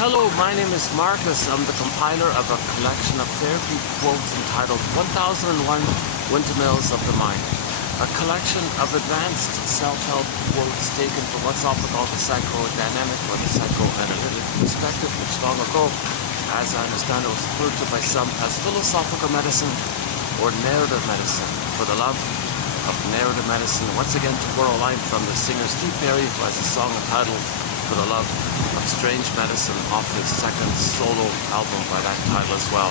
Hello, my name is Marcus. I'm the compiler of a collection of therapy quotes entitled 1001 Windmills of the Mind. A collection of advanced self-help quotes taken from what's often called the psychodynamic or the psychoanalytic perspective, which long ago, as I understand it, was referred to by some as philosophical medicine or narrative medicine. For the love of narrative medicine, once again to borrow a line from the singer Steve Perry, who has a song entitled For the Love of Strange Medicine off his second solo album by that title as well.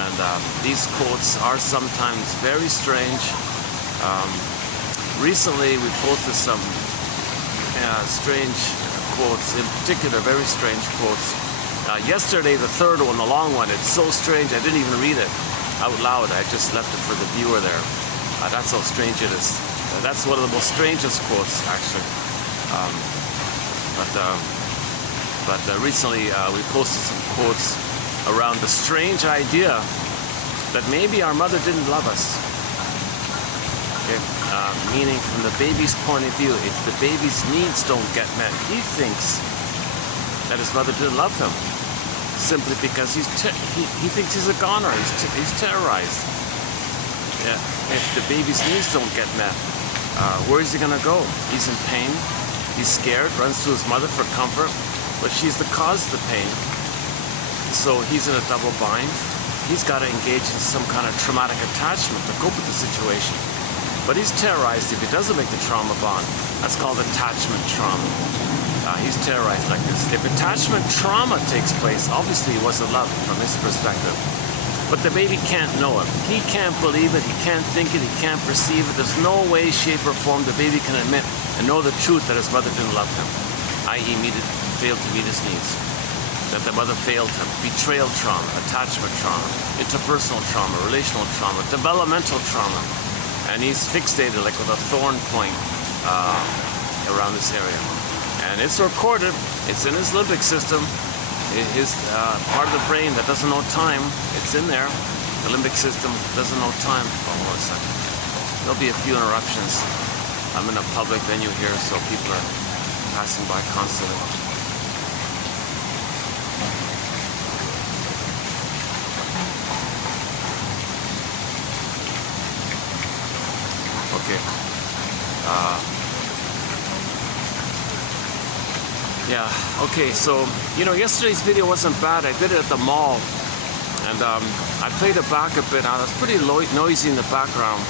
And these quotes are sometimes very strange. Recently we posted some strange quotes, in particular very strange quotes. Yesterday, the third one, the long one, it's so strange I didn't even read it out loud. I just left it for the viewer there. That's how strange it is. That's one of the most strangest quotes, actually. But recently we posted some quotes around the strange idea that maybe our mother didn't love us. Okay? Meaning from the baby's point of view, if the baby's needs don't get met, he thinks that his mother didn't love him simply because he thinks he's a goner, he's terrorized. Yeah. If the baby's needs don't get met, where is he gonna go? He's in pain. He's scared, runs to his mother for comfort, but she's the cause of the pain. So he's in a double bind. He's got to engage in some kind of traumatic attachment to cope with the situation. But he's terrorized if he doesn't make the trauma bond. That's called attachment trauma. He's terrorized like this. If attachment trauma takes place, obviously it wasn't love from his perspective. But the baby can't know it. He can't believe it. He can't think it. He can't perceive it. There's no way, shape, or form the baby can admit and know the truth that his mother didn't love him, i.e. failed to meet his needs, that the mother failed him. Betrayal trauma, attachment trauma, interpersonal trauma, relational trauma, developmental trauma. And he's fixated like with a thorn point around this area. And it's recorded. It's in his limbic system. His part of the brain that doesn't know time, it's in there. The limbic system doesn't know time. Hold on a second. There'll be a few interruptions. I'm in a public venue here, so people are passing by constantly. Okay. Yeah, okay, so, yesterday's video wasn't bad. I did it at the mall, and I played it back a bit. It was pretty noisy in the background.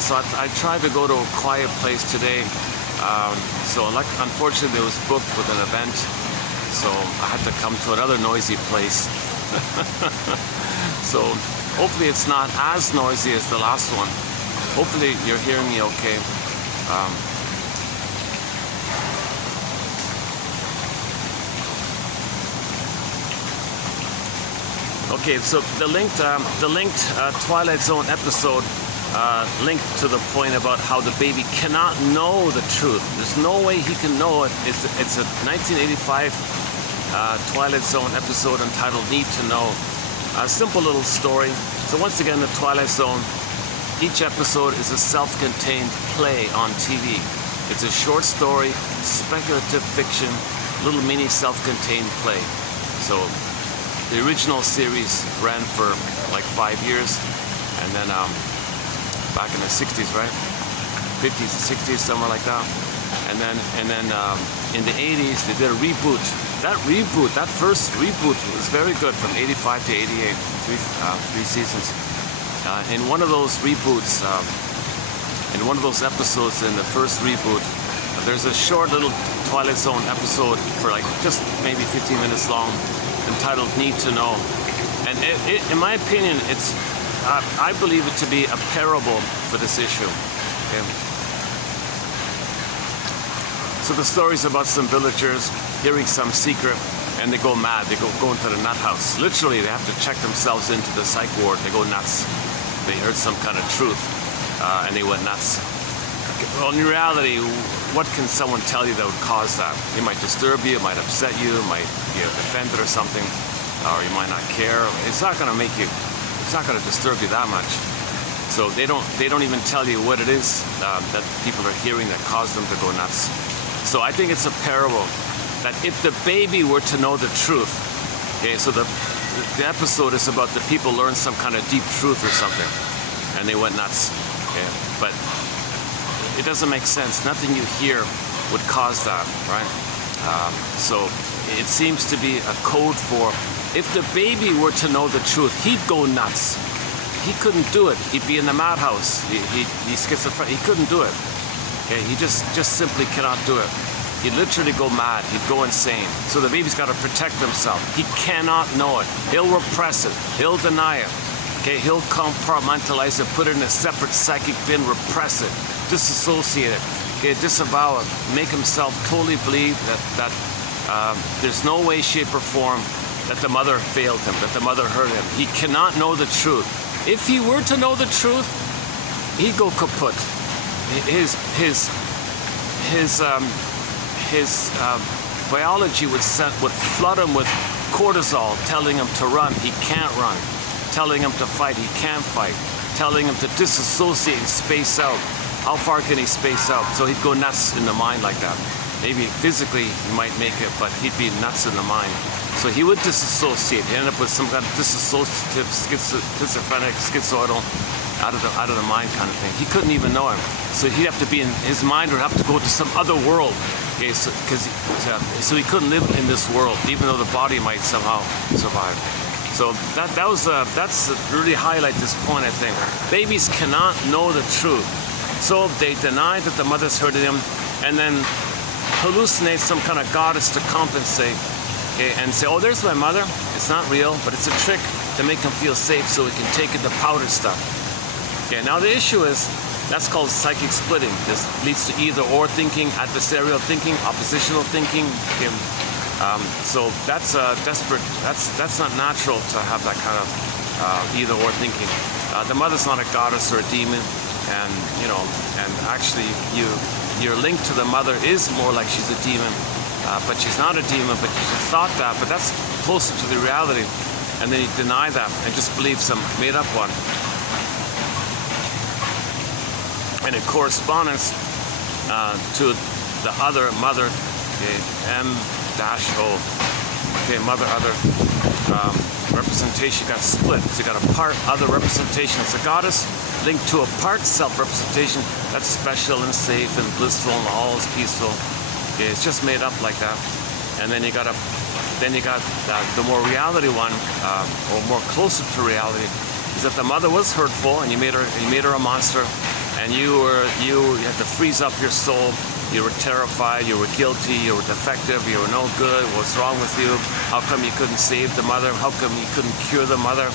So I tried to go to a quiet place today. Unfortunately, it was booked with an event, so I had to come to another noisy place. So hopefully it's not as noisy as the last one. Hopefully you're hearing me okay. Okay, so the linked Twilight Zone episode linked to the point about how the baby cannot know the truth. There's no way he can know it. It's a 1985 Twilight Zone episode entitled Need to Know. A simple little story. So once again, the Twilight Zone, each episode is a self-contained play on TV. It's a short story, speculative fiction, little mini self-contained play. So the original series ran for like 5 years, and then back in the 60s, right? 50s and 60s, somewhere like that. And then in the 80s, they did a reboot. That first reboot was very good from 85 to 88, three seasons. In one of those reboots, in one of those episodes in the first reboot, there's a short little Twilight Zone episode for like just maybe 15 minutes long, entitled Need to Know. And in my opinion, I believe it to be a parable for this issue. Okay? So the story's about some villagers hearing some secret, and they go mad. They go into the nut house. Literally, they have to check themselves into the psych ward. They go nuts. They heard some kind of truth, and they went nuts. Okay, well, in reality, what can someone tell you that would cause that? It might disturb you, it might upset you, it might be offended or something, or you might not care. It's not going to make you. It's not going to disturb you that much. So they don't even tell you what it is that people are hearing that caused them to go nuts. So I think it's a parable. that if the baby were to know the truth, okay, so the episode is about the people learned some kind of deep truth or something, and they went nuts. Okay, but it doesn't make sense. Nothing you hear would cause that, right? So it seems to be a code for if the baby were to know the truth, he'd go nuts. He couldn't do it. He'd be in the madhouse. He's schizophrenic. He couldn't do it. Okay, he just simply cannot do it. He'd literally go mad. He'd go insane. So the baby's got to protect himself. He cannot know it. He'll repress it. He'll deny it. Okay, he'll compartmentalize it, put it in a separate psychic bin, repress it, disassociate it, okay, disavow it, make himself totally believe that there's no way, shape, or form that the mother failed him, that the mother hurt him. He cannot know the truth. If he were to know the truth, he'd go kaput. His biology would flood him with cortisol, telling him to run. He can't run. Telling him to fight. He can't fight. Telling him to disassociate and space out. How far can he space out? So he'd go nuts in the mind like that. Maybe physically he might make it, but he'd be nuts in the mind. So he would disassociate. He'd end up with some kind of dissociative, schizophrenic, schizoidal, out of the mind kind of thing. He couldn't even know him. So he'd have to be in his mind, would have to go to some other world. Okay, so he couldn't live in this world, even though the body might somehow survive. So that's really highlight this point, I think. Babies cannot know the truth. So they deny that the mother's hurting them, and then hallucinate some kind of goddess to compensate, okay, and say, oh, there's my mother. It's not real, but it's a trick to make them feel safe so we can take it, the powder stuff. Okay, now the issue is, that's called psychic splitting. This leads to either or thinking, adversarial thinking, oppositional thinking. Okay. So that's desperate. That's not natural to have that kind of either or thinking. The mother's not a goddess or a demon, and and actually your link to the mother is more like she's a demon, but she's not a demon. But you thought that, but that's closer to the reality, and then you deny that and just believe some made-up one. And in correspondence to the other mother, okay, M-O, okay, mother other representation got split. So you got a part other representation. It's a goddess linked to a part self-representation that's special and safe and blissful and all is peaceful. Okay, it's just made up like that. And then you got the more reality one, or more closer to reality, is that the mother was hurtful and you made her a monster. And you had to freeze up your soul. You were terrified, you were guilty, you were defective, you were no good. What's wrong with you? How come you couldn't save the mother? How come you couldn't cure the mother?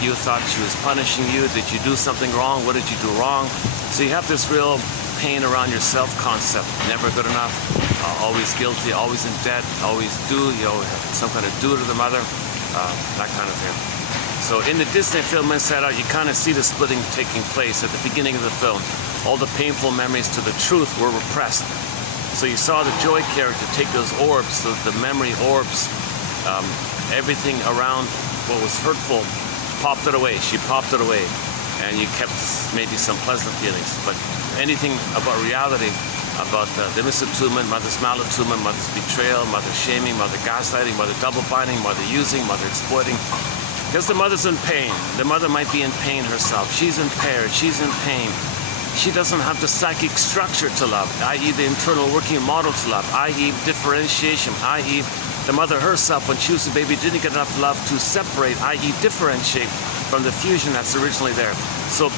You thought she was punishing you. Did you do something wrong? What did you do wrong? So you have this real pain around your self-concept. Never good enough, always guilty, always in debt, always due, some kind of due to the mother, that kind of thing. So in the Disney film Inside Out, you kind of see the splitting taking place at the beginning of the film. All the painful memories to the truth were repressed. So you saw the Joy character take those orbs, the memory orbs, everything around what was hurtful, popped it away. She popped it away. And you kept maybe some pleasant feelings. But anything about reality, about the misattunement, mother's malattunement, mother's betrayal, mother's shaming, mother gaslighting, mother double binding, mother using, mother exploiting, because the mother's in pain. The mother might be in pain herself. She's impaired. She's in pain. She doesn't have the psychic structure to love, i.e. the internal working model to love, i.e. differentiation, i.e. the mother herself, when she was a baby, didn't get enough love to separate, i.e. differentiate from the fusion that's originally there. So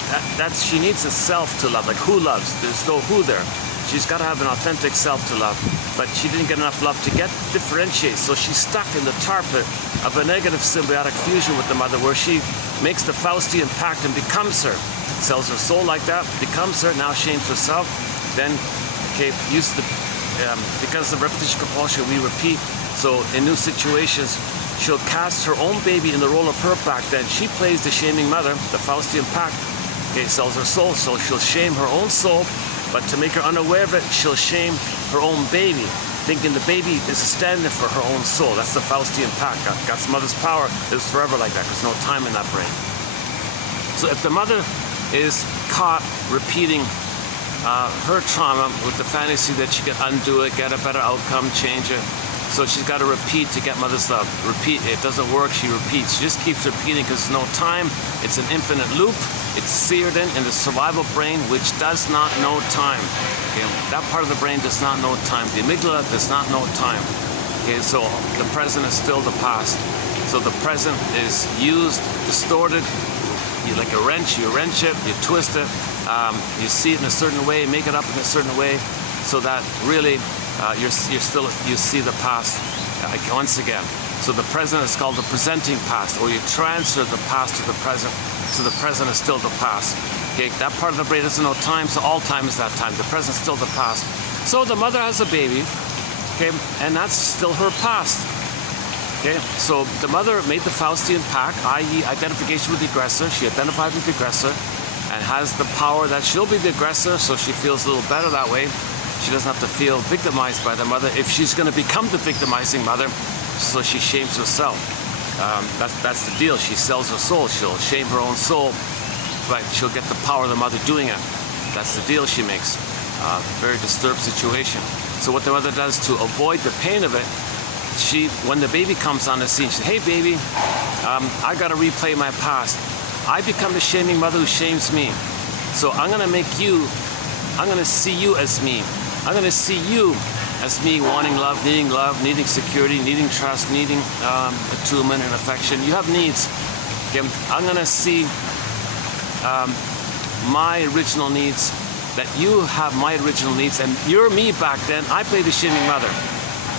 she needs a self to love. Like, who loves? There's no who there. She's got to have an authentic self to love, but she didn't get enough love to differentiate. So she's stuck in the tar pit of a negative symbiotic fusion with the mother, where she makes the Faustian pact and becomes her, sells her soul like that, becomes her, now shames herself. Then, okay, because of repetition compulsion, we repeat. So in new situations, she'll cast her own baby in the role of her pact. Then she plays the shaming mother, the Faustian pact. Okay, sells her soul, so she'll shame her own soul. But to make her unaware of it, she'll shame her own baby, thinking the baby is standing for her own soul. That's the Faustian pact. God's mother's power is forever like that. There's no time in that brain. So if the mother is caught repeating her trauma with the fantasy that she can undo it, get a better outcome, change it. So she's got to repeat to get mother's love. Repeat. It doesn't work. She repeats. She just keeps repeating because there's no time. It's an infinite loop. It's seared in the survival brain, which does not know time. Okay? That part of the brain does not know time. The amygdala does not know time. Okay? So the present is still the past. So the present is used, distorted. You like a wrench. You wrench it. You twist it. You see it in a certain way. Make it up in a certain way, so that really. You see the past once again. So the present is called the presenting past, or you transfer the past to the present, so the present is still the past. Okay, that part of the brain doesn't know time, so all time is that time. The present is still the past. So the mother has a baby, okay, and that's still her past. Okay, so the mother made the Faustian pact, i.e. identification with the aggressor. She identified with the aggressor and has the power that she'll be the aggressor, so she feels a little better that way. She doesn't have to feel victimized by the mother if she's going to become the victimizing mother, so she shames herself. That's the deal. She sells her soul. She'll shame her own soul, but she'll get the power of the mother doing it. That's the deal she makes. Very disturbed situation. So what the mother does to avoid the pain of it, when the baby comes on the scene, she says, "Hey baby, I got to replay my past. I become the shaming mother who shames me. So I'm going to see you as me. I'm going to see you as me wanting love, needing security, needing trust, needing attunement and affection. You have needs. Okay? I'm going to see my original needs, that you have my original needs, and you're me back then. I played the shaming mother.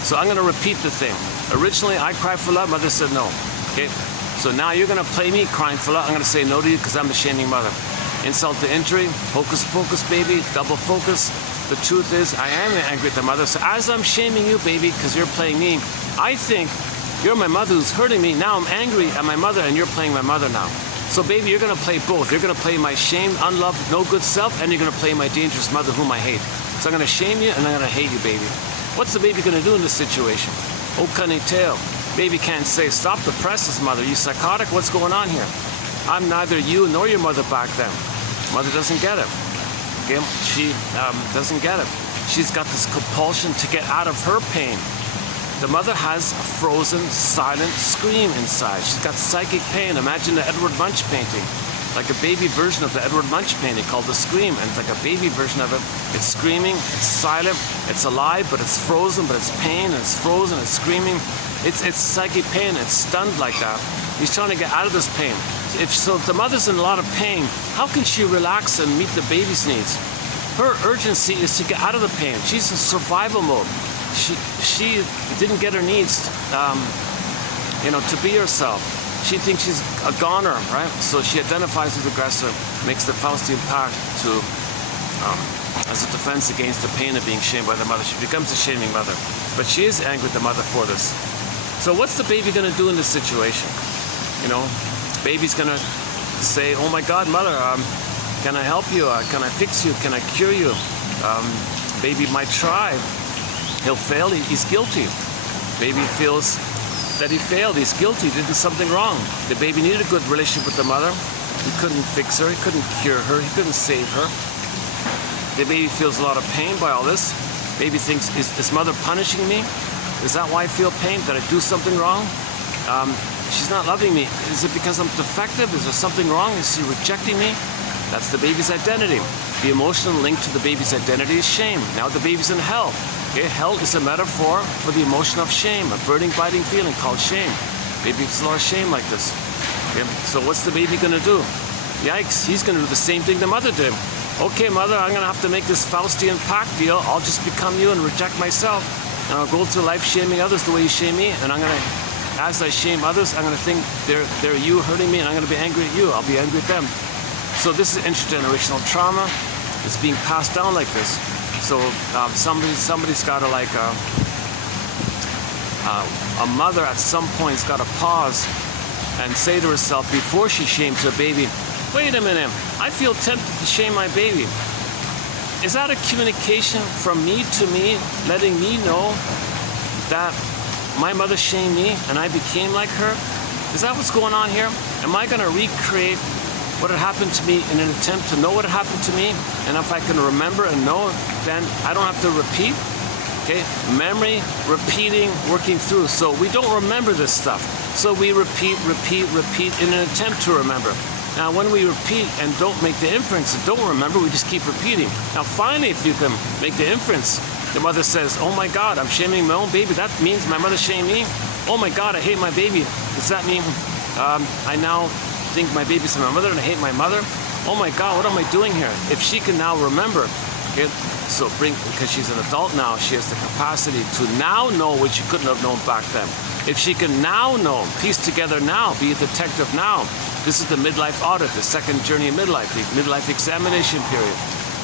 So I'm going to repeat the thing. Originally, I cried for love. Mother said no. Okay? So now you're going to play me crying for love. I'm going to say no to you because I'm the shaming mother. Insult to injury, hocus pocus, baby, double focus. The truth is, I am angry at the mother. So as I'm shaming you, baby, because you're playing me, I think you're my mother who's hurting me. Now I'm angry at my mother and you're playing my mother now. So baby, you're going to play both. You're going to play my shamed, unloved, no good self, and you're going to play my dangerous mother whom I hate. So I'm going to shame you and I'm going to hate you, baby. What's the baby going to do in this situation? Oh, cunning tale. Baby can't say, stop the presses, mother. You psychotic? What's going on here? I'm neither you nor your mother back then. Mother doesn't get it. Okay? She doesn't get it. She's got this compulsion to get out of her pain. The mother has a frozen, silent scream inside. She's got psychic pain. Imagine the Edward Munch painting, like a baby version of the Edward Munch painting called The Scream, and it's like a baby version of it. It's screaming, it's silent, it's alive, but it's frozen, but it's pain, and it's frozen, it's screaming. It's psychic pain, it's stunned like that. He's trying to get out of this pain. If the mother's in a lot of pain, how can she relax and meet the baby's needs? Her urgency is to get out of the pain. She's in survival mode. She didn't get her needs, to be herself. She thinks she's a goner, right? So she identifies with the aggressor, makes the Faustian pact as a defense against the pain of being shamed by the mother. She becomes a shaming mother, but she is angry with the mother for this. So what's the baby going to do in this situation? Baby's going to say, "Oh my God, mother, can I help you? Can I fix you? Can I cure you?" Baby might try. He'll fail. He's guilty. Baby feels that he failed. He's guilty. He did something wrong. The baby needed a good relationship with the mother. He couldn't fix her. He couldn't cure her. He couldn't save her. The baby feels a lot of pain by all this. Baby thinks, is mother punishing me? Is that why I feel pain? Did I do something wrong? She's not loving me. Is it because I'm defective? Is there something wrong? Is she rejecting me? That's the baby's identity. The emotional link to the baby's identity is shame. Now the baby's in hell. Okay? Hell is a metaphor for the emotion of shame, a burning, biting feeling called shame. Baby feels a lot of shame like this. Okay? So what's the baby going to do? Yikes, he's going to do the same thing the mother did. Okay, mother, I'm going to have to make this Faustian pact deal. I'll just become you and reject myself. And I'll go through life shaming others the way you shame me. And I'm going to, as I shame others, I'm going to think they're you hurting me, and I'm going to be angry at you. I'll be angry at them. So this is intergenerational trauma. It's being passed down like this. So somebody's got to a mother at some point's got to pause and say to herself before she shames her baby, wait a minute, I feel tempted to shame my baby. Is that a communication from me to me, letting me know that my mother shamed me and I became like her? Is that what's going on here? Am I going to recreate what had happened to me in an attempt to know what had happened to me. And if I can remember and know, then I don't have to repeat. Okay, memory, repeating, working through. So we don't remember this stuff. So we repeat in an attempt to remember. Now, when we repeat and don't make the inference and don't remember, we just keep repeating. Now, finally, if you can make the inference, the mother says, oh my God, I'm shaming my own baby. That means my mother shamed me. Oh my God, I hate my baby. Does that mean I now think my baby's my mother and I hate my mother? Oh my God, what am I doing here? If she can now remember, okay, so because she's an adult now, she has the capacity to now know what she couldn't have known back then. If she can now know, piece together now, be a detective now. This is the midlife audit, the second journey of midlife, the midlife examination period.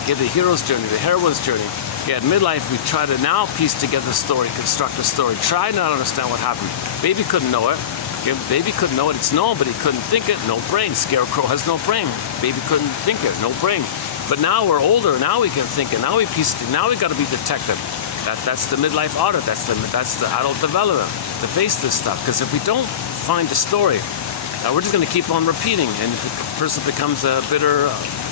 Okay, the hero's journey, the heroine's journey. Yeah, at midlife, we try to now piece together the story, construct a story, try not to understand what happened. Baby couldn't know it. Okay, baby couldn't know it. It's known, but he couldn't think it. No brain. Scarecrow has no brain. Baby couldn't think it. No brain. But now we're older. Now we can think it. Now we piece it. Now we got to be detective. That's the midlife audit. That's the adult development to face this stuff. Because if we don't find the story, we're just going to keep on repeating, and the person becomes a bitter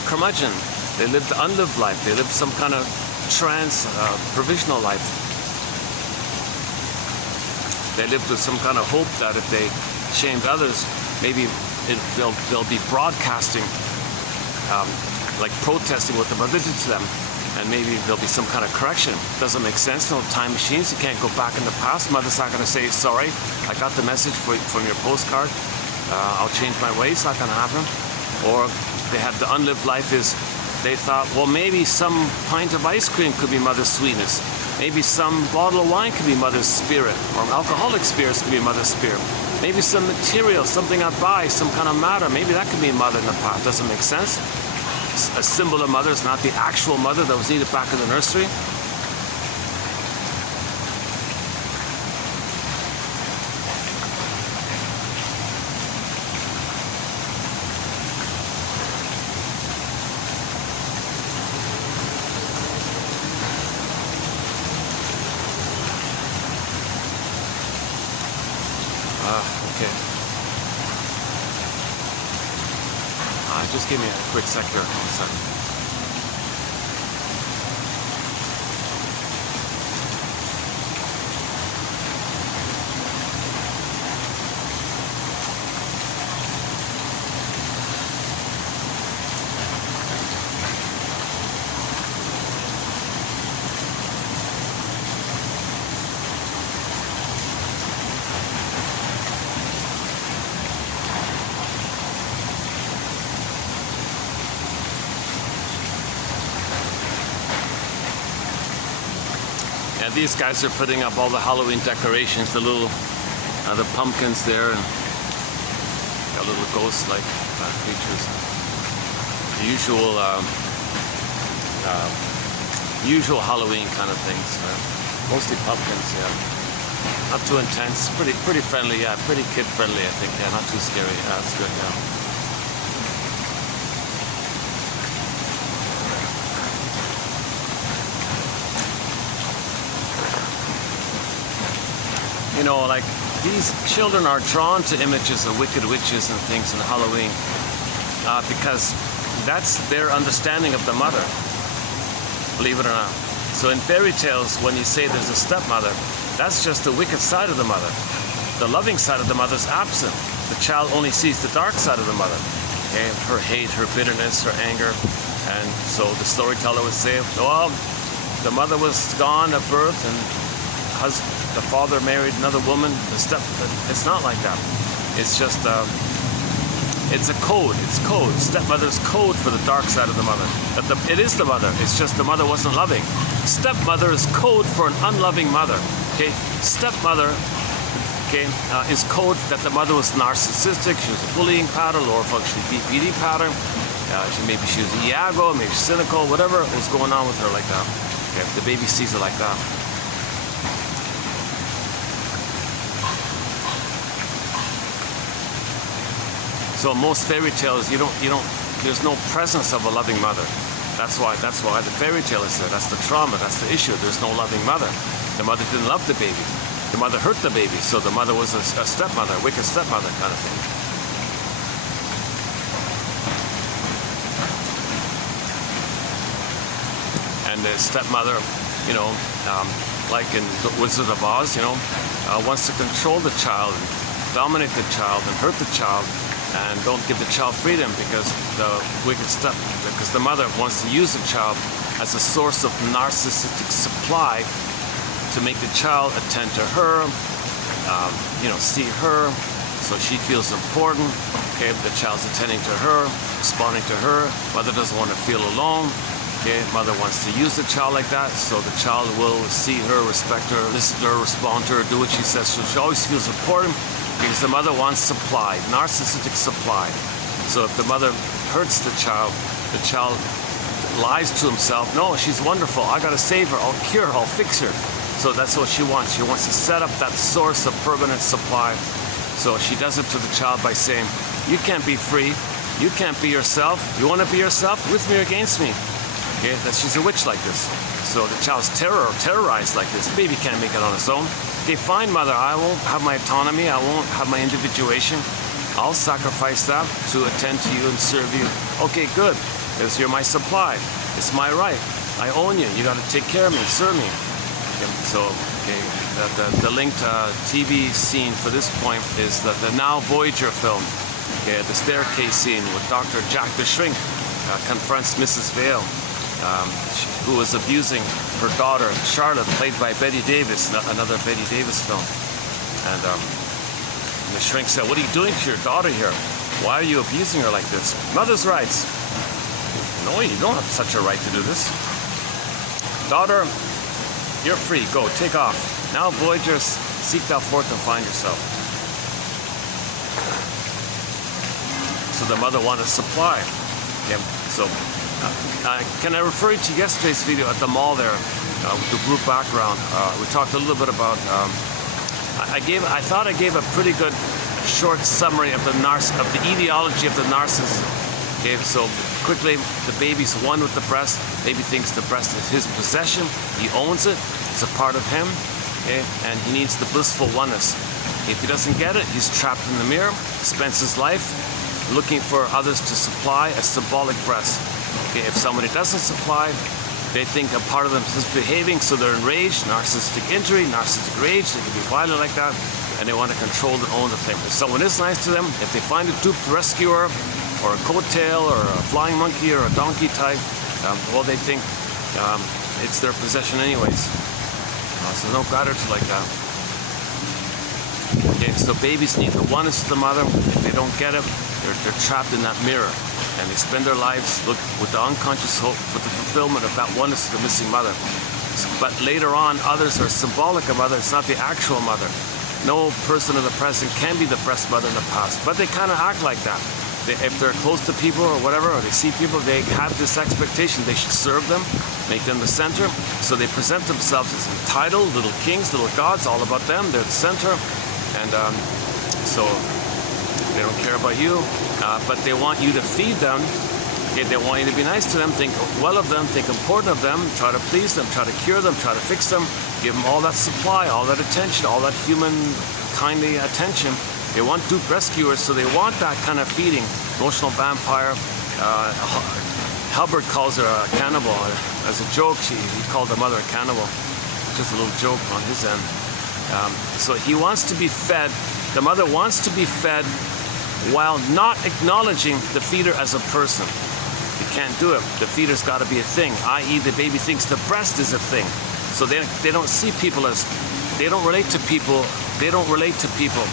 curmudgeon. They live the unlived life. They live some kind of trance, provisional life. They live with some kind of hope that if they shamed others, maybe they'll be broadcasting, like protesting what the mother did to them, and maybe there'll be some kind of correction. Doesn't make sense. No time machines. You can't go back in the past. Mother's not going to say, sorry, I got the message from your postcard. I'll change my ways. It's not going to happen. Or they had the unlived life is they thought, well, maybe some pint of ice cream could be mother's sweetness. Maybe some bottle of wine could be mother's spirit, or alcoholic spirits could be mother's spirit. Maybe some material, something I buy, some kind of matter, maybe that could be mother in the past. Doesn't make sense. A symbol of mother is not the actual mother that was needed back in the nursery. Okay. Just give me a quick sec here. 1 second. Yeah, these guys are putting up all the Halloween decorations, the little, the pumpkins there, and got little ghost-like creatures. The usual Halloween kind of things. Mostly pumpkins, yeah. Not too intense, pretty friendly, yeah, pretty kid-friendly, I think. Yeah, not too scary. Yeah, that's good. Yeah. You know, like, these children are drawn to images of wicked witches and things in Halloween because that's their understanding of the mother, believe it or not. So in fairy tales, when you say there's a stepmother, that's just the wicked side of the mother. The loving side of the mother is absent. The child only sees the dark side of the mother, okay? Her hate, her bitterness, her anger. And so the storyteller would say, well, the mother was gone at birth and the father married another woman. It's not like that. It's just, it's a code. It's code. Stepmother's code for the dark side of the mother. It is the mother. It's just the mother wasn't loving. Stepmother is code for an unloving mother. Okay, stepmother, okay, is code that the mother was narcissistic. She was a bullying pattern, lower functioning BPD pattern. Maybe she was a Iago, maybe cynical, whatever was going on with her like that. Okay, the baby sees it like that. So most fairy tales, there's no presence of a loving mother. That's why the fairy tale is there. That's the trauma. That's the issue. There's no loving mother. The mother didn't love the baby. The mother hurt the baby. So the mother was a stepmother, a wicked stepmother kind of thing. the stepmother, you know, like in The Wizard of Oz, you know, wants to control the child, dominate the child, and hurt the child, and don't give the child freedom because because the mother wants to use the child as a source of narcissistic supply to make the child attend to her, you know, see her, so she feels important. Okay, the child's attending to her, responding to her. Mother doesn't want to feel alone. Okay, mother wants to use the child like that, so the child will see her, respect her, listen to her, respond to her, do what she says. So she always feels important because the mother wants supply, narcissistic supply. So if the mother hurts the child lies to himself. No, she's wonderful. I gotta save her. I'll cure her. I'll fix her. So that's what she wants. She wants to set up that source of permanent supply. So she does it to the child by saying, "You can't be free. You can't be yourself. You want to be yourself? With me or against me?" Okay, that she's a witch like this. So the child's terrorized like this. The baby can't make it on its own. Okay, fine, mother. I won't have my autonomy. I won't have my individuation. I'll sacrifice that to attend to you and serve you. Okay, good. Because you're my supply. It's my right. I own you. You got to take care of me, serve me. Okay, so, okay, the linked TV scene for this point is the Now Voyager film. Okay, the staircase scene with Dr. Jack the Shrink confronts Mrs. Vale, who was abusing her daughter, Charlotte, played by Betty Davis, another Betty Davis film. And the shrink said, "What are you doing to your daughter here? Why are you abusing her like this?" Mother's rights. "No, you don't have such a right to do this. Daughter, you're free. Go, take off. Now, Voyagers, seek thou forth and find yourself." So the mother wanted supply. Okay, so can I refer you to yesterday's video at the mall there with the group background? We talked a little bit about. I thought I gave a pretty good short summary of the ideology of the narcissist. Okay, so quickly, the baby's one with the breast. Baby thinks the breast is his possession. He owns it. It's a part of him. Okay, and he needs the blissful oneness. If he doesn't get it, he's trapped in the mirror. Spends his life looking for others to supply a symbolic breast. Okay, if somebody doesn't supply, they think a part of them is misbehaving, so they're enraged, narcissistic injury, narcissistic rage, they can be violent like that, and they want to control and own the thing. If someone is nice to them, if they find a duped rescuer, or a coattail, or a flying monkey, or a donkey type, well, they think it's their possession anyways. So no gratitude like that. Okay, so babies need the oneness of the mother. If they don't get it, they're trapped in that mirror. And they spend their lives with the unconscious hope for the fulfillment of that oneness of the missing mother. But later on, others are symbolic of mother. It's not the actual mother. No person in the present can be the breast mother in the past. But they kind of act like that. If they're close to people or whatever, or they see people, they have this expectation they should serve them, make them the center. So they present themselves as entitled, little kings, little gods, all about them. They're the center. And so they don't care about you, but they want you to feed them. Okay, they want you to be nice to them, think well of them, think important of them, try to please them, try to cure them, try to fix them, give them all that supply, all that attention, all that human, kindly attention. They want dupe rescuers, so they want that kind of feeding. Emotional vampire. Hubbard calls her a cannibal. As a joke, he called the mother a cannibal. Just a little joke on his end. So he wants to be fed. The mother wants to be fed while not acknowledging the feeder as a person. You can't do it. The feeder's got to be a thing, i.e. the baby thinks the breast is a thing. So they don't see people as, they don't relate to people. They don't relate to people.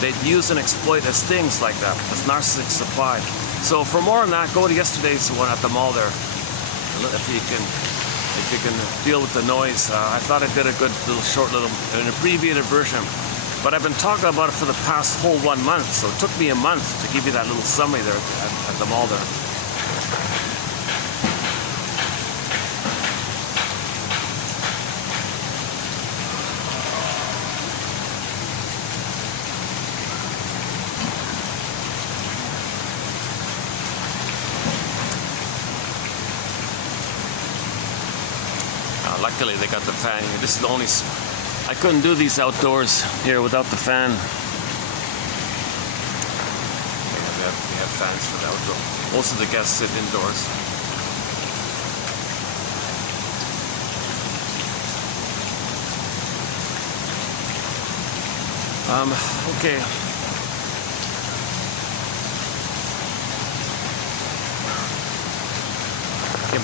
They use and exploit as things like that, as narcissistic supply. So for more on that, go to yesterday's one at the mall there. If you can deal with the noise. I thought I did a good an abbreviated version. But I've been talking about it for the past whole 1 month, so it took me a month to give you that little summary there at the mall there. Luckily they got the fan here. This is the only, I couldn't do these outdoors here without the fan. They have fans for the outdoor. Most of the guests sit indoors. Okay.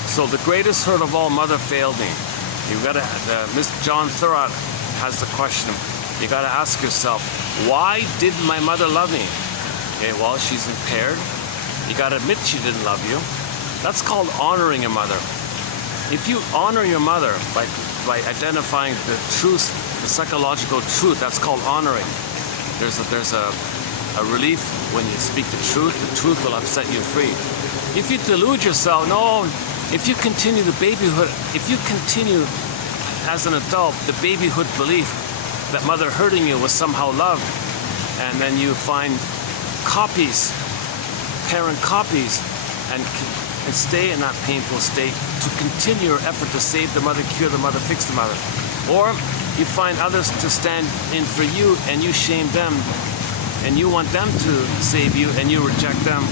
So the greatest hurt of all, mother failed me. You've got to, Mr. John Thurrott has the question. You got to ask yourself, why didn't my mother love me? Okay, well, she's impaired. You got to admit she didn't love you. That's called honoring your mother. If you honor your mother by identifying the truth, the psychological truth, that's called honoring. There's a relief when you speak the truth will upset you free. If you delude yourself, no, if you continue the babyhood, if you continue as an adult, the babyhood belief that mother hurting you was somehow love, and then you find copies, parent copies, and stay in that painful state to continue your effort to save the mother, cure the mother, fix the mother. Or you find others to stand in for you and you shame them, and you want them to save you and you reject them.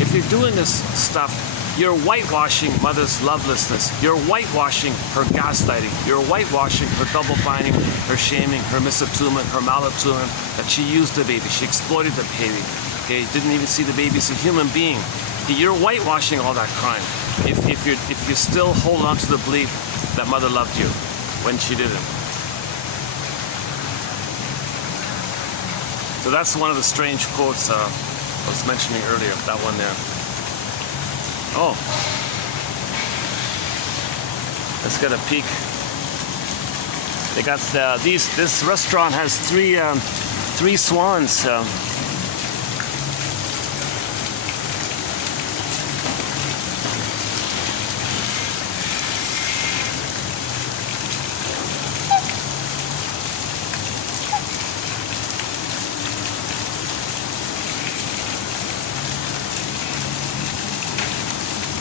If you're doing this stuff, you're whitewashing mother's lovelessness. You're whitewashing her gaslighting. You're whitewashing her double binding, her shaming, her misattunement, her malattunement, that she used the baby, she exploited the baby. Okay, didn't even see the baby as a human being. You're whitewashing all that crime if you still hold on to the belief that mother loved you when she didn't. So that's one of the strange quotes I was mentioning earlier, that one there. Oh, let's get a peek. They got this restaurant has three swans.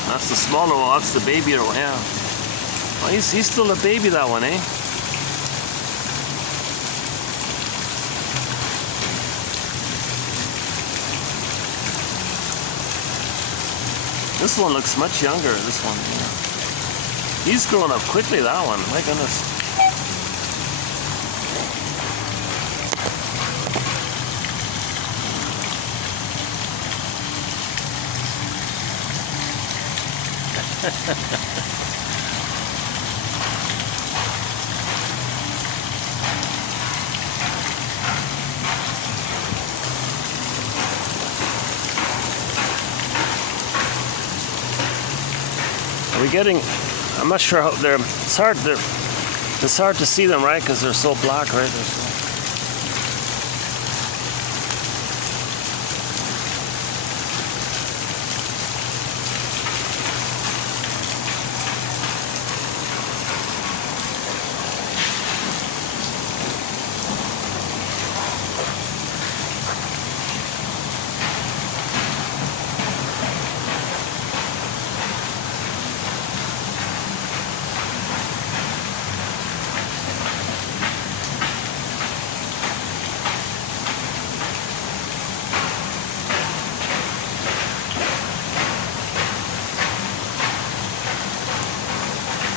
That's the smaller one, that's the baby one, yeah. Oh, he's still a baby, that one, eh? This one looks much younger, this one, yeah. He's growing up quickly, that one, my goodness. I'm not sure how they're, it's hard to see them, right? Because they're so black, right?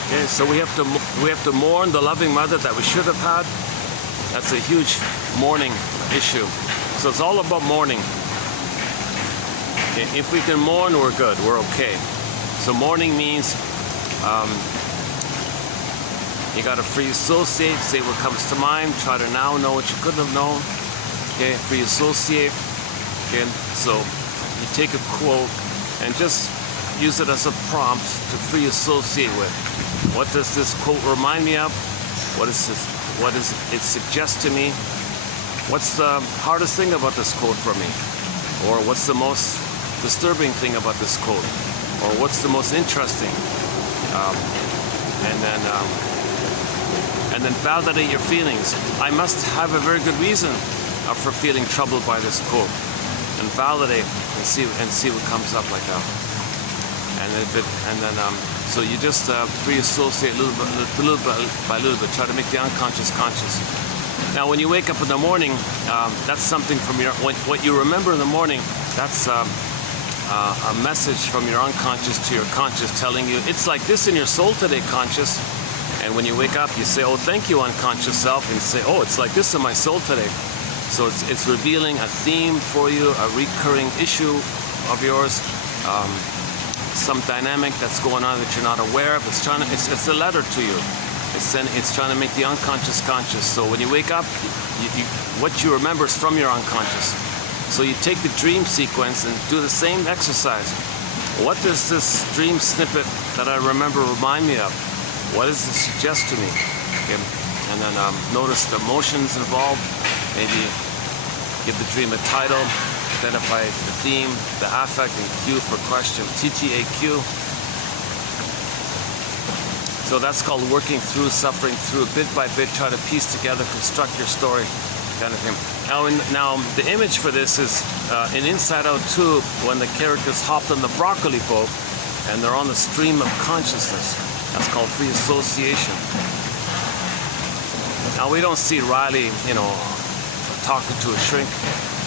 Okay, so we have to mourn the loving mother that we should have had. That's a huge mourning issue. So it's all about mourning. Okay, if we can mourn, we're good. We're okay. So mourning means you got to free associate, say what comes to mind, try to now know what you couldn't have known. Okay, free associate. Okay, so you take a quote and just use it as a prompt to free associate with. What does this quote remind me of? What does it suggest to me? What's the hardest thing about this quote for me? Or what's the most disturbing thing about this quote? Or what's the most interesting? And then validate your feelings. I must have a very good reason for feeling troubled by this quote. And validate and see what comes up like that. So you just free associate little by little bit. Try to make the unconscious conscious. Now, when you wake up in the morning, that's something from what you remember in the morning. That's a message from your unconscious to your conscious, telling you it's like this in your soul today, conscious. And when you wake up, you say, "Oh, thank you, unconscious self," and you say, "Oh, it's like this in my soul today." So it's revealing a theme for you, a recurring issue of yours, some dynamic that's going on that you're not aware of. It's a letter to you. It's trying to make the unconscious conscious. So when you wake up, what you remember is from your unconscious. So you take the dream sequence and do the same exercise. What does this dream snippet that I remember remind me of? What does it suggest to me? Okay. And then notice the emotions involved. Maybe give the dream a title, identify the theme, the affect, and Q for question, TTAQ. So that's called working through, suffering through, bit by bit, try to piece together, construct your story, kind of thing. Now the image for this is in Inside Out 2, when the characters hopped on the broccoli boat and they're on the stream of consciousness. That's called free association. Now we don't see Riley, talking to a shrink,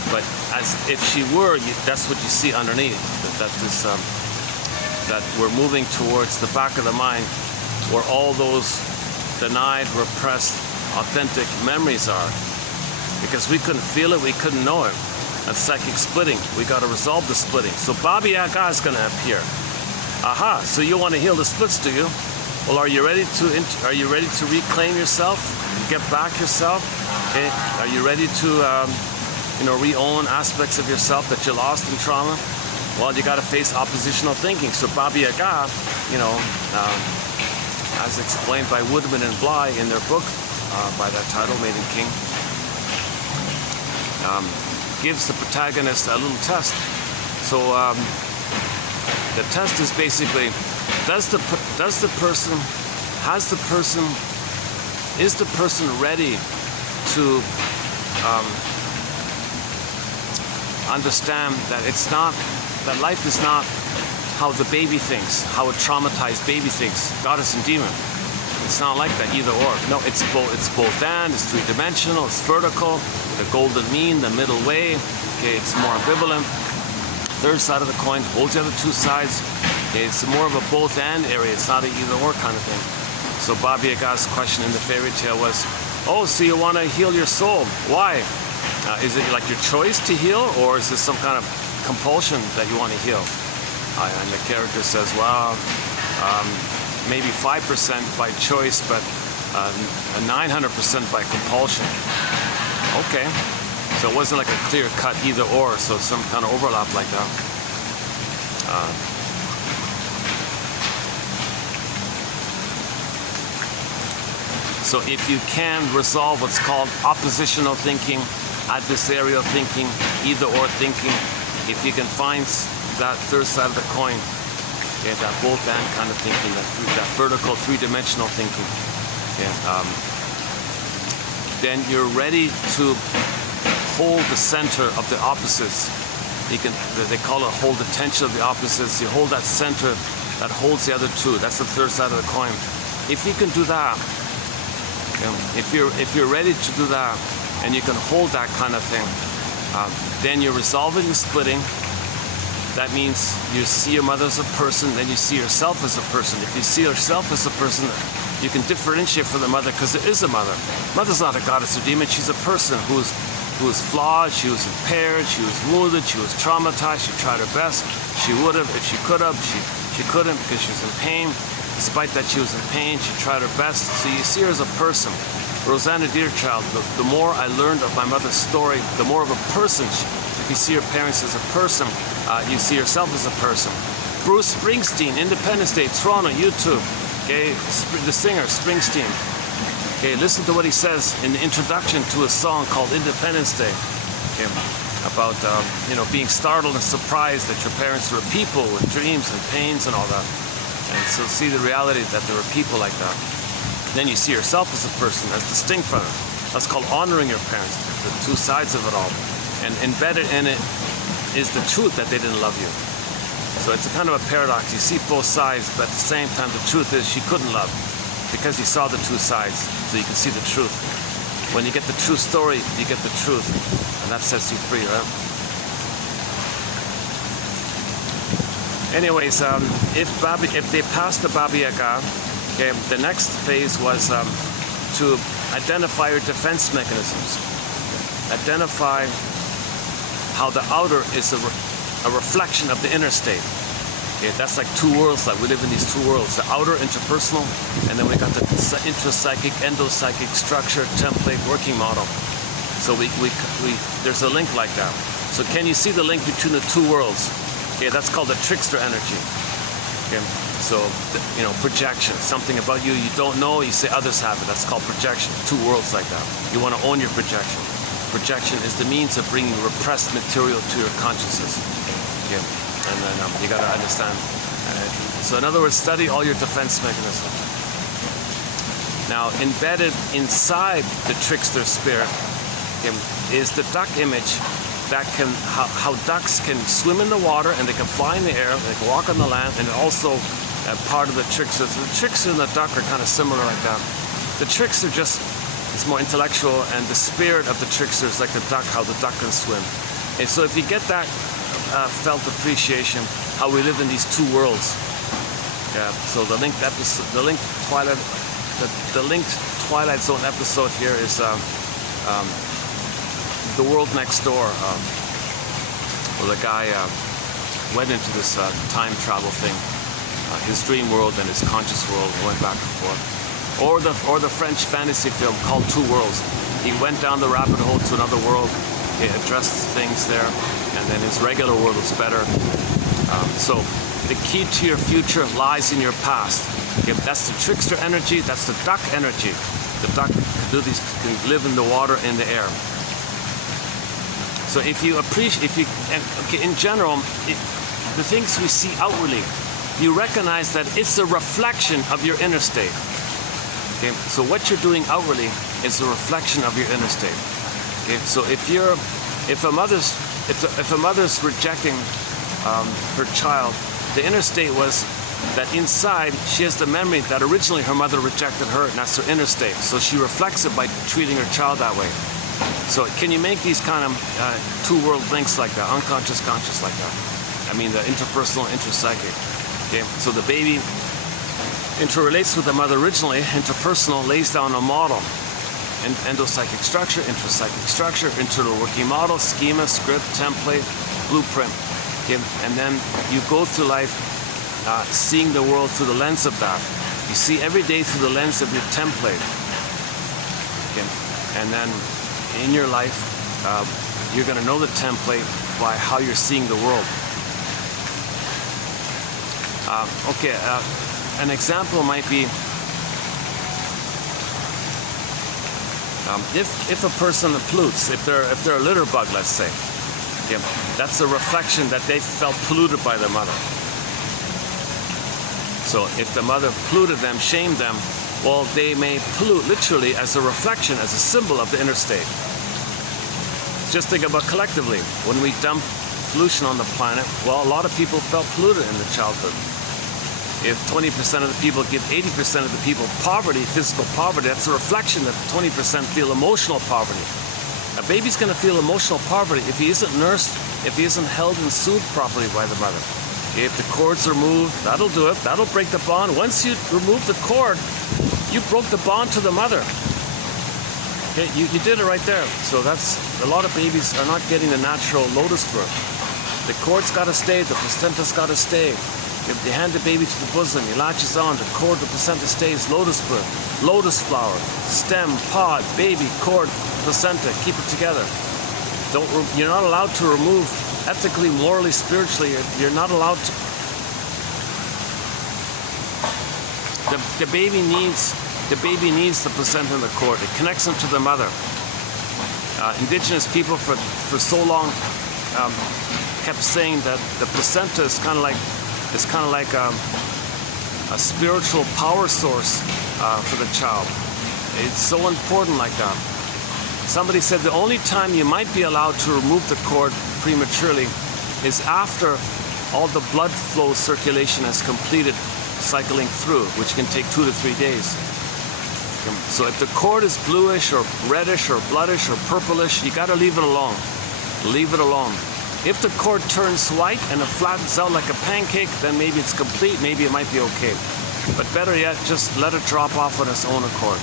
but as if she were, that's what you see underneath. That we're moving towards the back of the mind, where all those denied, repressed, authentic memories are. Because we couldn't feel it, we couldn't know it. That's psychic splitting. We got to resolve the splitting. So Baba Yaga is going to appear. Aha! So you want to heal the splits, do you? Well, are you ready to reclaim yourself, get back yourself? Okay. Are you ready to re-own aspects of yourself that you lost in trauma? Well, you got to face oppositional thinking. So Baba Yaga, as explained by Woodman and Bly in their book by that title, Maiden King, gives the protagonist a little test. So the test is basically, is the person ready to understand that life is not how the baby thinks, how a traumatized baby thinks, goddess and demon. It's not like that, either or. No, it's both and, it's three-dimensional, it's vertical, the golden mean, the middle way. Okay, it's more ambivalent. Third side of the coin holds the other two sides. Okay, it's more of a both and area, it's not an either or kind of thing. So Baba Yaga's question in the fairy tale was, oh, so you want to heal your soul. Why? Is it like your choice to heal, or is this some kind of compulsion that you want to heal? And the character says, well, maybe 5% by choice, but 900% by compulsion. Okay. So it wasn't like a clear-cut either or, so some kind of overlap like that. So if you can resolve what's called oppositional thinking, adversarial thinking, either or thinking, if you can find that third side of the coin, okay, that both and kind of thinking, that vertical three-dimensional thinking, okay, then you're ready to hold the center of the opposites. They call it hold the tension of the opposites. You hold that center that holds the other two. That's the third side of the coin. If you can do that, if you're ready to do that, and you can hold that kind of thing, then you're resolving the splitting. That means you see your mother as a person, then you see yourself as a person. If you see yourself as a person, you can differentiate from the mother, because there is a mother. Mother's not a goddess or demon. She's a person who was flawed, she was impaired, she was wounded, she was traumatized, she tried her best. She would have if she could have. She couldn't because she was in pain. Despite that she was in pain, she tried her best. So you see her as a person. Rosanna Deerchild, the more I learned of my mother's story, the more of a person. If you see your parents as a person, you see yourself as a person. Bruce Springsteen, Independence Day, Toronto, YouTube. Okay, the singer, Springsteen. Okay, listen to what he says in the introduction to a song called Independence Day. Okay, about being startled and surprised that your parents were people with dreams and pains and all that. And so see the reality that there are people like that. Then you see yourself as a person, as distinct from it. That's called honoring your parents, the two sides of it all. And embedded in it is the truth that they didn't love you. So it's a kind of a paradox. You see both sides, but at the same time the truth is she couldn't love, because you saw the two sides, so you can see the truth. When you get the true story, you get the truth, and that sets you free, right? Anyways, if they passed the Baba Yaga, okay, the next phase was to identify your defense mechanisms. identify how the outer is a reflection of the inner state. Okay, that's like two worlds. Like we live in these two worlds: the outer, interpersonal, and then we got the intrapsychic, endopsychic structure, template, working model. So there's a link like that. So can you see the link between the two worlds? Okay, that's called the trickster energy. Okay, so projection, something about you don't know, you say others have it. That's called projection. Two worlds like that. You want to own your projection. Projection is the means of bringing repressed material to your consciousness. Okay. And then you got to understand. So in other words, study all your defense mechanisms. Now, embedded inside the trickster spirit is the duck image that can, how ducks can swim in the water and they can fly in the air, they can walk on the land, and also part of the trickster. So the trickster and the duck are kind of similar like that. The trickster just is more intellectual, and the spirit of the trickster is like the duck, how the duck can swim. And so if you get that felt appreciation, how we live in these two worlds. Yeah. So the linked episode, the linked Twilight Zone episode here is the world next door, where the guy went into this time travel thing, his dream world and his conscious world, and went back and forth. Or the French fantasy film called Two Worlds. He went down the rabbit hole to another world. He addressed things there, and then his regular world was better. So the key to your future lies in your past. Okay, that's the trickster energy. That's the duck energy. The duck can live in the water, in the air. So if you appreciate, in general, the things we see outwardly, you recognize that it's a reflection of your inner state. Okay, so what you're doing outwardly is a reflection of your inner state. Okay, so if a mother's rejecting her child, the inner state was that inside she has the memory that originally her mother rejected her, and that's her inner state. So she reflects it by treating her child that way. So can you make these kind of two world links like that, unconscious, conscious like that? I mean the interpersonal, intrapsychic. Okay, so the baby interrelates with the mother originally. Interpersonal lays down a model. Endopsychic structure, intrapsychic structure, internal working model, schema, script, template, blueprint. Okay? And then you go through life seeing the world through the lens of that. You see every day through the lens of your template. Okay? And then in your life, you're going to know the template by how you're seeing the world. An example might be if a person pollutes, if they're a litter bug, let's say, okay, that's a reflection that they felt polluted by their mother. So if the mother polluted them, shamed them, well, they may pollute literally as a reflection, as a symbol of the inner state. Just think about collectively, when we dump pollution on the planet, well, a lot of people felt polluted in their childhood. If 20% of the people give 80% of the people poverty, physical poverty, that's a reflection that 20% feel emotional poverty. A baby's going to feel emotional poverty if he isn't nursed, if he isn't held and soothed properly by the mother. If the cords are moved, that'll do it. That'll break the bond. Once you remove the cord, you broke the bond to the mother. Okay, you did it right there. So that's, a lot of babies are not getting the natural lotus birth. The cord's got to stay, the placenta's got to stay. If you hand the baby to the bosom, he latches on, the cord, the placenta stays, lotus birth, lotus flower, stem, pod, baby, cord, placenta, keep it together. You're not allowed to remove, ethically, morally, spiritually, you're not allowed to. The baby needs the placenta and the cord. It connects them to the mother. Indigenous people for so long kept saying that the placenta is kind of like a spiritual power source for the child. It's so important like that. Somebody said the only time you might be allowed to remove the cord prematurely is after all the blood flow circulation has completed cycling through, which can take 2 to 3 days. So if the cord is bluish or reddish or bloodish or purplish, you got to leave it alone. Leave it alone. If the cord turns white and it flattens out like a pancake, then maybe it's complete, maybe it might be okay. But better yet, just let it drop off on its own accord.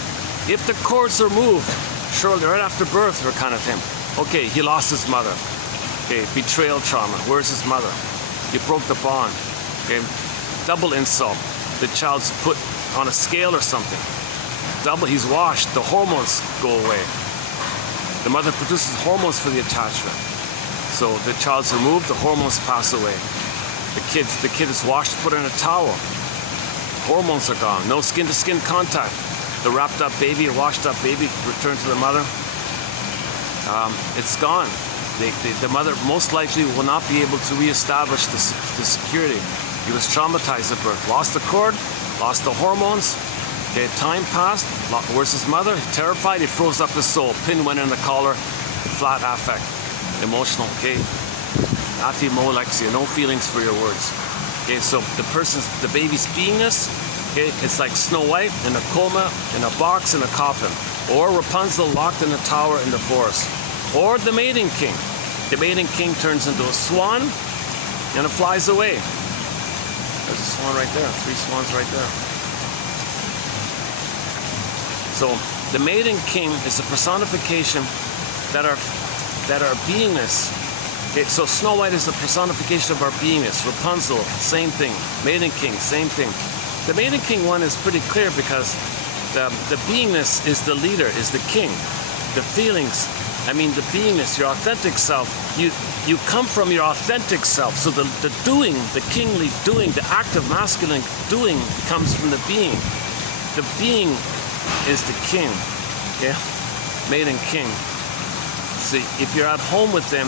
If the cords are moved, surely right after birth or kind of thing, Okay, he lost his mother. Okay, betrayal trauma. Where's his mother? He broke the bond. Okay, double insult. The child's put on a scale or something. Double, he's washed. The hormones go away. The mother produces hormones for the attachment. So the child's removed, the hormones pass away. The kid is washed, put in a towel. Hormones are gone. No skin-to-skin contact. The wrapped up baby, washed up baby, returned to the mother. It's gone. The mother most likely will not be able to reestablish the security. He was traumatized at birth. Lost the cord, lost the hormones. Okay, time passed. Where's his mother? Terrified, he froze up his soul. Pin went in the collar. Flat affect. Emotional, okay? Athemolexia, no feelings for your words. Okay, so the baby's beingness, okay, it's like Snow White in a coma, in a box, in a coffin. Or Rapunzel locked in a tower in the forest. Or the mating king. The mating king turns into a swan and it flies away. There's a swan right there, 3 swans right there. So the mating king is a personification that are beingness. Okay, so Snow White is a personification of our beingness. Rapunzel, same thing. Maiden King, same thing. The Maiden King one is pretty clear because the beingness is the leader, is the king. The feelings, I mean the beingness, your authentic self, you come from your authentic self. So the doing, the kingly doing, the active masculine doing comes from the being. The being is the king. Yeah? Maiden King. See, if you're at home with them,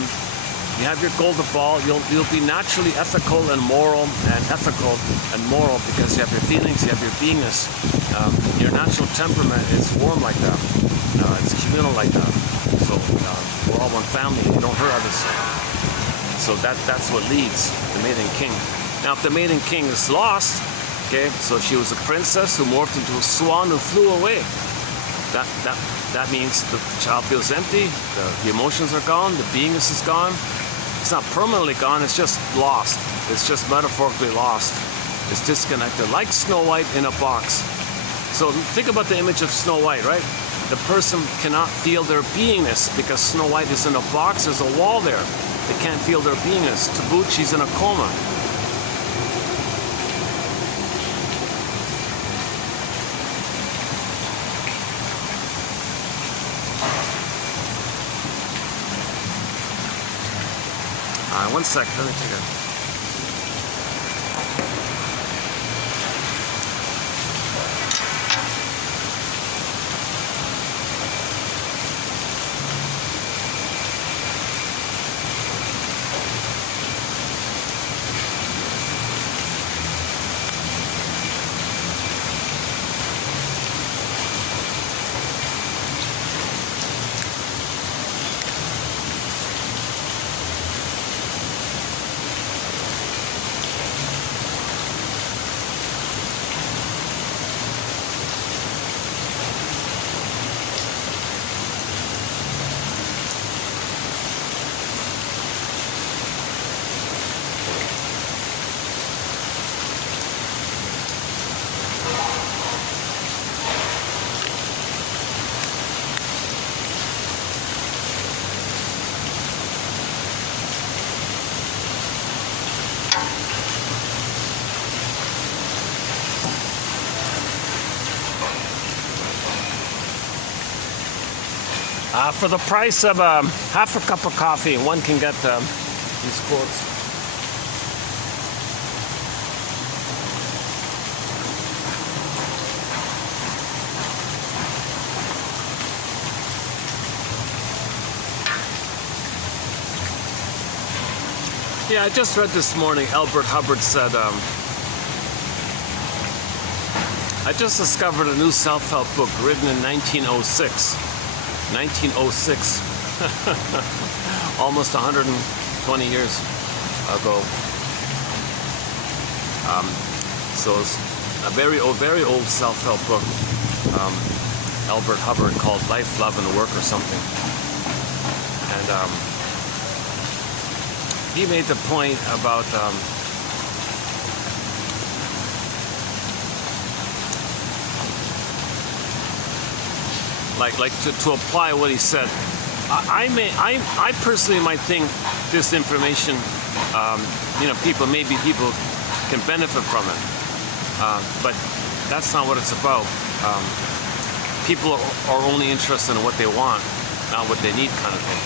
you have your golden ball, you'll be naturally ethical and moral, because you have your feelings, you have your beingness. Your natural temperament is warm like that. It's communal like that. So we're all one family. You don't hurt others. So that's what leads the maiden king. Now, if the maiden king is lost, okay, so she was a princess who morphed into a swan who flew away. That means the child feels empty, the emotions are gone, the beingness is gone. It's not permanently gone, it's just lost. It's just metaphorically lost. It's disconnected, like Snow White in a box. So think about the image of Snow White, right? The person cannot feel their beingness because Snow White is in a box, there's a wall there. They can't feel their beingness. To boot, she's in a coma. One sec, let me take a... For the price of half a cup of coffee, one can get these quotes. Yeah, I just read this morning, Albert Hubbard said, I just discovered a new self-help book written in 1906. 1906, almost 120 years ago. So it's a very old self-help book, Albert Hubbard, called Life, Love, and Work or something. And he made the point about like to apply what he said, I personally might think this information, maybe people can benefit from it, but that's not what it's about. People are only interested in what they want, not what they need, kind of thing.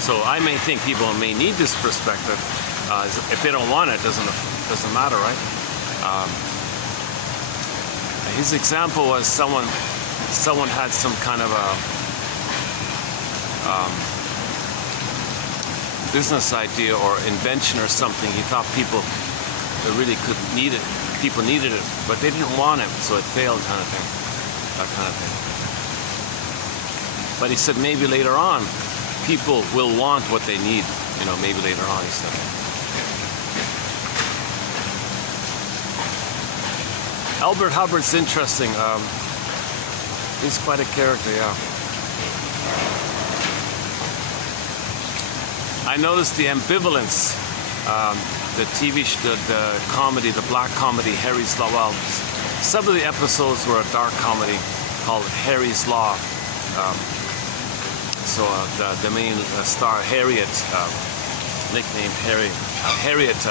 So I may think people may need this perspective. If they don't want it, doesn't matter, right? His example was someone had some kind of a business idea or invention or something. He thought people really could need it. People needed it, but they didn't want it, so it failed, kind of thing. That kind of thing. But he said maybe later on, people will want what they need. Maybe later on, he said. Albert Hubbard's interesting. He's quite a character, yeah. I noticed the ambivalence. The TV, the comedy, the black comedy, Harry's Law. Well, some of the episodes were a dark comedy called Harry's Law. The main star, Harriet, nicknamed Harry, Harriet,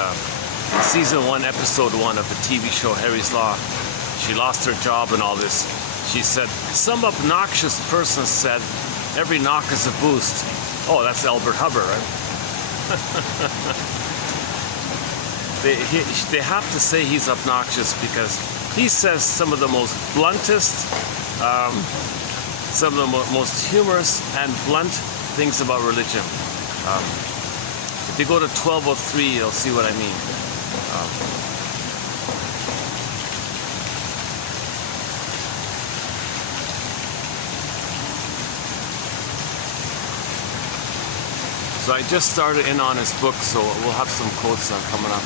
in season 1, episode 1 of the TV show Harry's Law, she lost her job and all this. She said, some obnoxious person said, every knock is a boost. Oh, that's Albert Hubbard, right? They have to say he's obnoxious because he says some of the most bluntest, some of the most humorous and blunt things about religion. If you go to 1203, you'll see what I mean. So I just started in on his book, so we'll have some quotes coming up.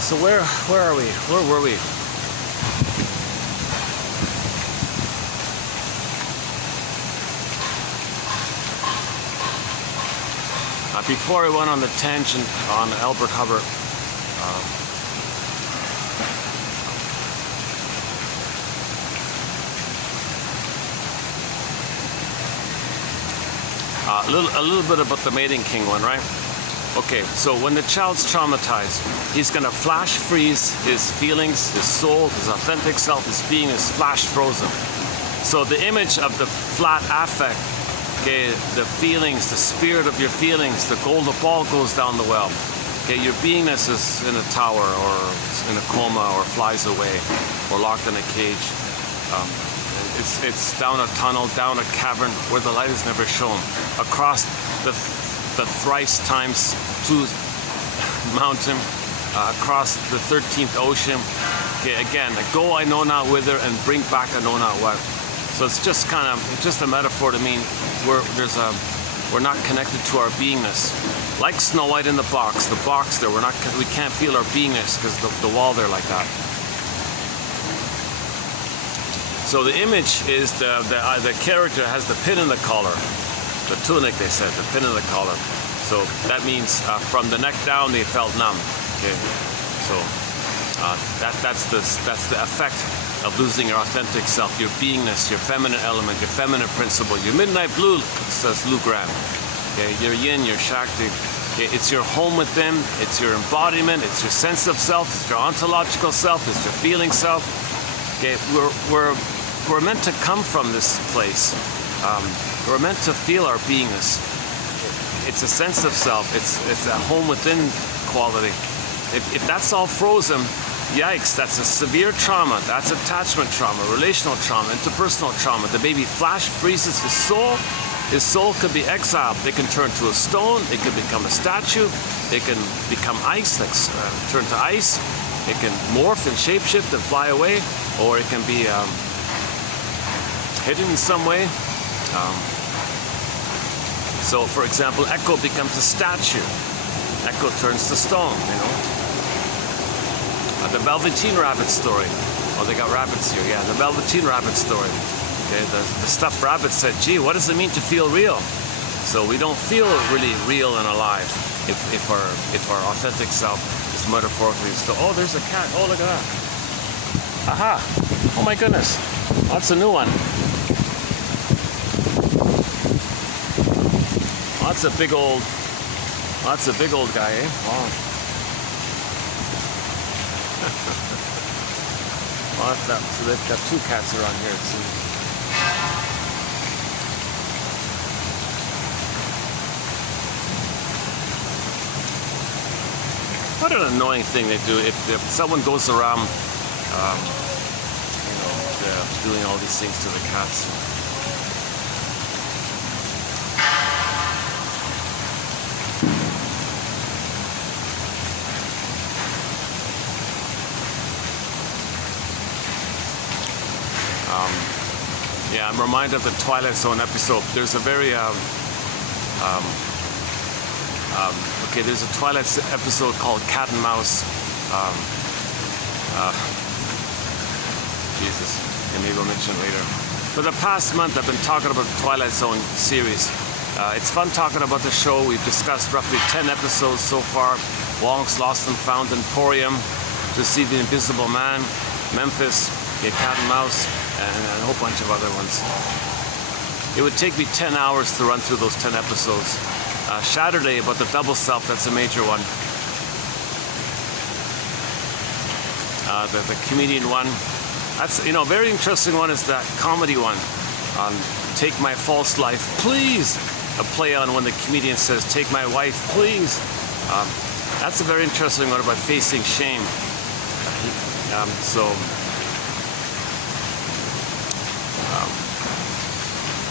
So where are we? Where were we? Before I went on the tangent on Albert Hubbard, a little bit about the mating king one, right? Okay, so when the child's traumatized, he's going to flash freeze his feelings, his soul, his authentic self, his being is flash frozen. So the image of the flat affect, okay, the feelings, the spirit of your feelings, the golden ball goes down the well. Okay, your beingness is in a tower or in a coma or flies away or locked in a cage. It's down a tunnel, down a cavern where the light is never shown, across the thrice times 2 mountain, across the 13th ocean. Okay, again, go I know not whither and bring back I know not what. So it's just a metaphor to mean we're not connected to our beingness. Like Snow White in the box there, we can't feel our beingness because the wall there like that. So the image is the character has the pin in the collar. The tunic, they said, the pin in the collar. So that means from the neck down they felt numb. Okay, so that's the effect of losing your authentic self, your beingness, your feminine element, your feminine principle, your midnight blue, says Lou Graham. Okay, your yin, your shakti. Okay, it's your home within. It's your embodiment. It's your sense of self. It's your ontological self. It's your feeling self. Okay, we're meant to come from this place. We're meant to feel our beingness. It's a sense of self. It's a home within quality. If that's all frozen, yikes, that's a severe trauma. That's attachment trauma, relational trauma, interpersonal trauma. The baby flash freezes his soul. His soul could be exiled. It can turn to a stone. It can become a statue. It can become ice, like turn to ice. It can morph and shapeshift and fly away, or it can be hidden in some way. So, for example, Echo becomes a statue, echo turns to stone, you know. The Velveteen Rabbit story. Oh, they got rabbits here. Yeah, the Velveteen Rabbit story. Okay, the stuffed rabbit said, gee, what does it mean to feel real? So we don't feel really real and alive if our authentic self is metaphorically still. Oh, there's a cat. Oh, look at that. Aha. Oh my goodness. That's a new one. That's a big old guy, eh? Wow. Well, that's that. So they've got two cats around here, it seems. What an annoying thing they do if someone goes around, doing all these things to the cats. Yeah, I'm reminded of the Twilight Zone episode. There's a very there's a Twilight episode called Cat and Mouse. Jesus, maybe we'll mention it later. For the past month, I've been talking about the Twilight Zone series. It's fun talking about the show. We've discussed roughly 10 episodes so far. Wong's Lost and Found Emporium, To See the Invisible Man, Memphis, Cat and Mouse, and a whole bunch of other ones. It would take me 10 hours to run through those 10 episodes. Saturday, about the double self, that's a major one. The comedian one. That's, a very interesting one is that comedy one. Take My False Life, Please. A play on when the comedian says, take my wife, please. That's a very interesting one about facing shame.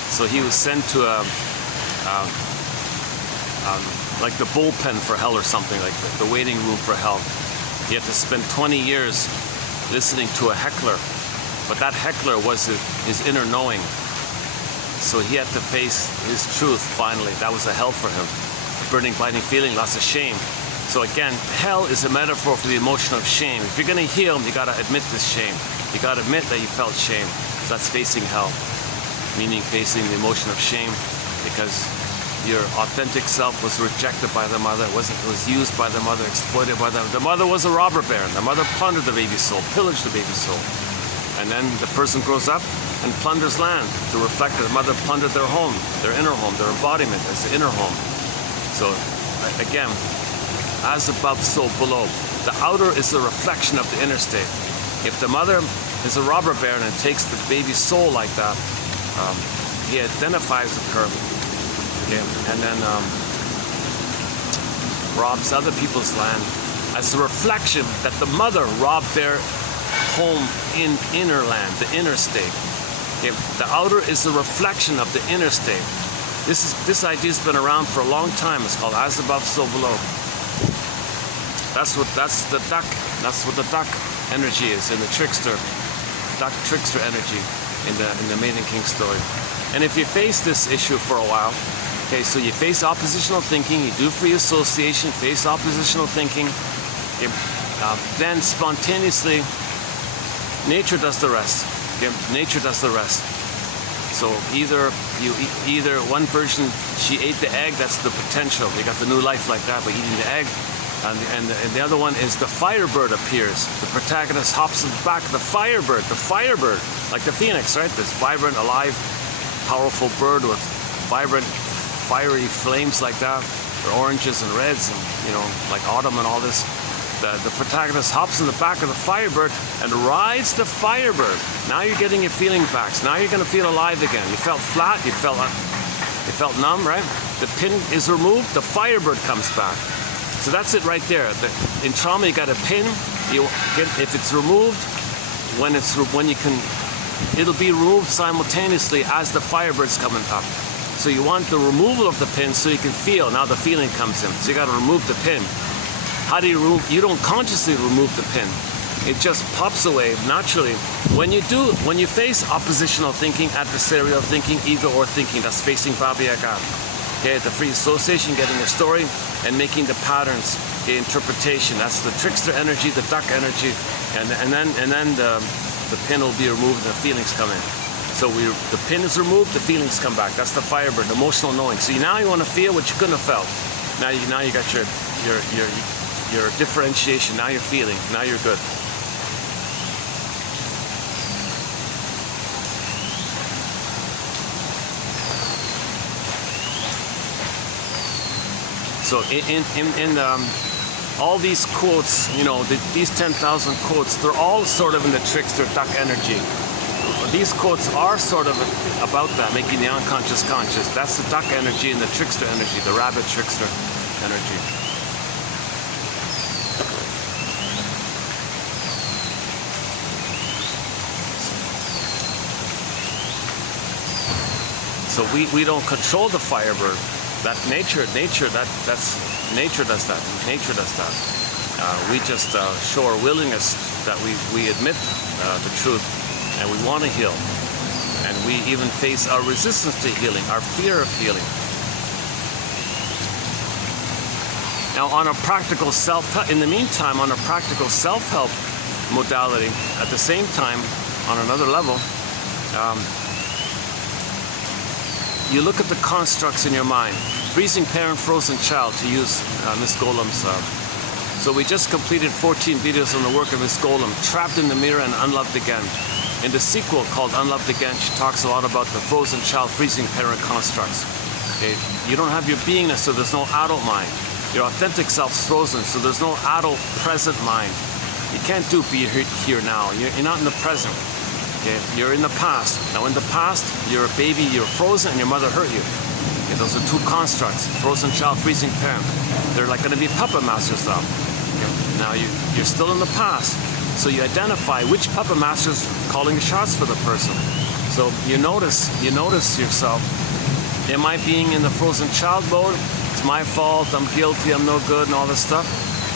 So he was sent to like the bullpen for hell or something, like the waiting room for hell. He had to spend 20 years listening to a heckler, but that heckler was his inner knowing. So he had to face his truth finally. That was a hell for him. Burning, biting feeling, lots of shame. So again, hell is a metaphor for the emotion of shame. If you're going to heal, you got to admit this shame. You got to admit that you felt shame. So that's facing hell, meaning facing the emotion of shame, because your authentic self was rejected by the mother. It was used by the mother, exploited by them. The mother was a robber baron. The mother plundered the baby's soul, pillaged the baby's soul. And then the person grows up and plunders land to reflect that the mother plundered their home, their inner home, their embodiment as the inner home. So again, as above, so below. The outer is a reflection of the inner state. If the mother is a robber baron and takes the baby's soul like that, he identifies with her, okay, and then robs other people's land as a reflection that the mother robbed their home in inner land, the inner state. Okay, the outer is a reflection of the inner state. This idea's been around for a long time. It's called as above, so below. That's the duck. That's what the duck energy is in the trickster energy in the Maiden King story. And if you face this issue for a while, okay, so you face oppositional thinking, you do free association, face oppositional thinking, then spontaneously, nature does the rest. Okay? Nature does the rest. So either one version, she ate the egg, that's the potential. You got the new life like that by eating the egg. And the other one is the firebird appears. The protagonist hops on the back of the firebird, like the phoenix, right? This vibrant, alive, powerful bird with vibrant, fiery flames like that, or oranges and reds, and like autumn and all this. The protagonist hops on the back of the firebird and rides the firebird. Now you're getting your feeling back. So now you're going to feel alive again. You felt flat, you felt numb, right? The pin is removed, the firebird comes back. So that's it right there. In trauma, you got a pin. If it's removed, it'll be removed simultaneously as the firebird's coming up. So you want the removal of the pin so you can feel. Now the feeling comes in. So you got to remove the pin. How do you remove? You don't consciously remove the pin. It just pops away naturally. When you face oppositional thinking, adversarial thinking, ego or thinking, that's facing Baba Yaga. Okay, the free association, getting a story, and making the patterns, the interpretation. That's the trickster energy, the duck energy, and then the pin will be removed and the feelings come in. So the pin is removed, the feelings come back. That's the Firebird, emotional knowing. So now you want to feel what you couldn't have felt. Now you got your differentiation. Now you're feeling. Now you're good. So in all these quotes, you know, these 10,000 quotes, they're all sort of in the trickster duck energy. These quotes are sort of about that, making the unconscious conscious. That's the duck energy and the trickster energy, the rabbit trickster energy. So we don't control the Firebird. That nature does that. Nature does that. We just show our willingness that we admit the truth, and we want to heal, and we even face our resistance to healing, our fear of healing. Now, on a practical in the meantime, on a practical self-help modality, at the same time, on another level, you look at the constructs in your mind. Freezing parent, frozen child, to use Miss Golem's. So we just completed 14 videos on the work of Miss Golem, Trapped in the Mirror and Unloved Again. In the sequel called Unloved Again, she talks a lot about the frozen child, freezing parent constructs. Okay? You don't have your beingness, so there's no adult mind. Your authentic self's frozen, so there's no adult present mind. You can't do be here now. You're not in the present. Okay? You're in the past. Now in the past, you're a baby, you're frozen, and your mother hurt you. Okay, those are two constructs, frozen child, freezing parent. They're like going to be puppet masters though. Okay? Now you're still in the past. So you identify which puppet master is calling the shots for the person. So you notice yourself. Am I being in the frozen child mode? It's my fault, I'm guilty, I'm no good, and all this stuff.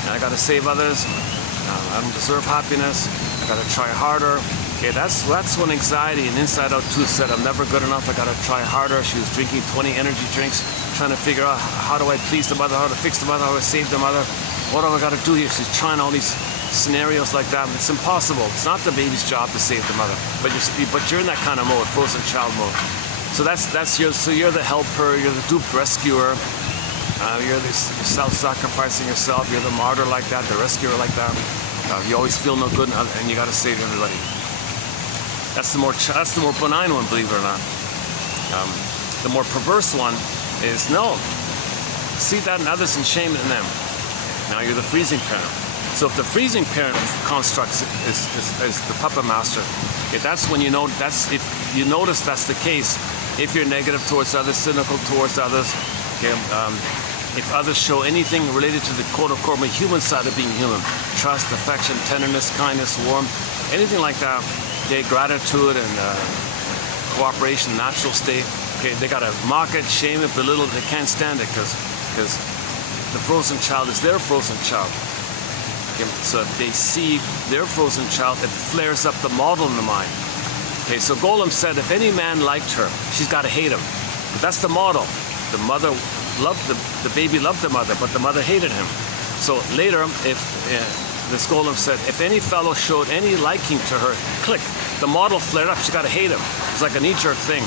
And I gotta save others. I don't deserve happiness. I gotta try harder. Okay, that's when anxiety and Inside Out 2 said, I'm never good enough, I gotta try harder. She was drinking 20 energy drinks, trying to figure out how do I please the mother, how to fix the mother, how to save the mother. What do I gotta do here? She's trying all these scenarios like that. It's impossible. It's not the baby's job to save the mother, but you're in that kind of mode, frozen child mode. So you're the helper, you're the duped rescuer, you're self-sacrificing yourself, you're the martyr like that, the rescuer like that. You always feel no good, and you got to save everybody. That's the more benign one, believe it or not. The more perverse one is no. See that in others and shame it in them. Now you're the freezing parent. So if the freezing parent construct is the puppet master, okay, that's when you know if you notice that's the case. If you're negative towards others, cynical towards others, okay, if others show anything related to the quote-unquote human side of being human, trust, affection, tenderness, kindness, warmth, anything like that, okay, gratitude and cooperation, natural state, okay, they gotta mock it, shame it, belittle it. They can't stand it because the frozen child is their frozen child. Okay, so if they see their frozen child, it flares up the model in the mind. Okay, so Golem said if any man liked her, she's got to hate him. But that's the model. The mother loved the baby loved the mother, but the mother hated him. So later, if this Golem said if any fellow showed any liking to her, click, the model flared up. She got to hate him. It's like a knee-jerk thing.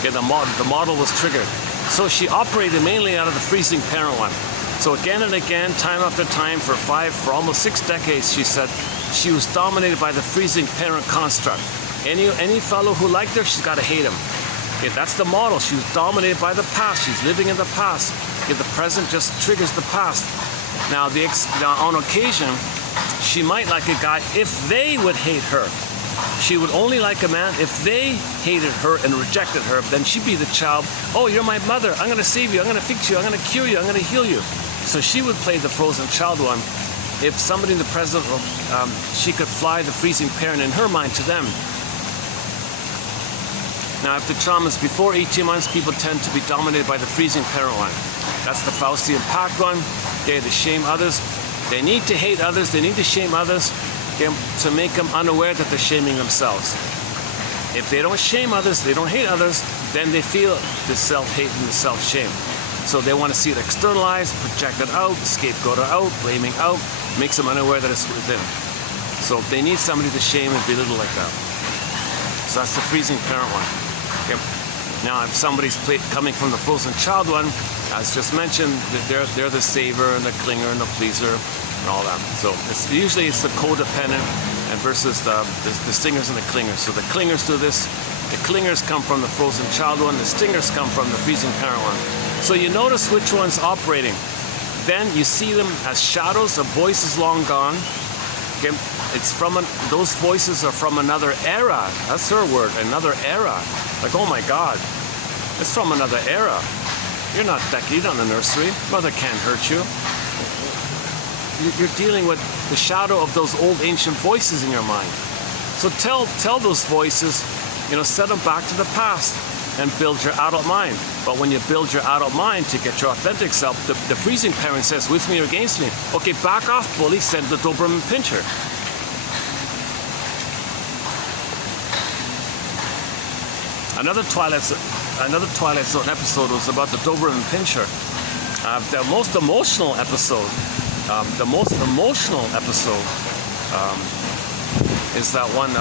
Okay, the model was triggered. So she operated mainly out of the freezing parent one. So again and again, time after time, for almost 6 decades, she said she was dominated by the freezing parent construct. Any fellow who liked her, she's got to hate him. Okay, that's the model. She was dominated by the past. She's living in the past. Okay, the present just triggers the past. Now, on occasion, she might like a guy if they would hate her. She would only like a man if they hated her and rejected her. Then she'd be the child. Oh, you're my mother. I'm going to save you. I'm going to fix you. I'm going to cure you. I'm going to heal you. So she would play the frozen child one. If somebody in the present, she could fly the freezing parent in her mind to them. Now, if the trauma is before 18 months, people tend to be dominated by the freezing parent one. That's the Faustian pact one. Okay, they shame others. They need to hate others. They need to shame others, okay, to make them unaware that they're shaming themselves. If they don't shame others, they don't hate others, then they feel the self-hate and the self-shame. So they want to see it externalized, projected out, scapegoated out, blaming out, makes them unaware that it's within. So they need somebody to shame and belittle like that. So that's the freezing parent one. Okay. Now, if somebody's coming from the frozen child one, as just mentioned, they're the saver and the clinger and the pleaser and all that. So usually it's the codependent and versus the stingers and the clingers. So the clingers do this. The clingers come from the frozen child one. The stingers come from the freezing parent one. So you notice which one's operating. Then you see them as shadows of voices long gone. Okay. It's from those voices are from another era. That's her word, another era. Like, oh my God, it's from another era. You're not decade on the nursery. Mother can't hurt you. You're dealing with the shadow of those old ancient voices in your mind. So tell those voices, set them back to the past and build your adult mind. But when you build your adult mind to get your authentic self, the freezing parent says, with me or against me? Okay, back off, bully, send the Doberman Pinscher. Another Twilight Zone episode was about the Doberman Pinscher. The most emotional episode is that one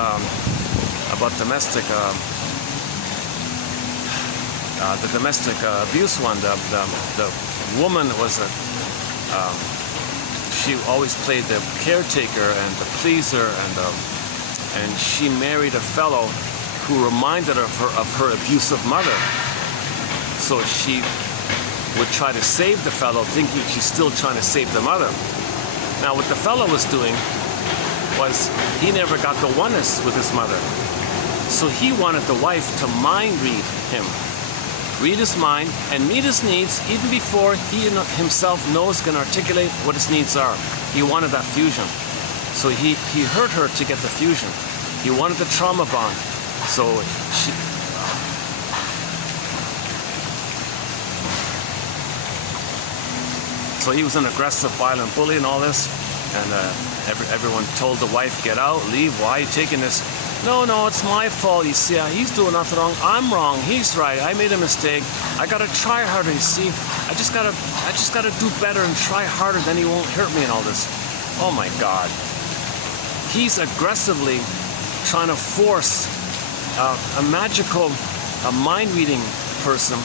about the domestic abuse one. The woman was she always played the caretaker and the pleaser, and she married a fellow who reminded her of her abusive mother. So she would try to save the fellow, thinking she's still trying to save the mother. Now what the fellow was doing was he never got the oneness with his mother. So he wanted the wife to mind read him, read his mind, and meet his needs even before he himself can articulate what his needs are. He wanted that fusion. So he hurt her to get the fusion. He wanted the trauma bond. So he was an aggressive, violent bully and all this, and everyone told the wife, get out, leave, why are you taking this? No, it's my fault, you see, he's doing nothing wrong, I'm wrong, he's right, I made a mistake, I gotta try harder, you see, I just gotta do better and try harder, then he won't hurt me and all this. Oh my God. He's aggressively trying to force a magical, mind-reading person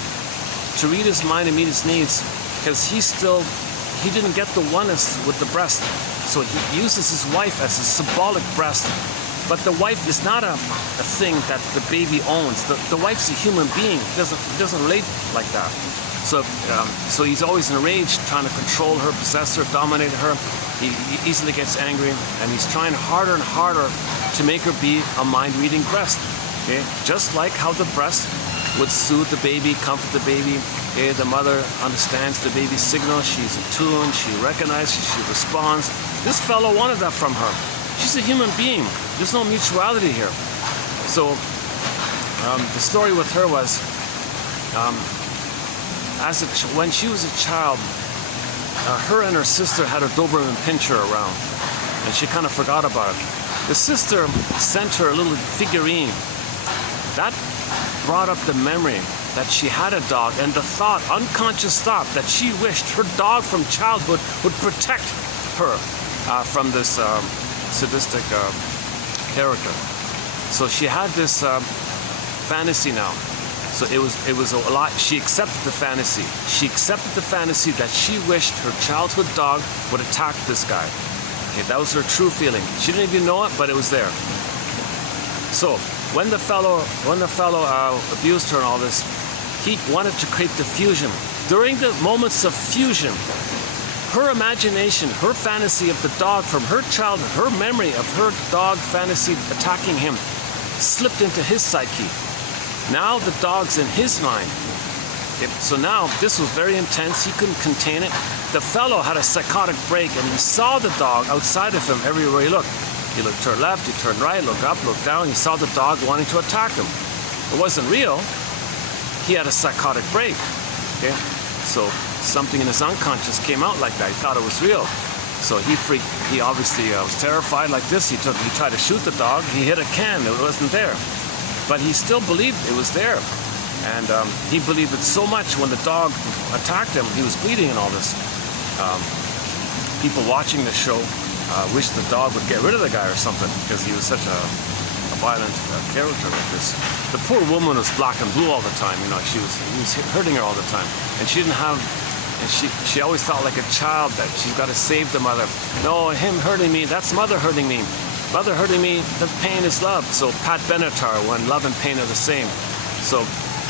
to read his mind and meet his needs, because he didn't get the oneness with the breast. So he uses his wife as a symbolic breast. But the wife is not a thing that the baby owns. The wife's a human being. It doesn't relate like that. So he's always enraged, trying to control her, possess her, dominate her. He easily gets angry, and he's trying harder and harder to make her be a mind-reading breast. Okay? Just like how the breast would soothe the baby, comfort the baby. Okay? The mother understands the baby's signal. She's in tune. She recognizes. She responds. This fellow wanted that from her. She's a human being. There's no mutuality here. So the story with her was, when she was a child, her and her sister had a Doberman Pinscher around, and she kind of forgot about it. The sister sent her a little figurine. That brought up the memory that she had a dog, and the thought, unconscious thought, that she wished her dog from childhood would protect her from this sadistic character. So she had this fantasy now. So it was a lot. She accepted the fantasy. She accepted the fantasy that she wished her childhood dog would attack this guy. Okay, that was her true feeling. She didn't even know it, but it was there. So when the fellow abused her and all this, he wanted to create the fusion. During the moments of fusion, her imagination, her fantasy of the dog from her childhood, her memory of her dog fantasy attacking him, slipped into his psyche. Now the dog's in his mind. So now this was very intense. He couldn't contain it. The fellow had a psychotic break, and he saw the dog outside of him everywhere he looked. He looked to the left, he turned right, looked up, looked down. He saw the dog wanting to attack him. It wasn't real. He had a psychotic break. Okay? So something in his unconscious came out like that. He thought it was real. So he freaked. He obviously was terrified like this. He tried to shoot the dog. He hit a can. It wasn't there. But he still believed it was there. And he believed it so much when the dog attacked him, he was bleeding and all this. People watching the show wished the dog would get rid of the guy or something, because he was such a violent character like this. The poor woman was black and blue all the time, you know, he was hurting her all the time. And she didn't have, and she always felt like a child that she's got to save the mother. No, him hurting me, that's mother hurting me. Mother hurting me, the pain is love. So Pat Benatar, when love and pain are the same. So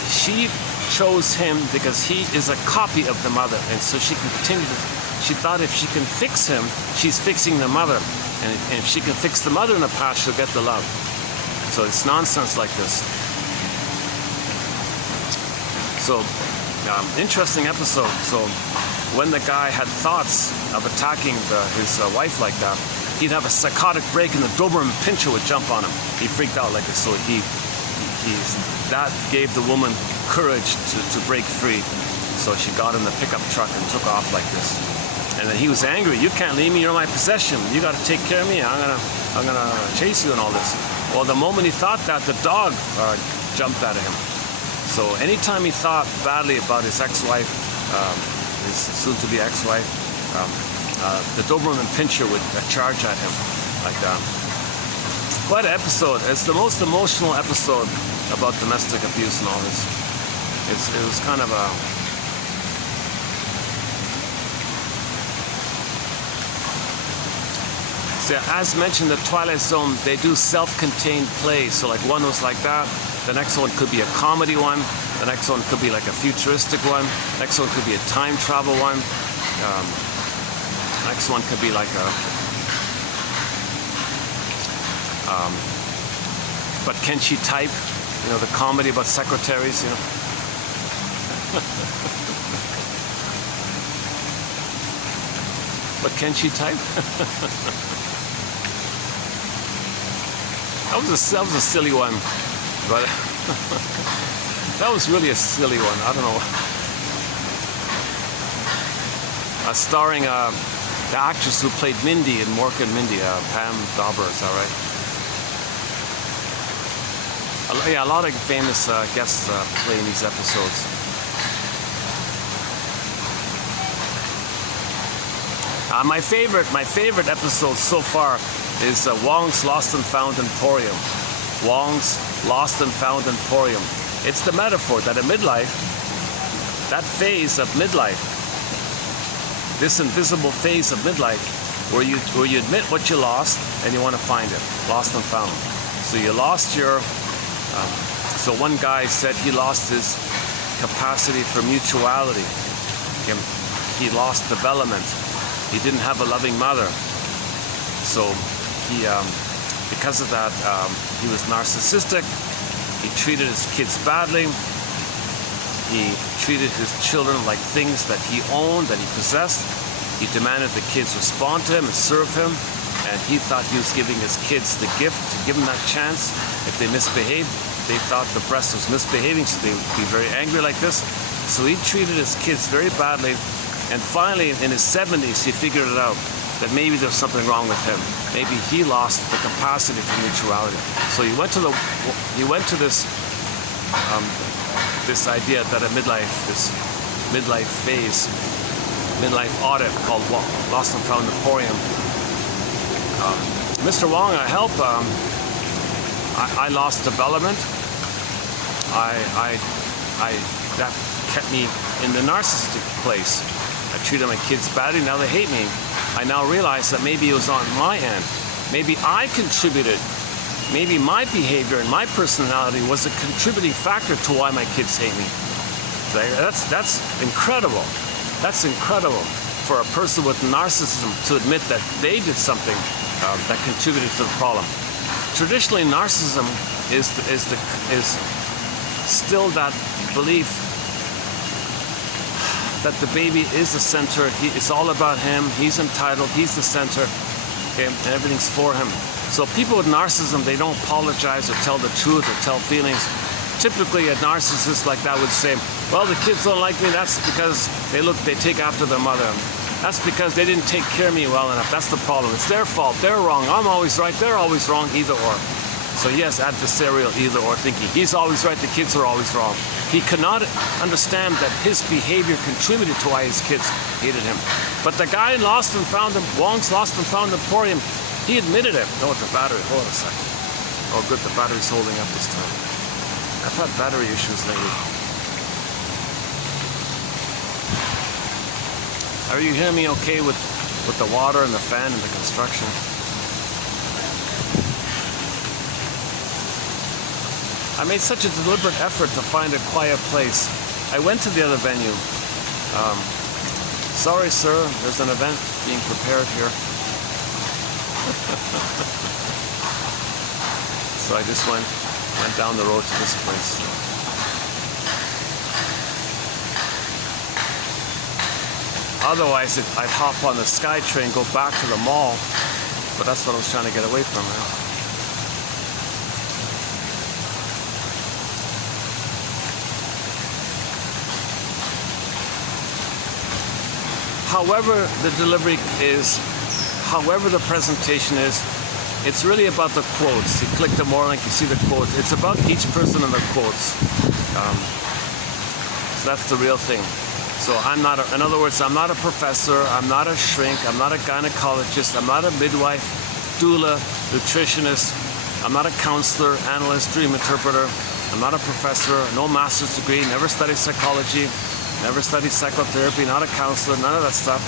she chose him because he is a copy of the mother, and so she can continue to, she thought if she can fix him, she's fixing the mother. And if she can fix the mother in the past, she'll get the love. So it's nonsense like this. So, interesting episode. So, when the guy had thoughts of attacking his wife like that, he'd have a psychotic break and the Doberman Pinscher would jump on him. He freaked out like this. So that gave the woman courage to break free. So she got in the pickup truck and took off like this. And then he was angry. You can't leave me. You're my possession. You got to take care of me. I'm gonna chase you and all this. Well, the moment he thought that, the dog jumped out of him. So anytime he thought badly about his ex-wife, his soon-to-be ex-wife, the Doberman Pinscher would charge at him like that. Quite an episode. It's the most emotional episode about domestic abuse and all this. It was kind of a... So as mentioned, the Twilight Zone, they do self-contained plays. So like one was like that. The next one could be a comedy one. The next one could be like a futuristic one. The next one could be a time travel one. Next one could be like a... but can she type? You know, the comedy about secretaries, you know. But can she type? That was a silly one, but that was really a silly one. I don't know. Starring the actress who played Mindy in Mork and Mindy, Pam Dauber, is that right? Yeah, a lot of famous guests play in these episodes. My favorite episode so far is Wong's Lost and Found Emporium. Wong's Lost and Found Emporium. It's the metaphor that at midlife, that phase of midlife, this invisible phase of midlife, where you admit what you lost and you want to find it, lost and found. So you lost your. So one guy said he lost his capacity for mutuality. He lost development. He didn't have a loving mother. So he, because of that, he was narcissistic. He treated his kids badly. He treated his children like things that he owned, that he possessed. He demanded the kids respond to him and serve him. And he thought he was giving his kids the gift to give them that chance. If they misbehaved, they thought the breast was misbehaving, so they would be very angry like this. So he treated his kids very badly. And finally, in his 70s, he figured it out, that maybe there's something wrong with him. Maybe he lost the capacity for mutuality. So he went to this this idea that a this midlife phase, midlife audit called Lost and Found Emporium. Mr. Wong, I help. I lost development. That kept me in the narcissistic place. I treated my kids badly, now they hate me. I now realize that maybe it was on my end. Maybe I contributed. Maybe my behavior and my personality was a contributing factor to why my kids hate me. That's incredible. That's incredible for a person with narcissism to admit that they did something that contributed to the problem. Traditionally, narcissism is still that belief that the baby is the center. It's all about him. He's entitled. He's the center. Okay, and everything's for him. So people with narcissism, they don't apologize or tell the truth or tell feelings. Typically, a narcissist like that would say, "Well, the kids don't like me. That's because they take after their mother. That's because they didn't take care of me well enough. That's the problem. It's their fault. They're wrong. I'm always right. They're always wrong. Either or." So yes, adversarial either or thinking. He's always right. The kids are always wrong. He could not understand that his behavior contributed to why his kids hated him. But the guy in Lost and Found, Wong's Lost and Found Emporium, he admitted it. Oh, the battery. Hold on a second. Oh, good, the battery's holding up this time. I've had battery issues lately. Are you hearing me okay with the water and the fan and the construction? I made such a deliberate effort to find a quiet place. I went to the other venue. Sorry, sir, there's an event being prepared here. So I just went down the road to this place. Otherwise, I'd hop on the SkyTrain, go back to the mall, but that's what I was trying to get away from. However the delivery is, however the presentation is, it's really about the quotes. You click the more link, you see the quotes. It's about each person and their quotes. So that's the real thing. So I'm not, in other words, I'm not a professor, I'm not a shrink, I'm not a gynecologist, I'm not a midwife, doula, nutritionist, I'm not a counselor, analyst, dream interpreter, I'm not a professor, no master's degree, never studied psychology, never studied psychotherapy, not a counselor, none of that stuff.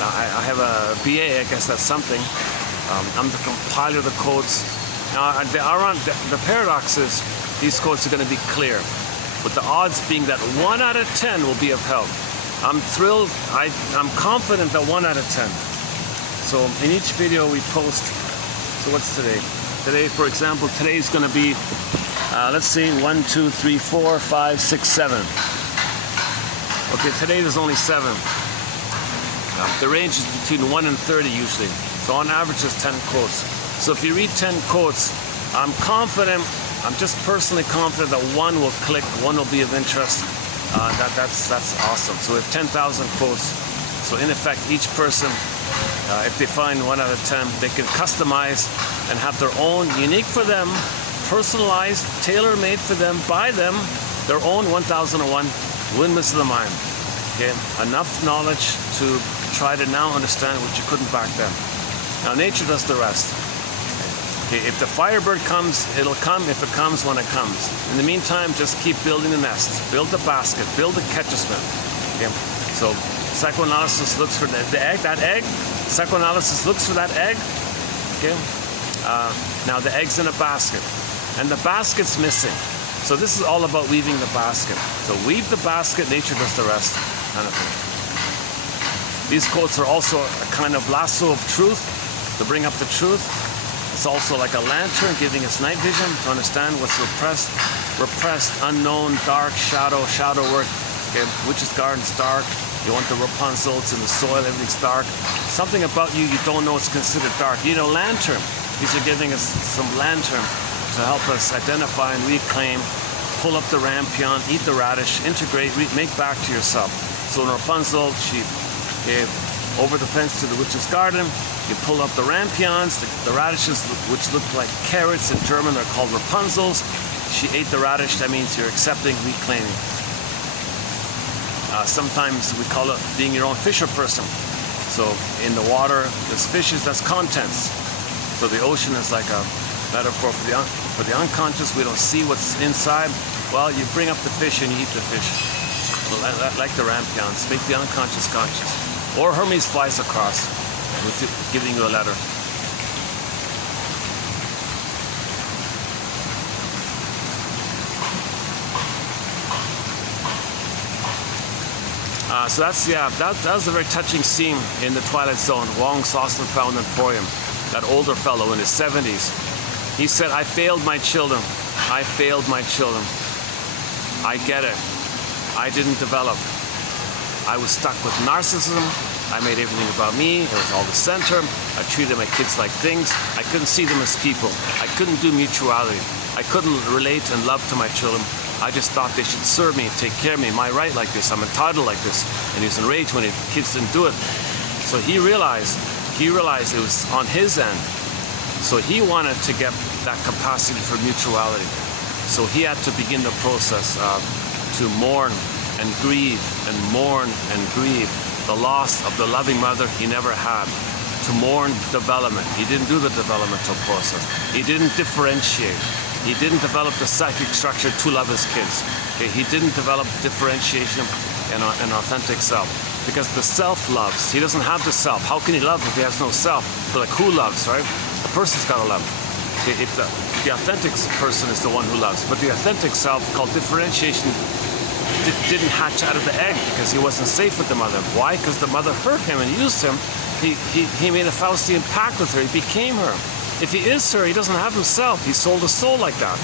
I have a BA, I guess that's something. I'm the compiler of the codes. Now, the paradox is these codes are going to be clear, with the odds being that 1 out of 10 will be of help. I'm thrilled, I'm confident that 1 out of 10. So in each video we post, so what's today? Today, for example, today's going to be, let's see, 1, 2, 3, 4, 5, 6, 7. Okay, today there's only 7. The range is between 1 and 30 usually. So on average, there's 10 quotes. So if you read 10 quotes, I'm confident, I'm just personally confident that 1 will click, 1 will be of interest. That's awesome. So we have 10,000 quotes. So in effect, each person, if they find 1 out of 10, they can customize and have their own, unique for them, personalized, tailor-made for them, by them, their own 1001 Windmills of the mind. Okay, enough knowledge to try to now understand what you couldn't back then. Now nature does the rest. Okay, if the firebird comes, it'll come if it comes when it comes. In the meantime, just keep building the nest, build the basket, build the catch-a-smith. Okay, so psychoanalysis looks for the egg, that egg. Psychoanalysis looks for that egg. Okay, now the egg's in a basket, and the basket's missing. So this is all about weaving the basket. So weave the basket, nature does the rest, kind of thing. These quotes are also a kind of lasso of truth, to bring up the truth. It's also like a lantern giving us night vision to understand what's repressed, unknown, dark, shadow work. Okay, witch's garden's dark. You want the Rapunzel, it's in the soil, everything's dark. Something about you don't know is considered dark. You know, lantern. These are giving us some lantern to help us identify and reclaim, pull up the rampion, eat the radish, integrate, make back to yourself. So in Rapunzel, she gave over the fence to the witch's garden. You pull up the rampions, the radishes, which look like carrots in German, they're called Rapunzels. She ate the radish, that means you're accepting, reclaiming. Sometimes we call it being your own fisher person. So in the water, there's fishes, that's contents. So the ocean is like a metaphor for the unconscious. We don't see what's inside. Well, you bring up the fish and you eat the fish. Like the rampions, make the unconscious conscious. Or Hermes flies across with giving you a letter. So that's, yeah, that was a very touching scene in the Twilight Zone. Wong's Lost and Found Emporium. That older fellow in his 70s. He said, I failed my children. I failed my children. I get it. I didn't develop. I was stuck with narcissism. I made everything about me. It was all the center. I treated my kids like things. I couldn't see them as people. I couldn't do mutuality. I couldn't relate and love to my children. I just thought they should serve me, take care of me, my right like this, I'm entitled like this. And he was enraged when his kids didn't do it. So he realized it was on his end. So he wanted to get that capacity for mutuality. So he had to begin the process. to mourn and grieve and mourn and grieve the loss of the loving mother he never had. To mourn development. He didn't do the developmental process. He didn't differentiate. He didn't develop the psychic structure to love his kids. Okay? He didn't develop differentiation and an authentic self. Because the self loves. He doesn't have the self. How can he love if he has no self? But like, who loves, right? The person's got to love. Okay? If the authentic person is the one who loves. But the authentic self, called differentiation, didn't hatch out of the egg because he wasn't safe with the mother. Why? Because the mother hurt him and used him. He made a Faustian pact with her. He became her. If he is her, he doesn't have himself. He sold his soul like that.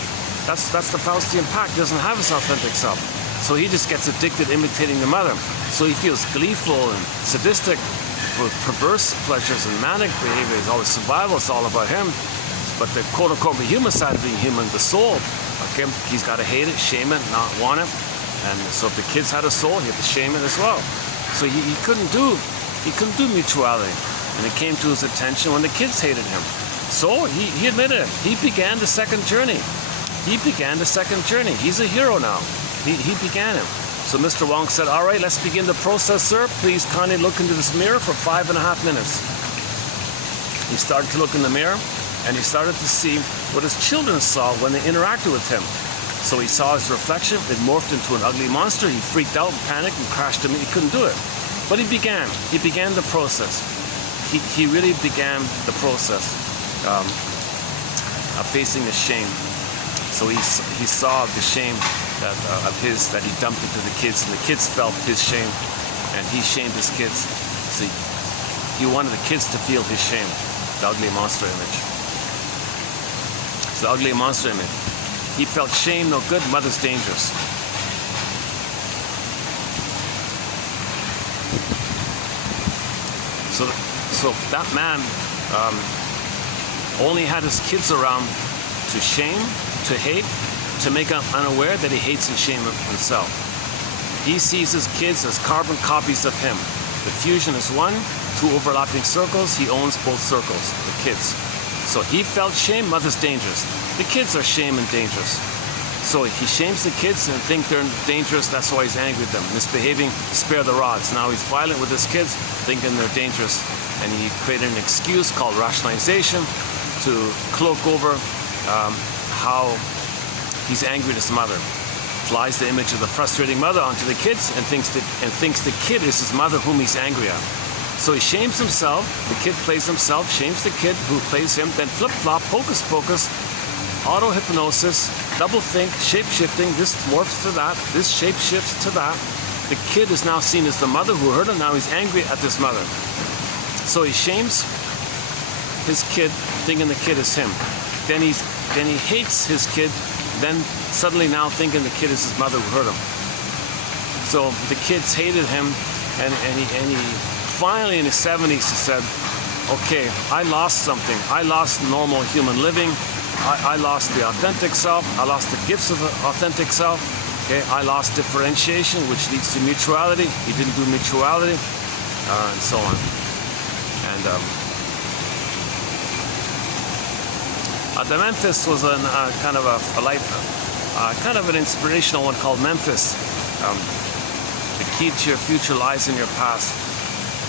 That's the Faustian pact. He doesn't have his authentic self. So he just gets addicted imitating the mother. So he feels gleeful and sadistic with perverse pleasures and manic behavior. It's always survival. It's all about him. But the quote-unquote the human side of being human, the soul, okay, he's got to hate it, shame it, not want it. And so if the kids had a soul, he had to shame it as well. So he couldn't do mutuality. And it came to his attention when the kids hated him. So he admitted it. He began the second journey. He began the second journey. He's a hero now. He began it. So Mr. Wong said, all right, let's begin the process, sir. Please kindly look into this mirror for 5.5 minutes. He started to look in the mirror, and he started to see what his children saw when they interacted with him. So he saw his reflection. It morphed into an ugly monster. He freaked out and panicked and crashed him. He couldn't do it. But he began the process. He really began the process of facing the shame. So he saw the shame that he dumped into the kids, and the kids felt his shame, and he shamed his kids. So he wanted the kids to feel his shame, the ugly monster image. It's the ugly monster image. He felt shame no good, mother's dangerous. So that man only had his kids around to shame, to hate, to make him unaware that he hates and shames himself. He sees his kids as carbon copies of him. The fusion is one, two overlapping circles. He owns both circles, the kids. So he felt shame, mother's dangerous. The kids are shame and dangerous. So he shames the kids and think they're dangerous. That's why he's angry with them. Misbehaving, spare the rods. Now he's violent with his kids, thinking they're dangerous. And he created an excuse called rationalization to cloak over how he's angry at his mother. Flies the image of the frustrating mother onto the kids and thinks the kid is his mother whom he's angry at. So he shames himself. The kid plays himself, shames the kid who plays him. Then flip-flop, hocus-pocus, auto-hypnosis, double-think, shape-shifting. This morphs to that. This shape-shifts to that. The kid is now seen as the mother who hurt him. Now he's angry at this mother. So he shames his kid, thinking the kid is him. Then he hates his kid. Then suddenly now thinking the kid is his mother who hurt him. So the kids hated him, and he finally in his 70s he said, okay, I lost something. I lost normal human living. I lost the authentic self. I lost the gifts of the authentic self. Okay, I lost differentiation, which leads to mutuality. He didn't do mutuality, and so on. And the Memphis was kind of an inspirational one called Memphis. The key to your future lies in your past.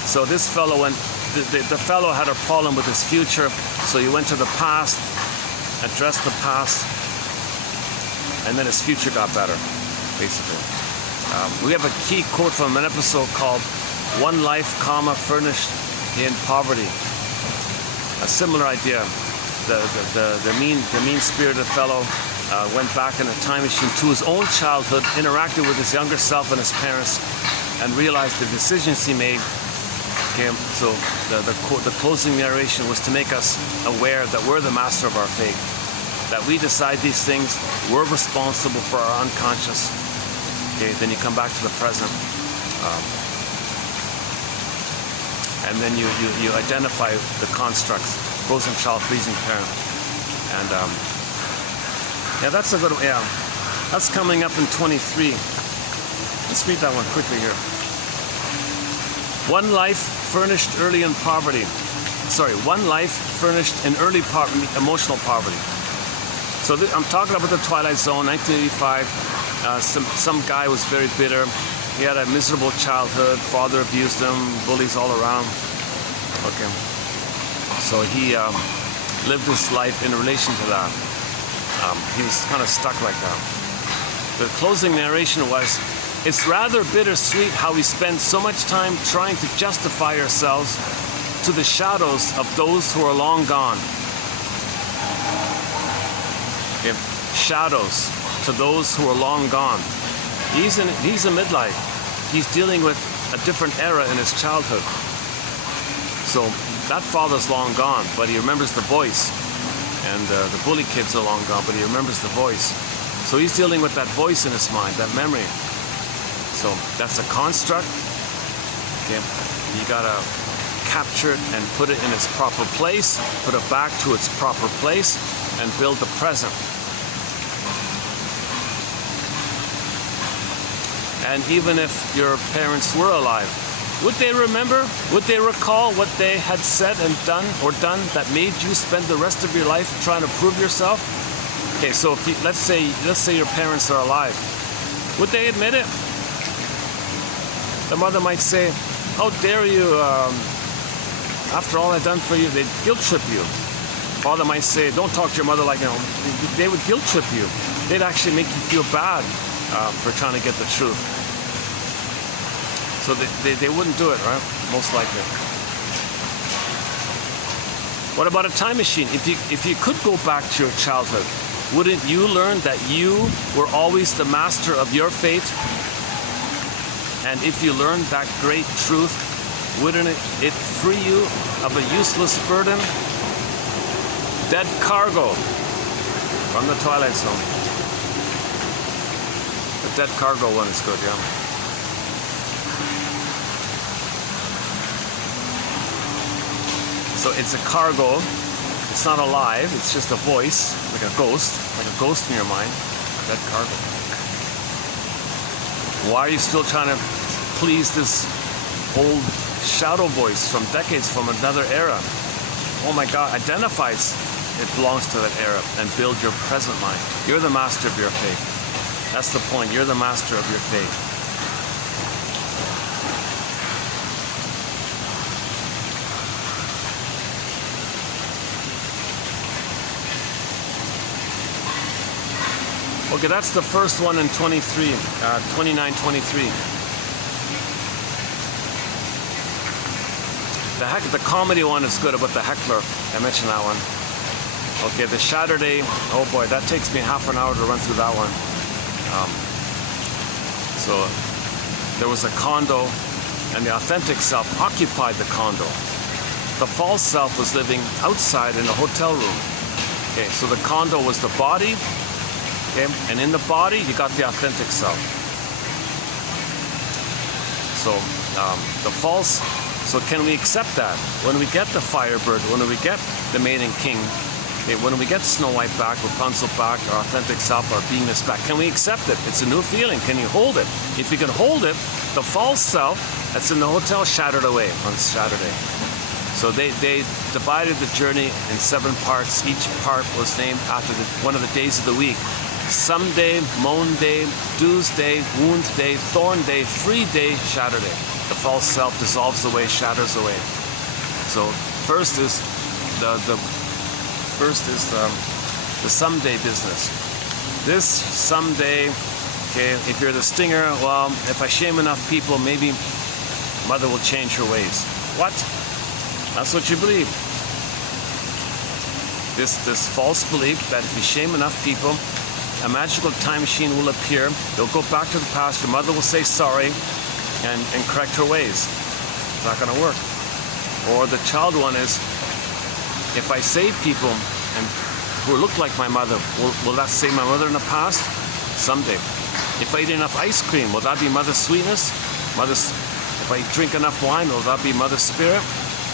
So this fellow went. The fellow had a problem with his future, so he went to the past, addressed the past, and then his future got better, basically. We have a key quote from an episode called "One life, furnished in poverty." A similar idea. The mean-spirited fellow went back in a time machine to his own childhood, interacted with his younger self and his parents, and realized the decisions he made. Okay, so the closing narration was to make us aware that we're the master of our fate, that we decide these things, we're responsible for our unconscious. Okay, then you come back to the present, and then you identify the constructs. Frozen child, freezing parent, and yeah, that's a good one. Yeah, that's coming up in 23. Let's read that one quickly here. One life furnished early in poverty. Sorry, one life furnished in early emotional poverty. So I'm talking about the Twilight Zone, 1985. some guy was very bitter. He had a miserable childhood. Father abused him, bullies all around. Okay, so he lived his life in relation to that. He was kind of stuck like that. The closing narration was, "It's rather bittersweet how we spend so much time trying to justify ourselves to the shadows of those who are long gone." Okay. Shadows to those who are long gone. He's in midlife. He's dealing with a different era in his childhood. So that father's long gone, but he remembers the voice. And the bully kids are long gone, but he remembers the voice. So he's dealing with that voice in his mind, that memory. So that's a construct. Okay. You gotta capture it and put it in its proper place, put it back to its proper place, and build the present. And even if your parents were alive, would they remember? Would they recall what they had said and done that made you spend the rest of your life trying to prove yourself? Okay, so if let's say your parents are alive, would they admit it? The mother might say, "How dare you? After all I've done for you," they'd guilt trip you. Father might say, "Don't talk to your mother like," they would guilt trip you. They'd actually make you feel bad for trying to get the truth. So they wouldn't do it, right? Most likely. What about a time machine? If you could go back to your childhood, wouldn't you learn that you were always the master of your fate? And if you learned that great truth, wouldn't it free you of a useless burden? Dead cargo from the Twilight Zone. The dead cargo one is good, yeah. So it's a cargo, it's not alive, it's just a voice, like a ghost in your mind, dead cargo. Why are you still trying to please this old shadow voice from decades from another era? Oh my God, identifies it belongs to that era and build your present mind. You're the master of your fate. That's the point, you're the master of your fate. Okay, that's the first one in 29:23. The comedy one is good about the heckler. I mentioned that one. Okay, the Saturday. Oh boy, that takes me half an hour to run through that one. So there was a condo, and the authentic self occupied the condo. The false self was living outside in a hotel room. Okay, so the condo was the body. Okay, and in the body, you got the authentic self. So the false. So can we accept that? When we get the Firebird, when we get the Maiden King, okay, when we get Snow White back, Rapunzel back, our authentic self, our beingness back, can we accept it? It's a new feeling. Can you hold it? If you can hold it, the false self that's in the hotel shattered away on Saturday. So they divided the journey in 7 parts. Each part was named after one of the days of the week. Someday, Moan Day, Dews Day, Wound Day, Thorn Day, Free Day, Shatter Day. The false self dissolves away, shatters away. So first is the someday business. This someday, okay, if you're the stinger, well, if I shame enough people, maybe mother will change her ways. What? That's what you believe. This false belief that if you shame enough people, a magical time machine will appear. They'll go back to the past. Your mother will say sorry and correct her ways. It's not going to work. Or the child one is, if I save people and who look like my mother, will that save my mother in the past? Someday. If I eat enough ice cream, will that be mother's sweetness? If I drink enough wine, will that be mother's spirit?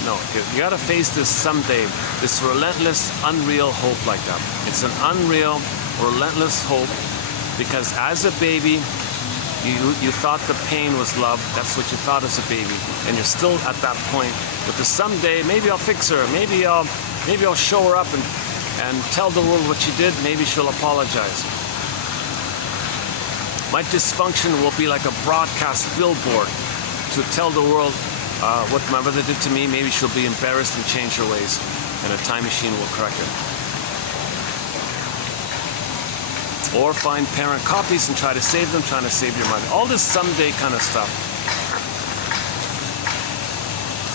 No, you got to face this someday, this relentless, unreal hope like that. It's an unreal, relentless hope, because as a baby, you thought the pain was love. That's what you thought as a baby, and you're still at that point. But the someday, maybe I'll fix her. Maybe I'll show her up and tell the world what she did. Maybe she'll apologize. My dysfunction will be like a broadcast billboard to tell the world what my mother did to me. Maybe she'll be embarrassed and change her ways, and a time machine will correct it. Or find parent copies and try to save them, trying to save your mother. All this someday kind of stuff.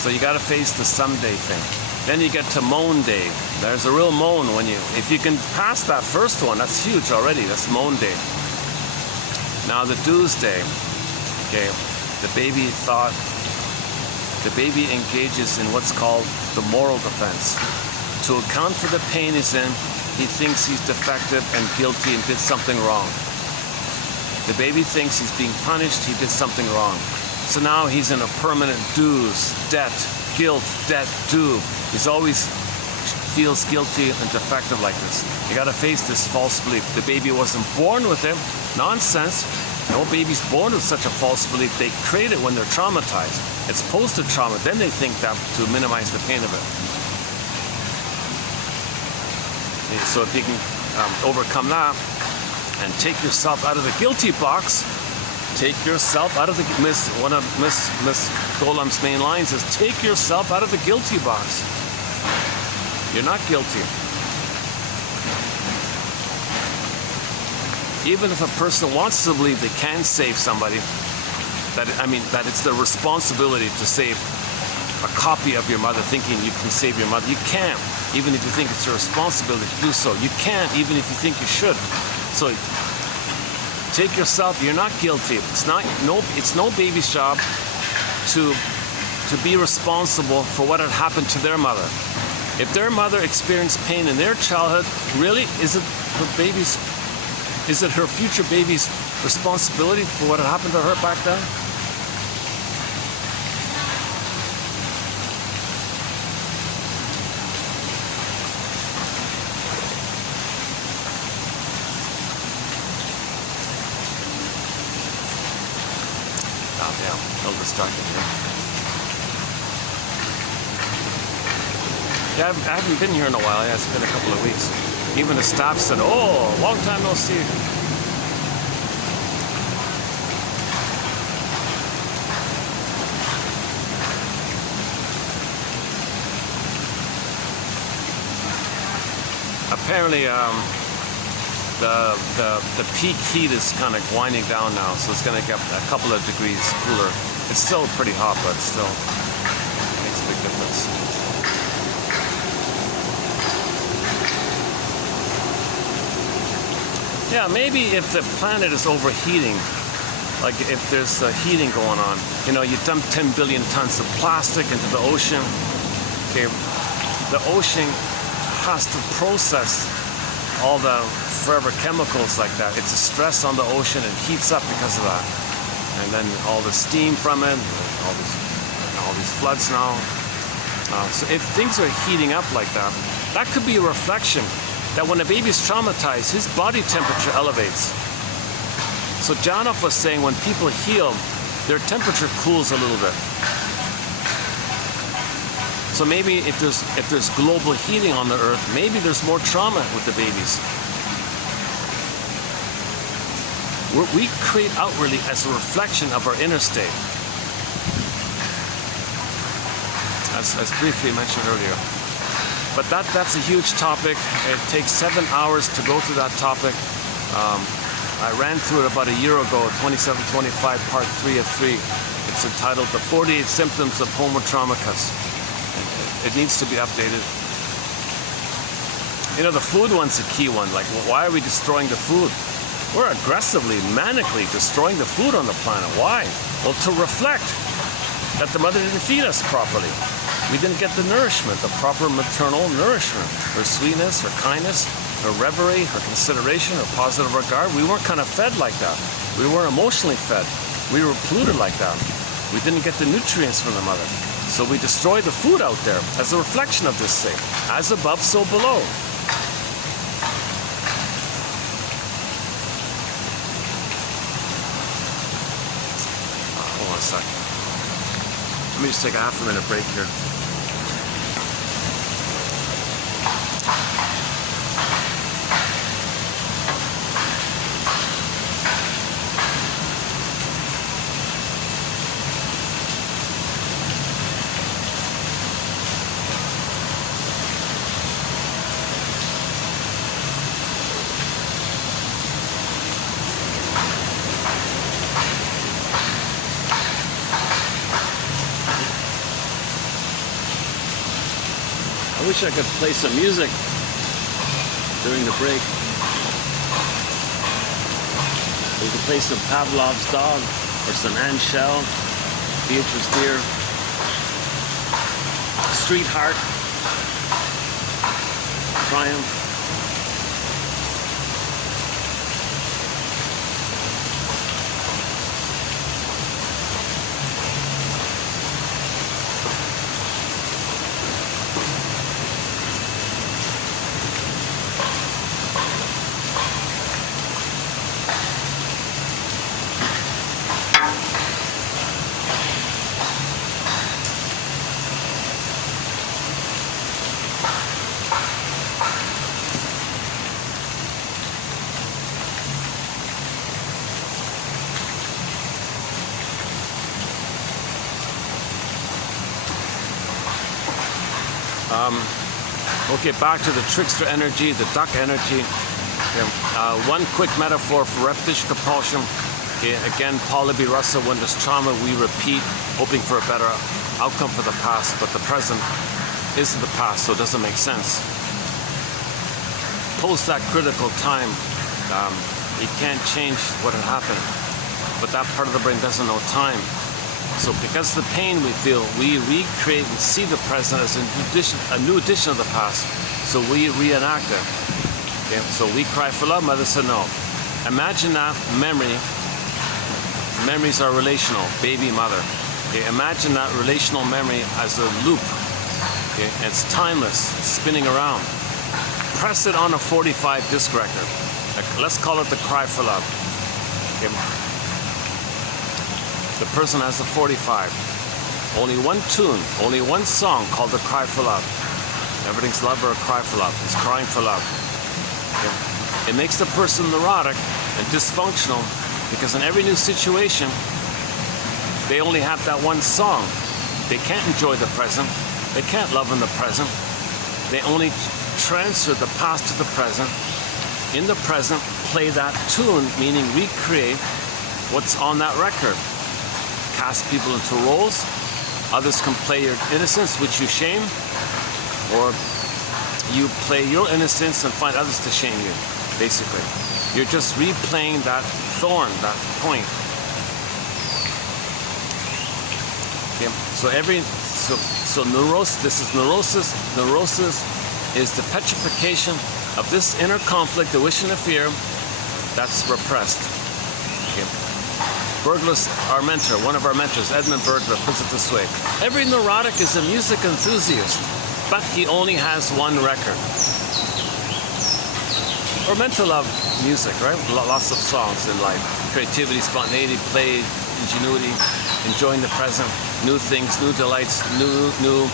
So you got to face the someday thing. Then you get to moan day. There's a real moan when if you can pass that first one, that's huge already. That's moan day. Now the do's day. Okay, the baby engages in what's called the moral defense. To account for the pain he's in, he thinks he's defective and guilty and did something wrong. The baby thinks he's being punished, he did something wrong. So now he's in a permanent dues, debt, guilt, debt, due. He's always feels guilty and defective like this. You gotta face this false belief. The baby wasn't born with it. Nonsense. No baby's born with such a false belief. They create it when they're traumatized. It's post-trauma. Then they think that to minimize the pain of it. So if you can overcome that and take yourself out of the guilty box, take yourself out of the, one of Miss Golem's main lines is, take yourself out of the guilty box. You're not guilty. Even if a person wants to believe they can save somebody, that it's their responsibility to save a copy of your mother, thinking you can save your mother. You can't, even if you think it's your responsibility to do so. You can't, even if you think you should. So take yourself, you're not guilty. It's no baby's job to be responsible for what had happened to their mother. If their mother experienced pain in their childhood, really, is it her future baby's responsibility for what had happened to her back then? Oh, damn, a little distracted here. Yeah, I haven't been here in a while. Yeah, it's been a couple of weeks. Even the staff said, "Oh, long time no see." Apparently, the peak heat is kind of winding down now, so it's going to get a couple of degrees cooler. It's still pretty hot, but still makes a big difference. Yeah, maybe if the planet is overheating, like if there's heating going on, you dump 10 billion tons of plastic into the ocean. Okay, the ocean has to process all the forever chemicals like that. It's a stress on the ocean and heats up because of that. And then all the steam from it, all these floods now. So if things are heating up like that, that could be a reflection that when a baby's traumatized, his body temperature elevates. So Janoff was saying when people heal, their temperature cools a little bit. So maybe if there's global heating on the earth, maybe there's more trauma with the babies. We create outwardly as a reflection of our inner state. As briefly mentioned earlier. But that's a huge topic. It takes 7 hours to go through that topic. I ran through it about a year ago, 2725, part 3 of 3. It's entitled The 48 Symptoms of Homo Traumicus. It needs to be updated. The food one's a key one. Like, why are we destroying the food? We're aggressively, manically destroying the food on the planet. Why? Well, to reflect that the mother didn't feed us properly. We didn't get the nourishment, the proper maternal nourishment. Her sweetness, her kindness, her reverie, her consideration, her positive regard. We weren't kind of fed like that. We weren't emotionally fed. We were polluted like that. We didn't get the nutrients from the mother. So we destroy the food out there as a reflection of this thing. As above, so below. Hold on a second. Let me just take a half-a-minute break here. wish I could play some music during the break. We could play some Pavlov's Dog or some Anne Shell, Beatrice Deer, Street Heart, Triumph. Okay, back to the trickster energy, the duck energy. One quick metaphor for repetition compulsion. Okay, again, Paula B. Russell, when there's trauma, we repeat, hoping for a better outcome for the past, but the present isn't the past, so it doesn't make sense. Post that critical time, you can't change what had happened, but that part of the brain doesn't know time. So because of the pain we feel, we recreate and see the present as a new edition of the past. So we reenact it. Okay? So we cry for love, mother said no. Imagine that memory. Memories are relational, baby, mother. Okay? Imagine that relational memory as a loop. Okay? And it's timeless, it's spinning around. Press it on a 45 disc record. Let's call it the cry for love. Okay? The person has a 45. Only one tune, only one song called the cry for love. Everything's love or a cry for love. It's crying for love. Okay? It makes the person neurotic and dysfunctional because in every new situation, they only have that one song. They can't enjoy the present. They can't love in the present. They only transfer the past to the present. In the present, play that tune, meaning recreate what's on that record. Cast people into roles. Others can play your innocence, which you shame, or you play your innocence and find others to shame you, basically. You're just replaying that thorn, that point. Okay. So neurosis, this is neurosis. Neurosis is the petrification of this inner conflict, the wish and the fear, that's repressed. Okay. Bergler's our mentor, one of our mentors, Edmund Bergler, puts it this way. Every neurotic is a music enthusiast, but he only has one record. We're meant to love music, right? Lots of songs in life. Creativity, spontaneity, play, ingenuity, enjoying the present, new things, new delights, new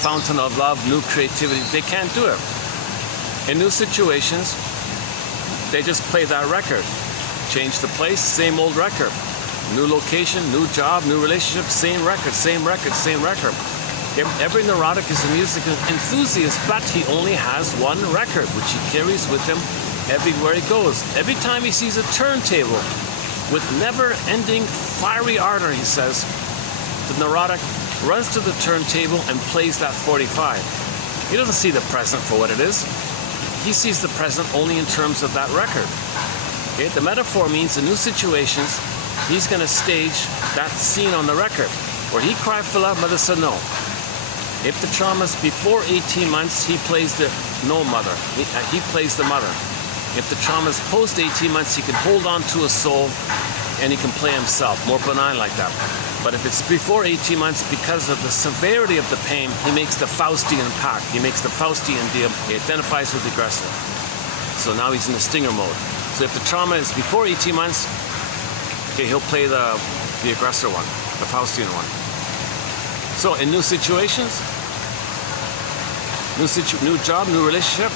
fountain of love, new creativity. They can't do it. In new situations, they just play that record. Change the place, same old record. New location, new job, new relationship, same record, same record, same record. Every neurotic is a music enthusiast, but he only has one record, which he carries with him everywhere he goes. Every time he sees a turntable with never-ending fiery ardor, he says, the neurotic runs to the turntable and plays that 45. He doesn't see the present for what it is. He sees the present only in terms of that record. Okay? The metaphor means in new situations, he's going to stage that scene on the record where he cried for love, mother said no. If the trauma's before 18 months, he plays the no mother. He plays the mother. If the trauma's post 18 months, he can hold on to a soul and he can play himself, more benign like that. But if it's before 18 months, because of the severity of the pain, he makes the Faustian pact. He makes the Faustian deal. He identifies with the aggressor. So now he's in the stinger mode. So if the trauma is before 18 months, okay, he'll play the aggressor one, the Faustian one. So in new situations, new job, new relationship,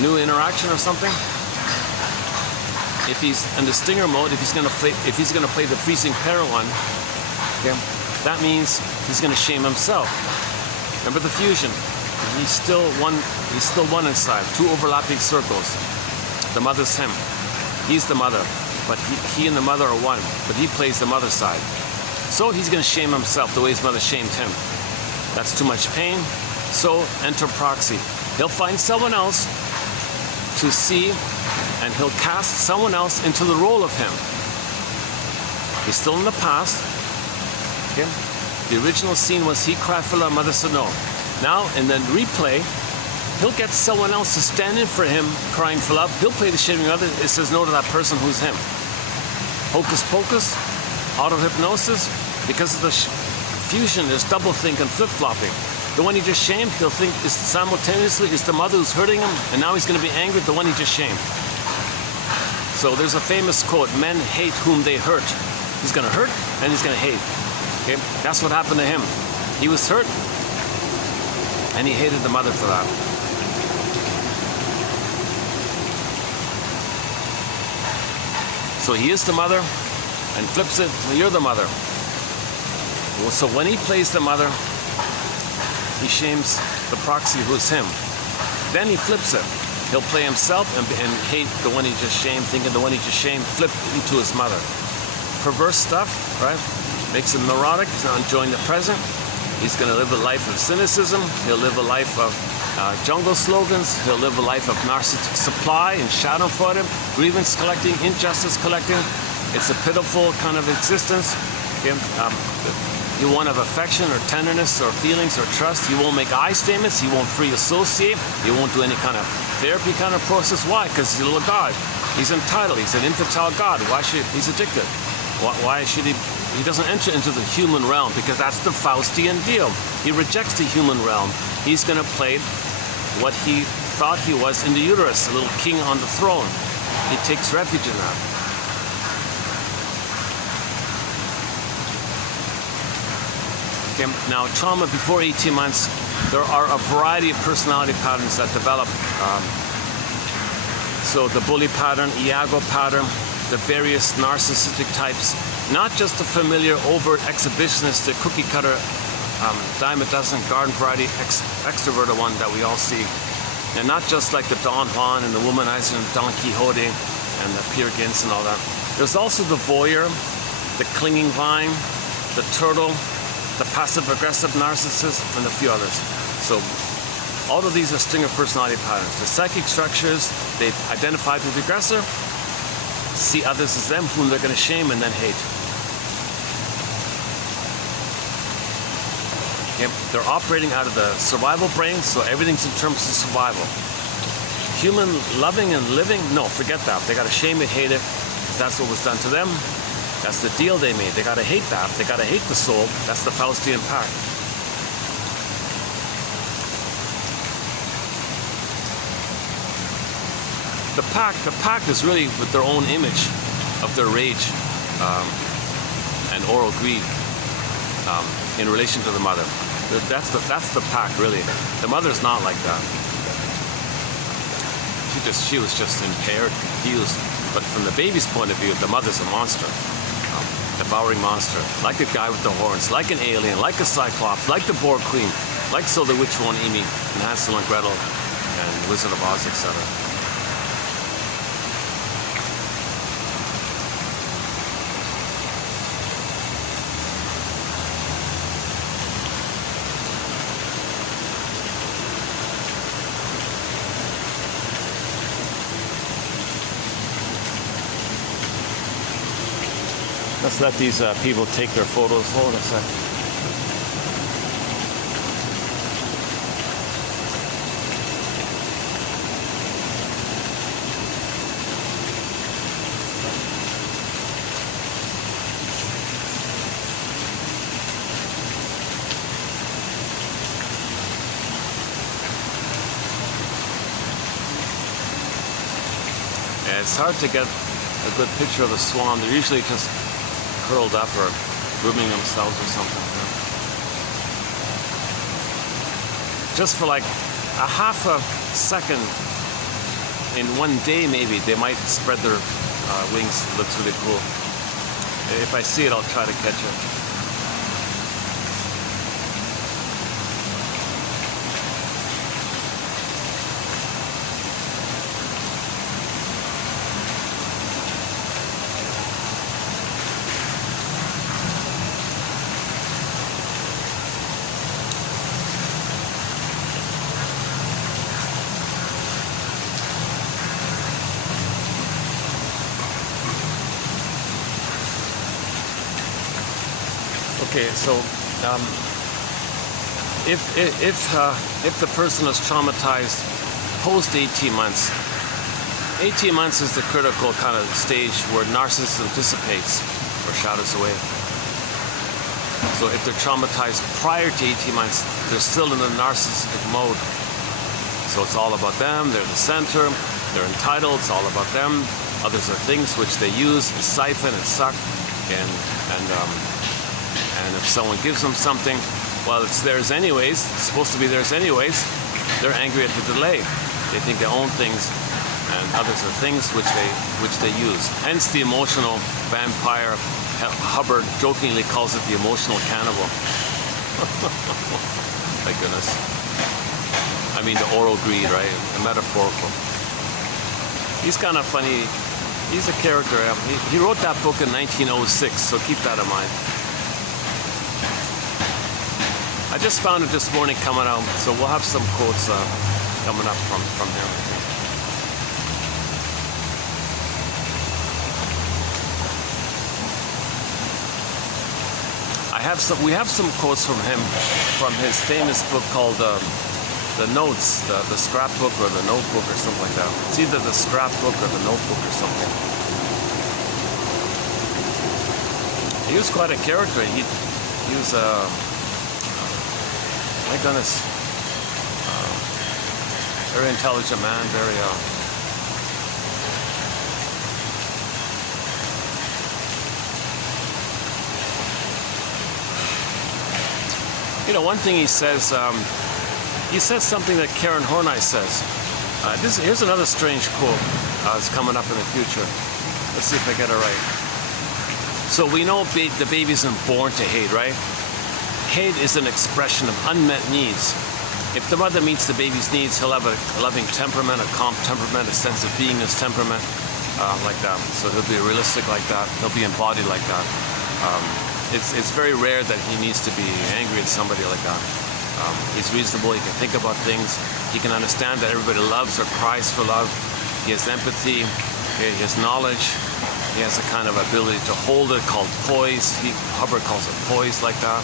new interaction or something, if he's in the stinger mode, if he's gonna play the freezing parent one, okay, that means he's gonna shame himself. Remember the fusion. He's still one inside, two overlapping circles. The mother's him. He's the mother, but he and the mother are one, but he plays the mother side. So he's going to shame himself the way his mother shamed him. That's too much pain. So enter proxy. He'll find someone else to see, and he'll cast someone else into the role of him. He's still in the past. Okay? The original scene was he cried for love, mother said no. Now, in the replay, he'll get someone else to stand in for him, crying for love. He'll play the shaming mother. It says no to that person who's him. Hocus pocus, auto-hypnosis. Because of the fusion, there's double think and flip-flopping. The one he just shamed, he'll think is simultaneously is the mother who's hurting him, and now he's going to be angry at the one he just shamed. So there's a famous quote, men hate whom they hurt. He's going to hurt and he's going to hate. Okay? That's what happened to him. He was hurt and he hated the mother for that. So he is the mother and flips it, well, you're the mother. Well, so when he plays the mother, he shames the proxy who's him. Then he flips it. He'll play himself and hate the one he just shamed, thinking the one he just shamed flipped into his mother. Perverse stuff, right? Makes him neurotic. He's not enjoying the present. He's going to live a life of cynicism. He'll live a life of jungle slogans. He'll live a life of narcissistic supply and schadenfreude, grievance collecting, injustice collecting. It's a pitiful kind of existence. Okay? You won't have affection or tenderness or feelings or trust. You won't make I statements. You won't free associate. You won't do any kind of therapy kind of process. Why? Because he's a little god. He's entitled. He's an infantile god. Why should he's addicted? Why should he? He doesn't enter into the human realm because that's the Faustian deal. He rejects the human realm. He's going to play what he thought he was in the uterus, a little king on the throne. He takes refuge in that. Okay, now, trauma before 18 months, there are a variety of personality patterns that develop. So the bully pattern, Iago pattern, the various narcissistic types, not just the familiar overt exhibitionist, the cookie cutter, dime a dozen garden variety extroverted one that we all see. And not just like the Don Juan and the womanizer and Don Quixote and the Peer Gynt and all that. There's also the voyeur, the clinging vine, the turtle, the passive-aggressive narcissist, and a few others. So all of these are stringer personality patterns. The psychic structures, they identify with the aggressor, see others as them, whom they're going to shame and then hate. Okay. They're operating out of the survival brain, so everything's in terms of survival. Human loving and living, no, forget that. They got to shame it, hate it, because that's what was done to them. That's the deal they made. They got to hate that. They got to hate the soul. That's the Faustian pact. The pact is really with their own image of their rage and oral greed in relation to the mother. That's the pact, really. The mother's not like that. She was just impaired, confused. But from the baby's point of view, the mother's a monster. Devouring monster, like a guy with the horns, like an alien, like a cyclops, like the Boar Queen, like so the Witch One Amy, and Hansel and Gretel, and Wizard of Oz, etc. Let's let these people take their photos. Hold on a sec. Yeah, it's hard to get a good picture of the swan. They're usually just curled up or grooming themselves or something. Just for like a half a second in one day, maybe they might spread their wings. It looks really cool. If I see it, I'll try to catch it. Okay, so if the person is traumatized post 18 months, 18 months is the critical kind of stage where narcissism dissipates or shadows away. So if they're traumatized prior to 18 months, they're still in the narcissistic mode. So it's all about them, they're the center, they're entitled, it's all about them. Others are things which they use and siphon and suck. And if someone gives them something, well, it's theirs anyways, it's supposed to be theirs anyways, they're angry at the delay. They think they own things, and others are things which they use. Hence the emotional vampire. Hubbard jokingly calls it the emotional cannibal. My goodness. I mean the oral greed, right? The metaphorical. He's kind of funny. He's a character. He wrote that book in 1906, so keep that in mind. I just found it this morning coming out, so we'll have some quotes coming up from him. We have some quotes from him, from his famous book called The Notes, the Scrapbook or the Notebook or something like that. It's either the Scrapbook or the Notebook or something. He was quite a character. He was my goodness, very intelligent man, very you know, one thing he says something that Karen Horney says. Here's another strange quote. It's coming up in the future. Let's see if I get it right. So we know the baby isn't born to hate, right? Hate is an expression of unmet needs. If the mother meets the baby's needs, he'll have a loving temperament, a calm temperament, a sense of beingness temperament, like that. So he'll be realistic like that. He'll be embodied like that. It's very rare that he needs to be angry at somebody like that. He's reasonable, he can think about things, he can understand that everybody loves or cries for love, he has empathy, he has knowledge, he has a kind of ability to hold it called poise. Hubbard calls it poise like that.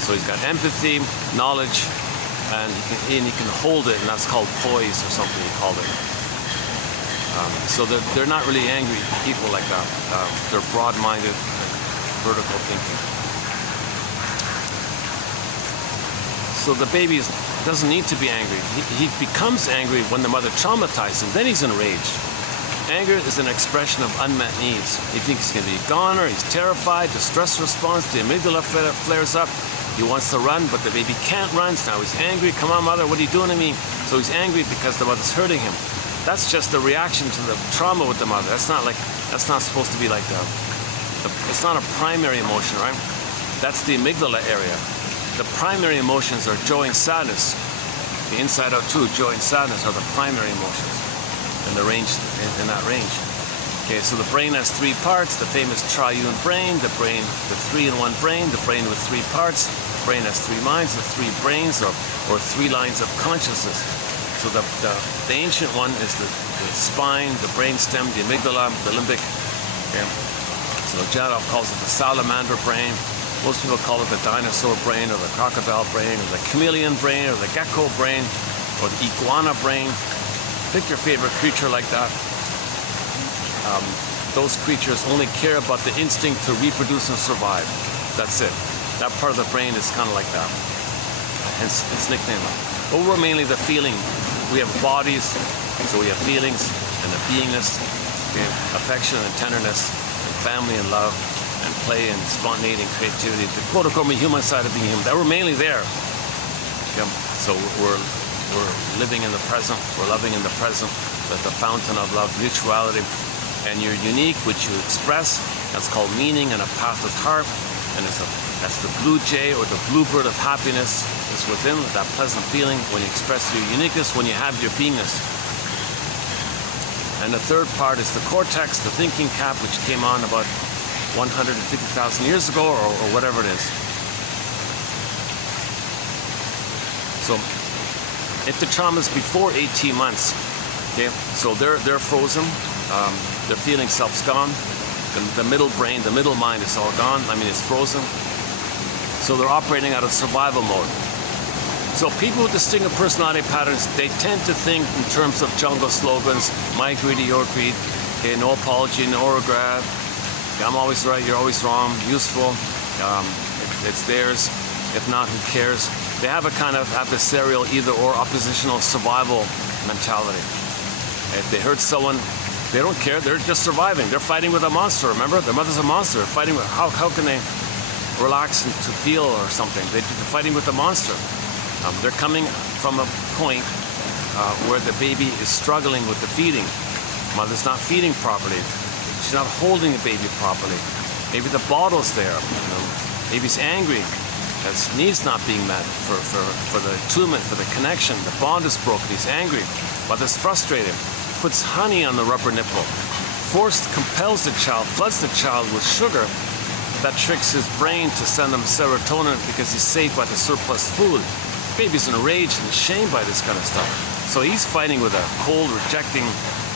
So he's got empathy, knowledge, and he can hold it, and that's called poise or something he called it. So they're not really angry people like that. They're broad-minded, vertical thinking. So the baby doesn't need to be angry. He becomes angry when the mother traumatizes him. Then he's enraged. Anger is an expression of unmet needs. He thinks he's going to be a goner. He's terrified. The stress response, the amygdala flares up. He wants to run, but the baby can't run. So now he's angry. Come on, mother, what are you doing to me? So he's angry because the mother's hurting him. That's just the reaction to the trauma with the mother. That's not supposed to be like that. It's not a primary emotion, right? That's the amygdala area. The primary emotions are joy and sadness. The inside out too, joy and sadness are the primary emotions in the range, in that range. Okay, so the brain has three parts, the famous triune brain, the 3-in-1 brain, the brain with three parts. The brain has three minds, the three brains, or three lines of consciousness. So the ancient one is the spine, the brainstem, the amygdala, the limbic. Okay. So Janov calls it the salamander brain. Most people call it the dinosaur brain, or the crocodile brain, or the chameleon brain, or the gecko brain, or the iguana brain. Pick your favorite creature like that. Those creatures only care about the instinct to reproduce and survive. That's it. That part of the brain is kind of like that. Hence its nickname. But we're mainly the feeling. We have bodies, so we have feelings, and the beingness, okay, affection and tenderness, and family and love, and play and spontaneity and creativity, the quote-unquote human side of being human. That we're mainly there. Okay? So we're living in the present, we're loving in the present, at the fountain of love, mutuality, and you're unique, which you express. That's called meaning and a path of heart, and that's the blue jay or the bluebird of happiness is within that pleasant feeling when you express your uniqueness, when you have your beingness. And the third part is the cortex, the thinking cap, which came on about 150,000 years ago, or whatever it is. So if the trauma is before 18 months, okay, so they're frozen, their feeling self's gone, the middle brain, the middle mind is all gone. I mean, it's frozen. So they're operating out of survival mode. So people with distinctive personality patterns, they tend to think in terms of jungle slogans, my greedy, your greed, okay, no apology, no regret, I'm always right, you're always wrong, useful, it's theirs, if not, who cares? They have a kind of adversarial, either or oppositional survival mentality. If they hurt someone, they don't care, they're just surviving. They're fighting with a monster, remember? Their mother's a monster. They're fighting with, how can they relax and to feel or something? They're fighting with a monster. They're coming from a point where the baby is struggling with the feeding. Mother's not feeding properly. She's not holding the baby properly. Maybe the bottle's there. Baby's angry. His needs not being met for the attunement, for the connection. The bond is broken. He's angry. Mother's frustrated. Puts honey on the rubber nipple. Forced compels the child, floods the child with sugar. That tricks his brain to send him serotonin because he's safe by the surplus food. Baby's enraged and ashamed by this kind of stuff. So he's fighting with a cold, rejecting,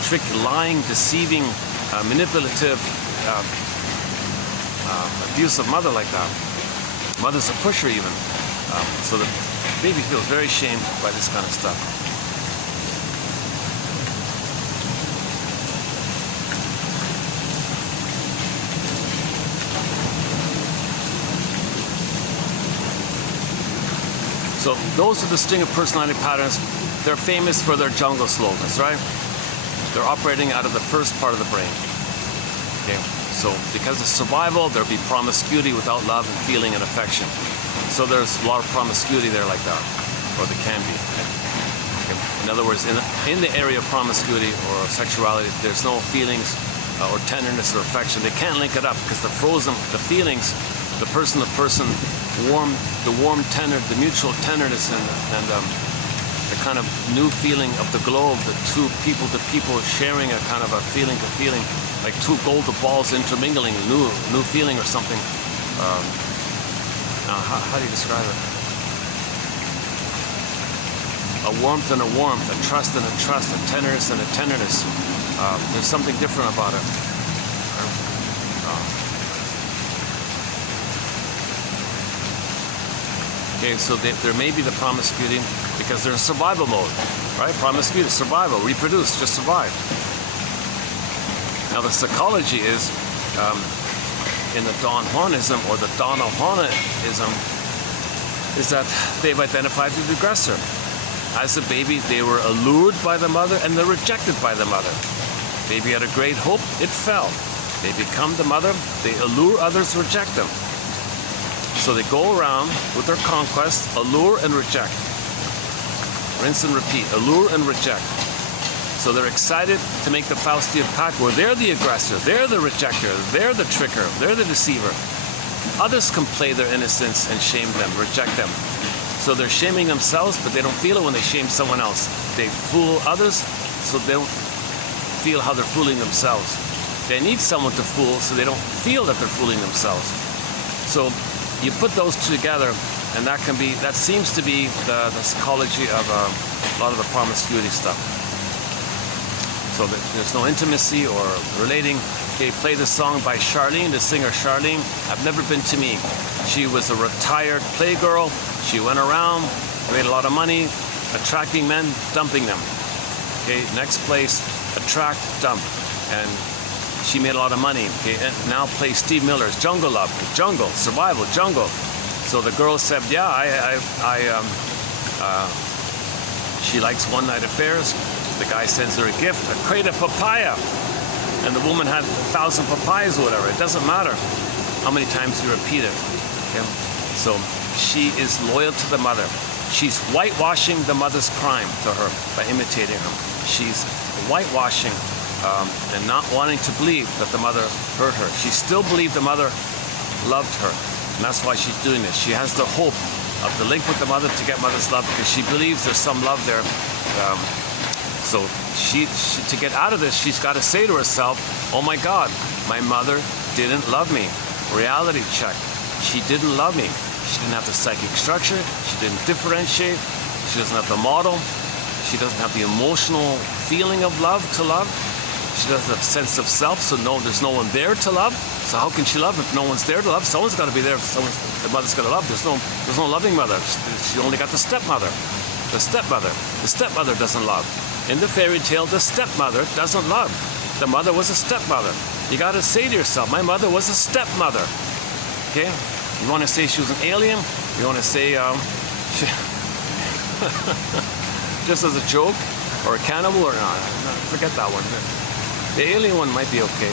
tricky, lying, deceiving, manipulative, abusive mother like that. Mother's a pusher even. So the baby feels very ashamed by this kind of stuff. So those are distinctive personality patterns. They're famous for their jungle slogans, right? They're operating out of the first part of the brain. Okay. So because of survival, there'll be promiscuity without love and feeling and affection. So there's a lot of promiscuity there like that, or there can be. Okay. In other words, in the area of promiscuity or sexuality, there's no feelings or tenderness or affection. They can't link it up because the feelings, the person-to-person, the warm tender, the mutual tenderness and the kind of new feeling of the glow of the two people-to-people sharing a kind of a feeling-to-feeling, like two golden balls intermingling, new feeling or something. How do you describe it? A warmth and a warmth, a trust and a trust, a tenderness and a tenderness. There's something different about it. Okay, so there may be the promiscuity because they're in survival mode, right? Promiscuity, survival, reproduce, just survive. Now the psychology is, in the Don Juanism or the Donahonism, is that they've identified with the aggressor. As a baby, they were allured by the mother and they're rejected by the mother. Baby had a great hope, it fell. They become the mother, they allure others, reject them. So they go around with their conquest, allure and reject. Rinse and repeat, allure and reject. So they're excited to make the Faustian pact where they're the aggressor, they're the rejecter, they're the tricker, they're the deceiver. Others can play their innocence and shame them, reject them. So they're shaming themselves, but they don't feel it when they shame someone else. They fool others, so they don't feel how they're fooling themselves. They need someone to fool, so they don't feel that they're fooling themselves. So you put those two together, and that seems to be the psychology of a lot of the promiscuity stuff. So there's no intimacy or relating. Okay, play the song by Charlene, the singer Charlene, I've Never Been to Me. She was a retired playgirl. She went around, made a lot of money, attracting men, dumping them. Okay, next place, attract, dump. And she made a lot of money. Okay, and now play Steve Miller's Jungle Love, jungle, survival, jungle. So the girl said, yeah, she likes one-night affairs. The guy sends her a gift, a crate of papaya. And the woman had 1,000 papayas or whatever. It doesn't matter how many times you repeat it. Okay? So she is loyal to the mother. She's whitewashing the mother's crime to her by imitating her. She's whitewashing and not wanting to believe that the mother hurt her. She still believed the mother loved her. And that's why she's doing this. She has the hope of the link with the mother to get mother's love because she believes there's some love there. So she to get out of this, she's got to say to herself, oh my God, my mother didn't love me. Reality check. She didn't love me. She didn't have the psychic structure. She didn't differentiate. She doesn't have the model. She doesn't have the emotional feeling of love to love. She doesn't have a sense of self, so there's no one there to love. So how can she love if no one's there to love? Someone's got to be there. The mother's got to love. There's no loving mother. She only got the stepmother. The stepmother. The stepmother doesn't love. In the fairy tale, the stepmother doesn't love. The mother was a stepmother. You got to say to yourself, my mother was a stepmother. Okay? You want to say she was an alien? You want to say, just as a joke, or a cannibal, or not? Forget that one. The alien one might be okay.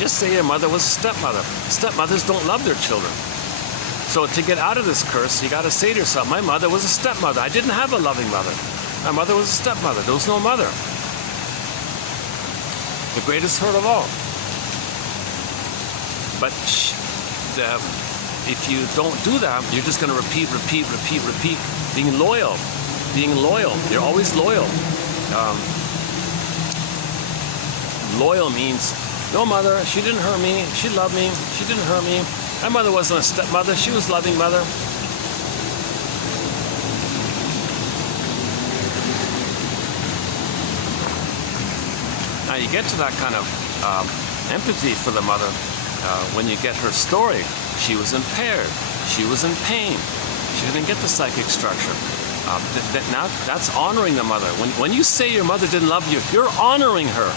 Just say your mother was a stepmother. Stepmothers don't love their children. So to get out of this curse, you got to say to yourself, my mother was a stepmother. I didn't have a loving mother. My mother was a stepmother. There was no mother. The greatest hurt of all. But if you don't do that, you're just going to repeat. Being loyal. You're always loyal. Loyal means, no mother, she didn't hurt me, she loved me, she didn't hurt me. My mother wasn't a stepmother, she was a loving mother. Now you get to that kind of empathy for the mother when you get her story. She was impaired, she was in pain, she didn't get the psychic structure. Now that's honoring the mother. When you say your mother didn't love you, you're honoring her.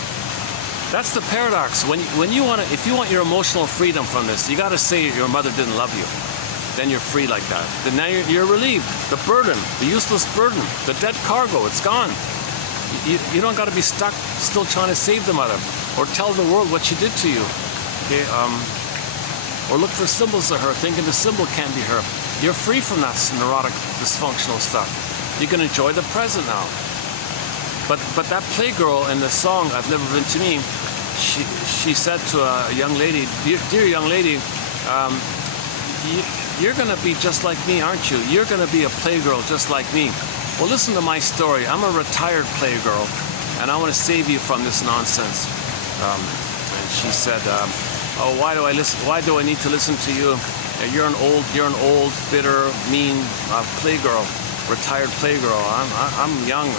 That's the paradox. When you want to, if you want your emotional freedom from this, you got to say your mother didn't love you. Then you're free like that. Then now you're relieved. The burden, the useless burden, the dead cargo, it's gone. You don't got to be stuck still trying to save the mother or tell the world what she did to you. Okay, or look for symbols of her, thinking the symbol can't be her. You're free from that neurotic, dysfunctional stuff. You can enjoy the present now. But that playgirl in the song, I've Never Been to Me, she said to a young lady, dear young lady, you're going to be just like me, aren't you? You're going to be a playgirl just like me. Well, listen to my story. I'm a retired playgirl, and I want to save you from this nonsense. And she said, oh, why do I listen? Why do I need to listen to you? You're an old, bitter, mean playgirl, retired playgirl. I'm young.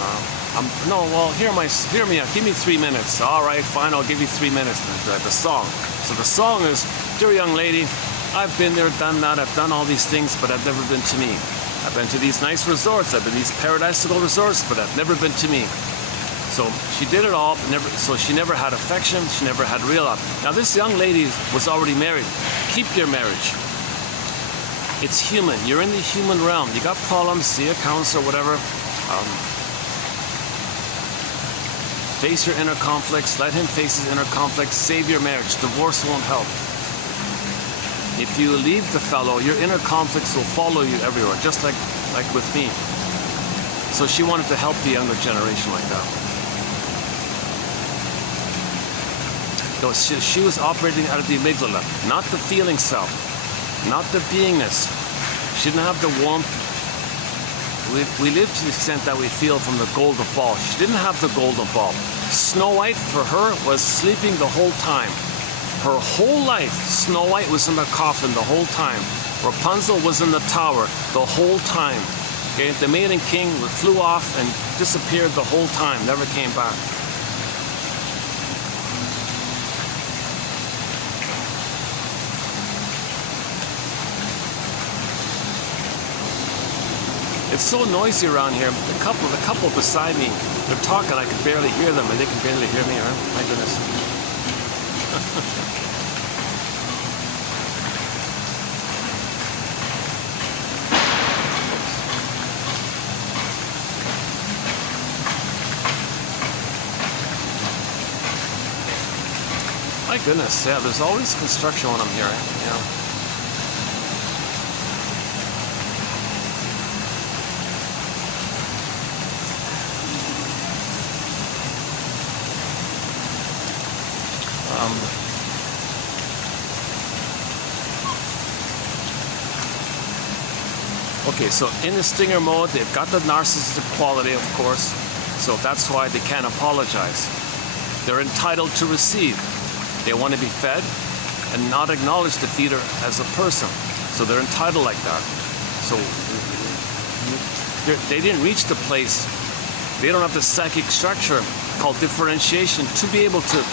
No, well, hear me out. Give me 3 minutes. All right, fine, I'll give you 3 minutes. The song. So the song is, dear young lady, I've been there, done that, I've done all these things, but I've never been to me. I've been to these nice resorts, I've been to these paradisical resorts, but I've never been to me. So she did it all, so she never had affection, she never had real love. Now this young lady was already married. Keep your marriage. It's human. You're in the human realm. You got problems, see a counselor, whatever. Face your inner conflicts. Let him face his inner conflicts. Save your marriage. Divorce won't help. If you leave the fellow, your inner conflicts will follow you everywhere, just like with me. So she wanted to help the younger generation like that. So she was operating out of the amygdala, not the feeling self, not the beingness. She didn't have the warmth. We live to the extent that we feel from the golden ball. She didn't have the golden ball. Snow White, for her, was sleeping the whole time. Her whole life, Snow White was in the coffin the whole time. Rapunzel was in the tower the whole time. Okay? The maiden king flew off and disappeared the whole time, never came back. It's so noisy around here. The couple beside me, they're talking. I can barely hear them, and they can barely hear me. Huh? My goodness. My goodness, yeah. There's always construction when I'm here. Yeah. Okay, so in the stinger mode, they've got the narcissistic quality, of course, so that's why they can't apologize. They're entitled to receive. They want to be fed and not acknowledge the feeder as a person. So they're entitled like that. So they didn't reach the place. They don't have the psychic structure called differentiation to be able to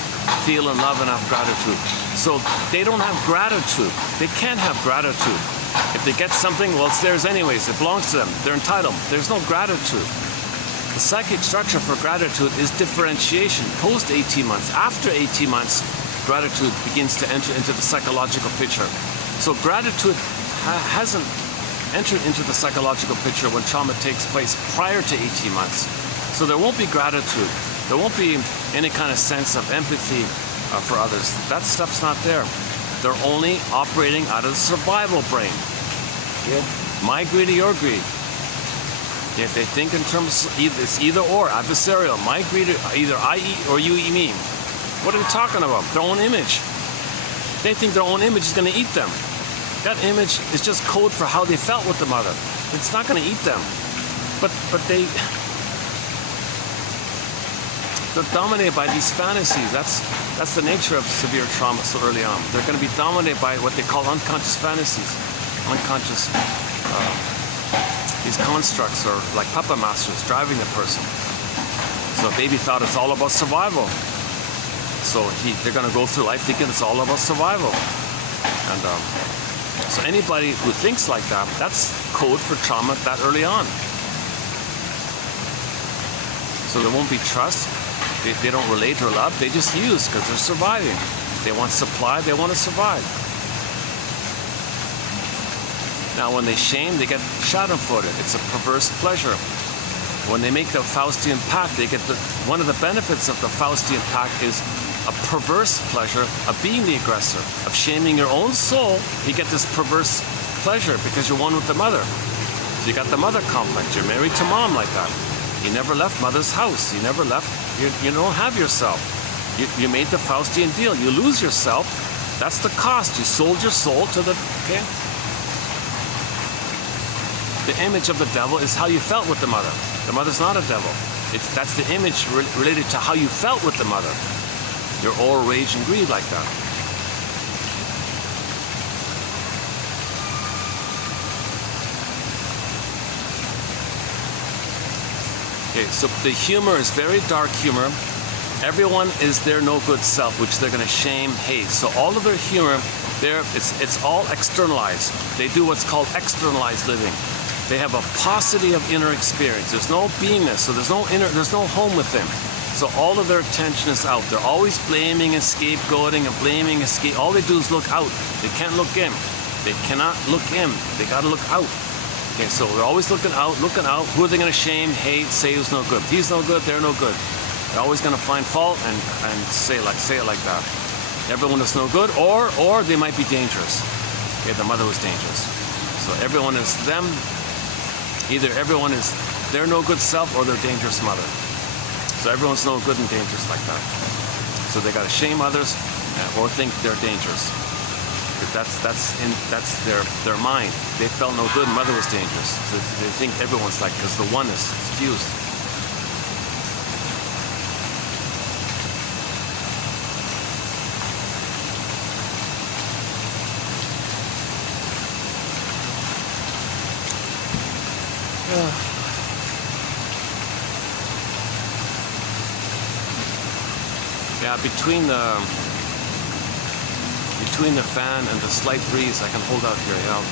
feel and love and have gratitude. So they don't have gratitude. They can't have gratitude. If they get something, well, it's theirs anyways. It belongs to them. They're entitled. There's no gratitude. The psychic structure for gratitude is differentiation post 18 months. After 18 months, gratitude begins to enter into the psychological picture. So gratitude hasn't entered into the psychological picture when trauma takes place prior to 18 months. So there won't be gratitude. There won't be any kind of sense of empathy for others. That stuff's not there. They're only operating out of the survival brain. Yeah. My greed or your greed. If they think in terms of it's either or, adversarial. My greed, either I eat or you eat me. What are we talking about? Their own image. They think their own image is going to eat them. That image is just code for how they felt with the mother. It's not going to eat them. But they're dominated by these fantasies. That's the nature of severe trauma so early on. They're going to be dominated by what they call unconscious fantasies. Unconscious, these constructs are like puppet masters driving the person. So a baby thought it's all about survival. So they're going to go through life thinking it's all about survival. And so anybody who thinks like that, that's code for trauma that early on. So there won't be trust. They don't relate or love. They just use because they're surviving. They want supply. They want to survive. Now, when they shame, they get schadenfreude. It's a perverse pleasure. When they make the Faustian pact, they get one of the benefits of the Faustian pact is a perverse pleasure of being the aggressor, of shaming your own soul. You get this perverse pleasure because you're one with the mother. So you got the mother complex. You're married to mom like that. You never left mother's house. You never left. You don't have yourself. You made the Faustian deal. You lose yourself. That's the cost. You sold your soul to the. Okay. The image of the devil is how you felt with the mother. The mother's not a devil. That's the image related to how you felt with the mother. Your all rage and greed like that. Okay, so the humor is very dark humor. Everyone is their no good self, which they're going to shame, hate. So all of their humor, it's all externalized. They do what's called externalized living. They have a paucity of inner experience. There's no beingness, so there's no home within. So all of their attention is out. They're always blaming and scapegoating and blaming and all they do is look out. They can't look in. They cannot look in. They got to look out. Okay, so they're always looking out, looking out. Who are they going to shame, hate, say who's no good? He's no good, they're no good. They're always going to find fault and say it like that. Everyone is no good, or they might be dangerous. Okay, the mother was dangerous. So everyone is them. Either everyone is their no good self or their dangerous mother. So everyone's no good and dangerous like that. So they got to shame others or think they're dangerous. That's their mind. They felt no good. Mother was dangerous. So they think everyone's like, because the oneness is fused. Yeah, between the fan and the slight breeze, I can hold out here, you know.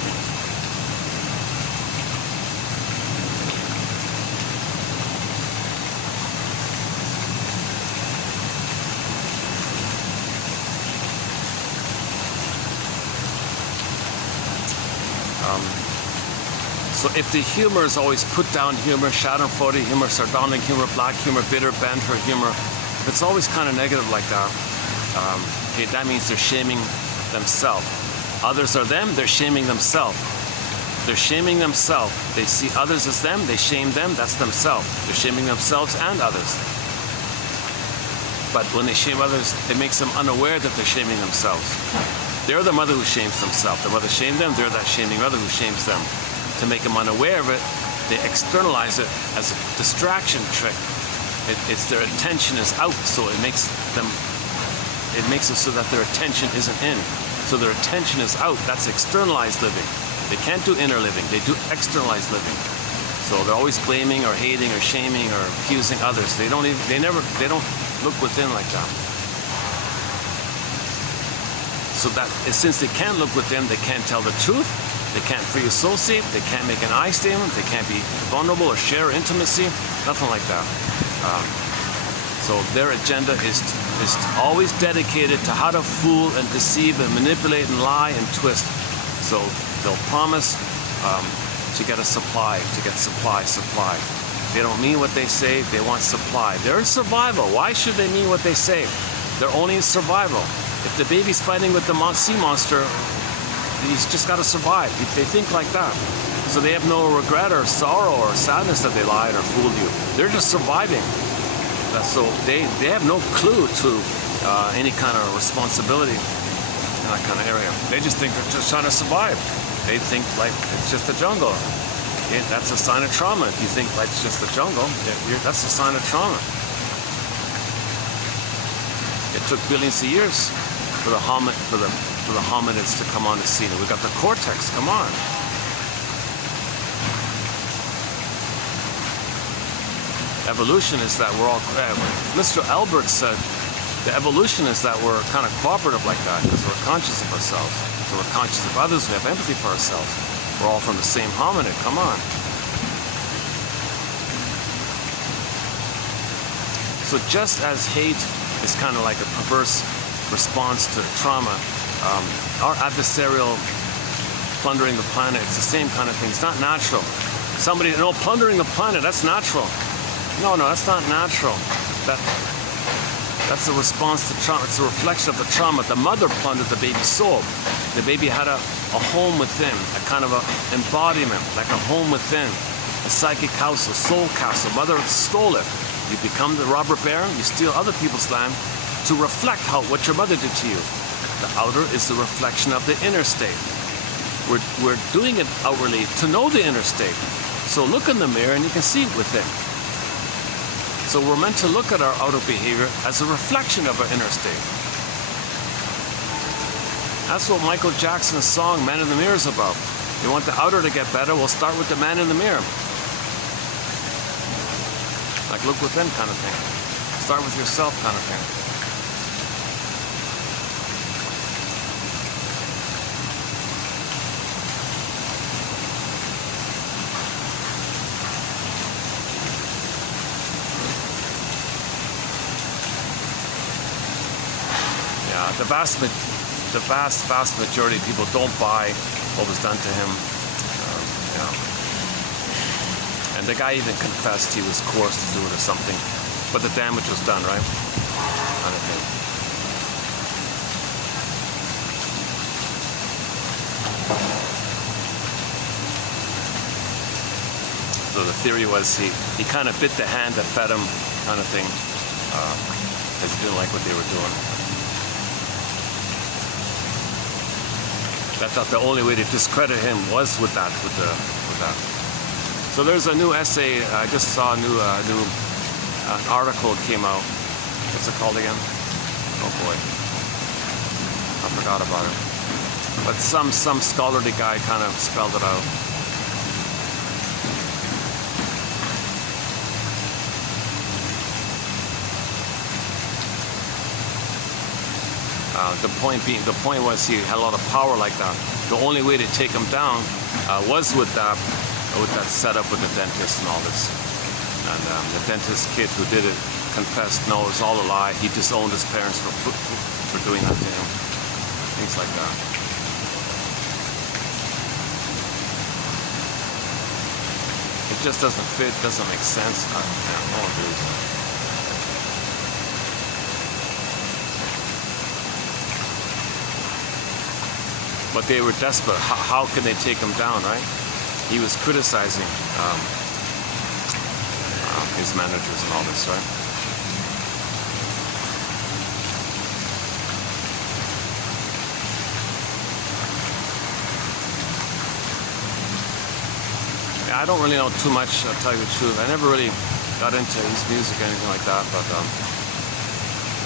So if the humor is always put down humor, schadenfreude humor, sardonic humor, black humor, bitter, banter humor, if it's always kind of negative like that, okay, that means they're shaming themselves. Others are them, they're shaming themselves. They're shaming themselves. They see others as them, they shame them, that's themselves. They're shaming themselves and others. But when they shame others, it makes them unaware that they're shaming themselves. They're the mother who shames themselves. The mother shamed them, they're that shaming mother who shames them. To make them unaware of it, they externalize it as a distraction trick. It's their attention is out, so it makes it so that their attention isn't in. So their attention is out. That's externalized living. They can't do inner living. They do externalized living. So So they're always blaming or hating or shaming or accusing others. They don't look within like that. So that since they can't look within, they can't tell the truth, they can't free associate, they can't make an I statement, they can't be vulnerable or share intimacy, nothing like that. So their agenda is always dedicated to how to fool and deceive and manipulate and lie and twist. So they'll promise to get a supply, supply. They don't mean what they say, they want supply. They're in survival. Why should they mean what they say? They're only in survival. If the baby's fighting with the sea monster, he's just got to survive. They think like that. So they have no regret or sorrow or sadness that they lied or fooled you. They're just surviving. So they have no clue to any kind of responsibility in that kind of area. They just think they're just trying to survive. They think like it's just a jungle. Okay? That's a sign of trauma. If you think like it's just a jungle, that's a sign of trauma. It took billions of years for the hominids to come on the scene. We got the cortex. Come on. Evolution is that we're all. Mr. Albert said the evolution is that we're kind of cooperative like that because we're conscious of ourselves. So we're conscious of others. We have empathy for ourselves. We're all from the same hominid. Come on. So just as hate is kind of like a perverse response to trauma, our adversarial plundering the planet, it's the same kind of thing. It's not natural. Somebody, no, plundering the planet, that's natural. No, that's not natural. That's a response to trauma. It's a reflection of the trauma. The mother plundered the baby's soul. The baby had a home within, a kind of an embodiment, like a home within, a psychic house, a soul castle. Mother stole it. You become the robber baron. You steal other people's land to reflect what your mother did to you. The outer is the reflection of the inner state. We're doing it outwardly to know the inner state. So look in the mirror and you can see within. So we're meant to look at our outer behavior as a reflection of our inner state. That's what Michael Jackson's song Man in the Mirror is about. You want the outer to get better, we'll start with the man in the mirror. Like look within kind of thing. Start with yourself kind of thing. The vast majority of people don't buy what was done to him. And the guy even confessed he was coerced to do it or something, but the damage was done, right? Kind of thing. So the theory was he kind of bit the hand that fed him, kind of thing, because he didn't like what they were doing. I thought the only way to discredit him was with that. So there's a new essay. I just saw an article came out. What's it called again? Oh boy, I forgot about it. But some scholarly guy kind of spelled it out. The point was he had a lot of power like that. The only way to take him down was with that setup with the dentist and all this. And the dentist kid who did it confessed, no, it was all a lie. He disowned his parents for doing that to him. Things like that. It just doesn't fit. Doesn't make sense. I don't agree with that. But they were desperate. How can they take him down, right? He was criticizing his managers and all this, right? Yeah, I don't really know too much, I'll tell you the truth. I never really got into his music or anything like that, but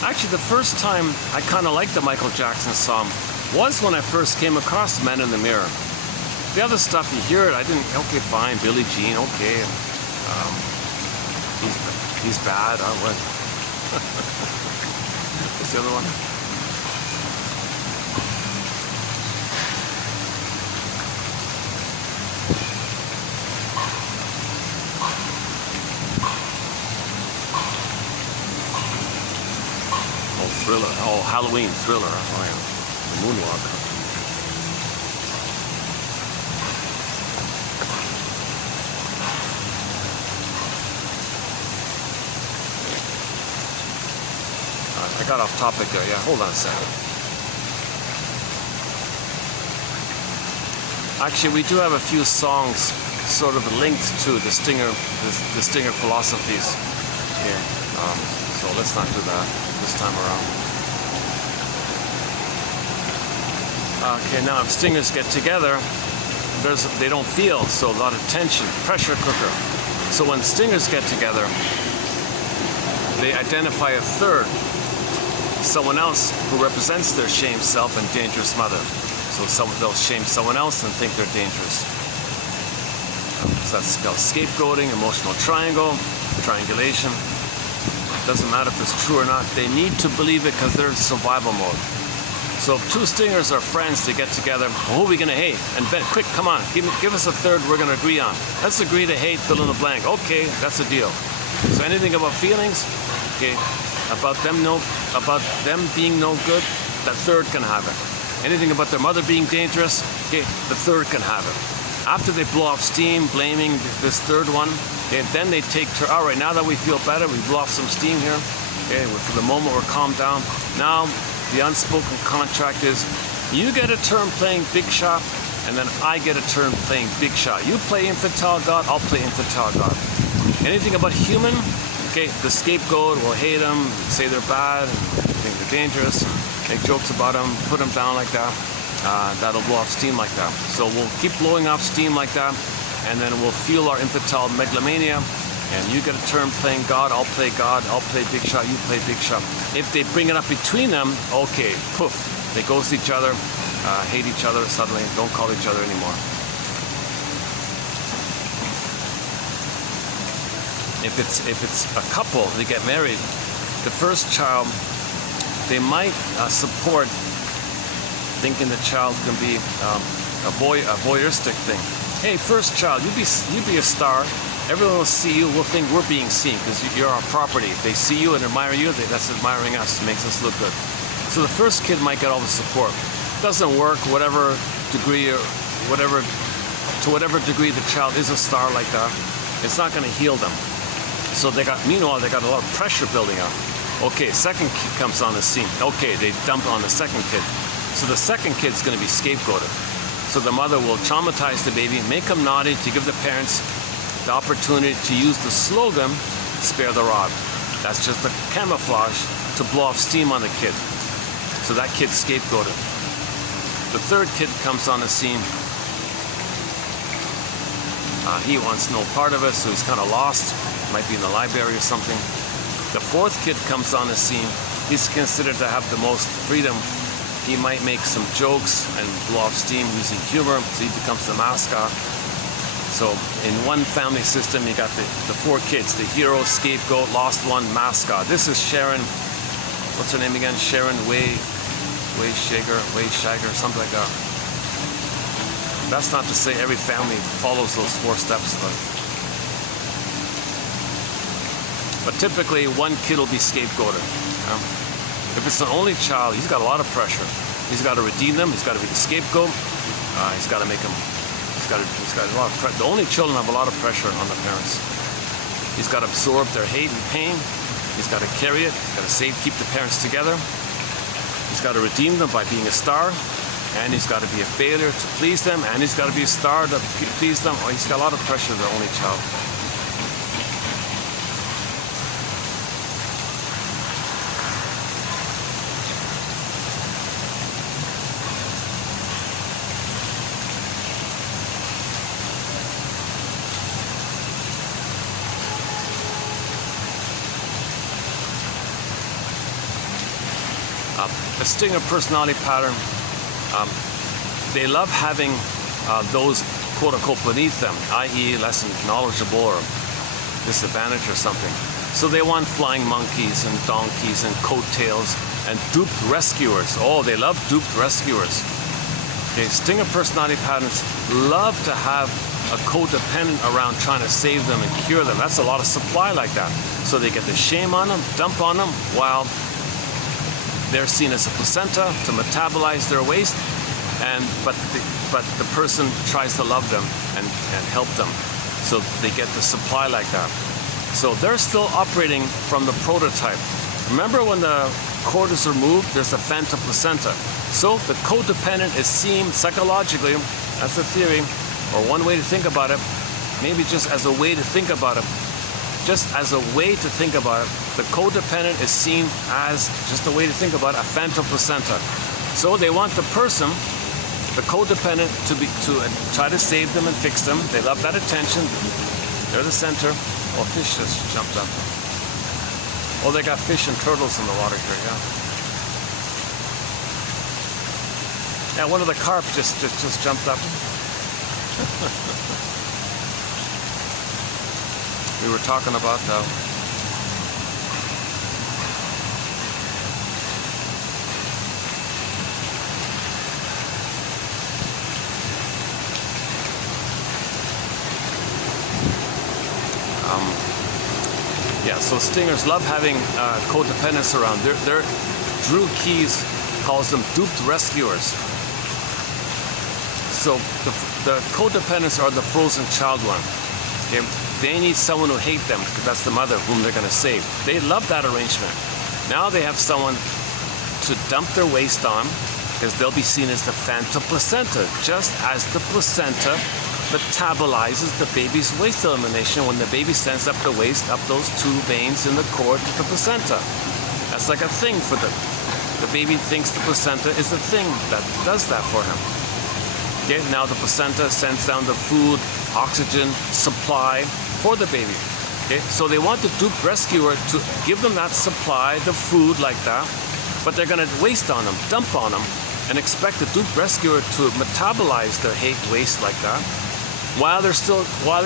actually the first time I kind of liked the Michael Jackson song was when I first came across Men in the Mirror. The other stuff, you hear it, I didn't, okay, fine, Billie Jean, okay. He's bad, what? What's the other one? Oh, Thriller. Oh, Halloween, Thriller. Oh, yeah. The Moonwalker. I got off topic there. Yeah, hold on a second. Actually, we do have a few songs sort of linked to the Stinger philosophies here. So let's not do that this time around. Okay, now if Stingers get together, they don't feel, so a lot of tension, pressure cooker. So when Stingers get together, they identify a third, someone else who represents their shame self and dangerous mother. So they'll shame someone else and think they're dangerous. So that's called scapegoating, emotional triangle, triangulation. Doesn't matter if it's true or not. They need to believe it because they're in survival mode. So if two Stingers are friends, they get together. Who are we going to hate? And Ben, quick, come on, give us a third we're going to agree on. Let's agree to hate, fill in the blank. Okay, that's a deal. So anything about feelings, okay, about them being no good, that third can have it. Anything about their mother being dangerous, okay, the third can have it. After they blow off steam, blaming this third one, okay, then they take turn. All right, now that we feel better, we blow off some steam here. Okay, for the moment we're calmed down. Now the unspoken contract is, you get a turn playing big shot, and then I get a turn playing big shot. You play infantile God, I'll play infantile God. Anything about human, okay, the scapegoat will hate them, say they're bad, think they're dangerous, make jokes about them, put them down like that. That'll blow off steam like that. So we'll keep blowing off steam like that, and then we'll feel our infantile megalomania, and you get a turn playing God, I'll play big shot, you play big shot. If they bring it up between them, okay, poof, they ghost each other, hate each other suddenly, don't call each other anymore. If it's a couple, they get married, the first child, they might support thinking the child can be a voyeuristic thing. Hey, first child, you be a star. Everyone will see you. We'll think we're being seen because you're our property. If they see you and admire you, that's admiring us. It makes us look good. So the first kid might get all the support. Doesn't work, whatever degree the child is a star like that, it's not going to heal them. So meanwhile, they got a lot of pressure building up. Okay, second kid comes on the scene. Okay, they dump on the second kid. So the second kid's going to be scapegoated. So the mother will traumatize the baby, make them naughty to give the parents the opportunity to use the slogan, spare the rod. That's just a camouflage to blow off steam on the kid. So that kid's scapegoated. The third kid comes on the scene. He wants no part of it, so he's kind of lost. Might be in the library or something. The fourth kid comes on the scene. He's considered to have the most freedom. He might make some jokes and blow off steam using humor, so he becomes the mascot. So in one family system, you got the four kids, the hero, scapegoat, lost one, mascot. This is Sharon, what's her name again? Sharon Shagger, something like that. That's not to say every family follows those 4 steps, but typically one kid will be scapegoated. If it's an only child, he's got a lot of pressure. He's got to redeem them. He's got to be the scapegoat. He's got to make them. He's got a lot of pressure. The only children have a lot of pressure on the parents. He's got to absorb their hate and pain. He's got to carry it. He's got to keep the parents together. He's got to redeem them by being a star, and he's got to be a failure to please them, and he's got to be a star to please them. Oh, he's got a lot of pressure, the only child. A Stinger personality pattern, they love having those quote-unquote beneath them, i.e. less knowledgeable or disadvantaged or something. So they want flying monkeys and donkeys and coattails and duped rescuers. Oh, they love duped rescuers. Okay, stinger personality patterns love to have a codependent around trying to save them and cure them. That's a lot of supply like that. So they get the shame on them, dump on them, while they're seen as a placenta to metabolize their waste, but the person tries to love them and help them. So they get the supply like that. So they're still operating from the prototype. Remember when the cord is removed, there's a phantom placenta. So the codependent is seen psychologically, that's the theory, or one way to think about it, maybe just as a way to think about it, the codependent is seen as just a way to think about it, a phantom placenta. So they want the person, the codependent, to try to save them and fix them. They love that attention. They're the center. Oh, fish just jumped up. Oh, they got fish and turtles in the water here, yeah. Yeah, one of the carp just jumped up. We were talking about yeah, so stingers love having codependents around. Drew Keyes calls them duped rescuers. So the codependents are the frozen child one. Okay? They need someone who hates them because that's the mother whom they're going to save. They love that arrangement. Now they have someone to dump their waste on because they'll be seen as the phantom placenta, just as the placenta metabolizes the baby's waste elimination when the baby sends up the waste up those two veins in the cord to the placenta. That's like a thing for them. The baby thinks the placenta is the thing that does that for him. Okay, now the placenta sends down the food, oxygen, supply for the baby. Okay, so they want the duped rescuer to give them that supply, the food like that, but they're going to waste on them, dump on them, and expect the duped rescuer to metabolize their hate waste like that, while they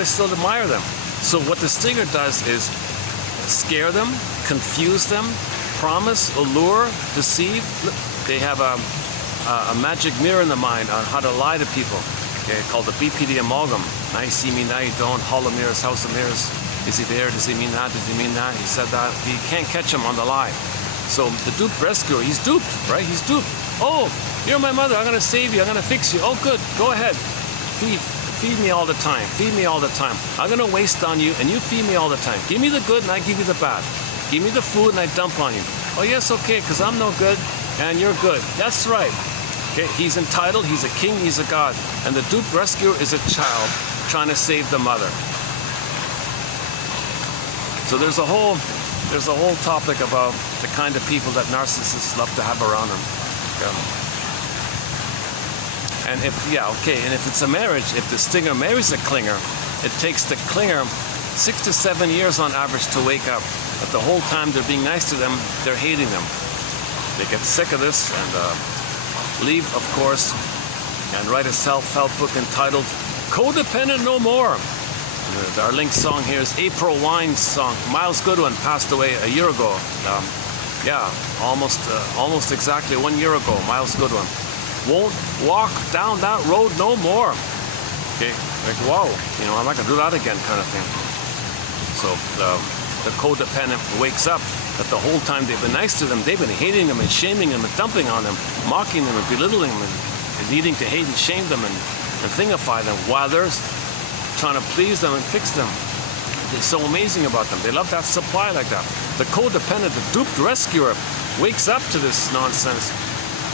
still admire them. So what the stinger does is scare them, confuse them, promise, allure, deceive. They have a magic mirror in the mind on how to lie to people. Okay, called the BPD amalgam. Now you see me, now you don't. Hall of mirrors, house of mirrors. Is he there? Does he mean that? Does he mean that? He said that. You can't catch him on the lie. So the duped rescuer, he's duped, right? He's duped. Oh, you're my mother. I'm gonna save you. I'm gonna fix you. Oh, good. Go ahead. Feed me all the time. Feed me all the time. I'm going to waste on you, and you feed me all the time. Give me the good, and I give you the bad. Give me the food, and I dump on you. Oh, yes, okay, because I'm no good, and you're good. That's right. Okay, he's entitled, he's a king, he's a god. And the duped rescuer is a child trying to save the mother. So there's a whole topic about the kind of people that narcissists love to have around them. Okay. And if it's a marriage, if the stinger marries a clinger, it takes the clinger 6 to 7 years on average to wake up. But the whole time they're being nice to them, they're hating them. They get sick of this and leave, of course, and write a self-help book entitled Codependent No More. Our link song here is April Wine's song. Miles Goodwin passed away a year ago. Almost exactly 1 year ago, Miles Goodwin. Won't walk down that road no more. Okay, like whoa, I'm not gonna do that again, kind of thing. So the codependent wakes up that the whole time they've been nice to them, they've been hating them and shaming them and dumping on them, mocking them and belittling them and needing to hate and shame them and thingify them while they're trying to please them and fix them. It's so amazing about them. They love that supply like that. The codependent, the duped rescuer, wakes up to this nonsense.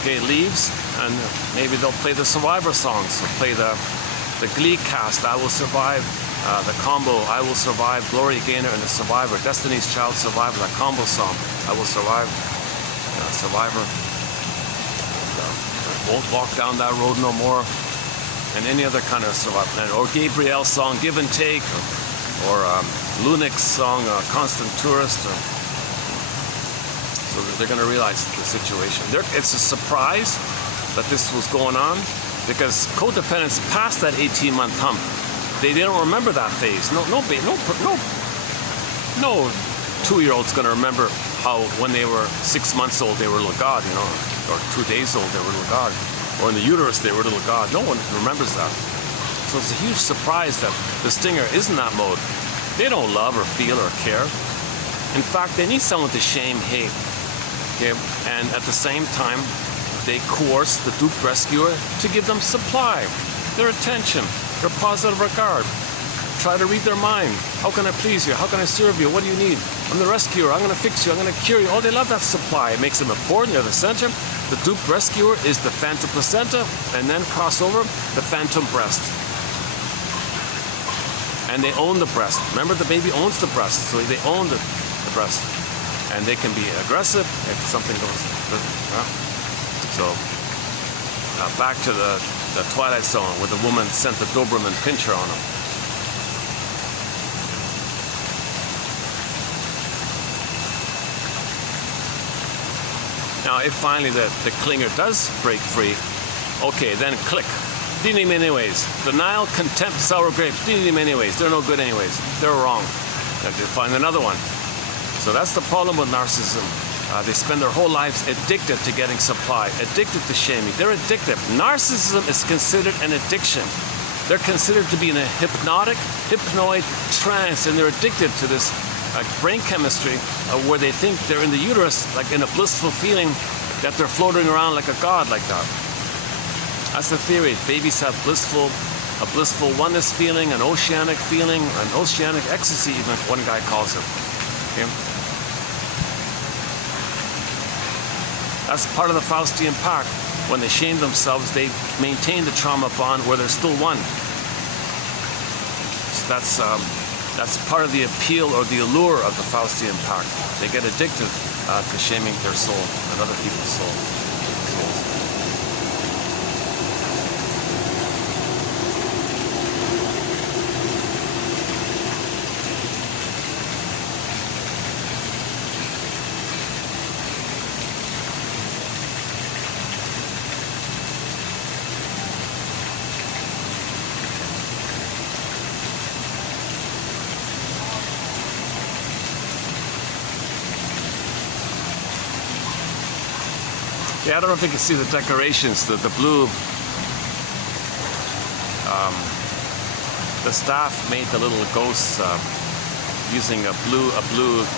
Okay, leaves, and maybe they'll play the Survivor songs. They'll play the Glee cast, I Will Survive, the combo, I Will Survive, Gloria Gaynor and the Survivor, Destiny's Child Survivor, that combo song, I Will Survive, Survivor, Won't Walk Down That Road No More, and any other kind of Survivor, or Gabriel's song, Give and Take, or Lunik's song, Constant Tourist. So they're going to realize the situation. It's a surprise that this was going on, because codependents past that 18-month hump, they don't remember that phase. No 2-year-old's gonna remember how when they were 6 months old they were a little god, you know, or 2 days old they were a little god, or in the uterus they were a little god. No one remembers that. So it's a huge surprise that the stinger is in that mode. They don't love or feel or care. In fact, they need someone to shame, hate. Okay? And at the same time, they coerce the duped rescuer to give them supply, their attention, their positive regard. Try to read their mind. How can I please you? How can I serve you? What do you need? I'm the rescuer. I'm going to fix you. I'm going to cure you. Oh, they love that supply. It makes them important. They're the center. The duped rescuer is the phantom placenta, and then crossover, the phantom breast. And they own the breast. Remember, the baby owns the breast, so they own the breast. And they can be aggressive if something goes. So, back to the Twilight Zone, where the woman sent the Doberman pincher on him. Now, if finally the clinger does break free, okay, then click. Didn't need him anyways. Denial, contempt, sour grapes. Didn't need him anyways. They're no good anyways. They're wrong. Got to find another one. So that's the problem with narcissism. They spend their whole lives addicted to getting supply, addicted to shaming. They're addictive. Narcissism is considered an addiction. They're considered to be in a hypnoid trance, and they're addicted to this brain chemistry where they think they're in the uterus, like in a blissful feeling that they're floating around like a god like that. That's the theory. Babies have a blissful oneness feeling, an oceanic ecstasy, even one guy calls it. Okay? That's part of the Faustian pact. When they shame themselves, they maintain the trauma bond where they're still one. So that's part of the appeal or the allure of the Faustian pact. They get addicted to shaming their soul and other people's souls. Yeah, I don't know if you can see the decorations, the blue. The staff made the little ghosts using a blue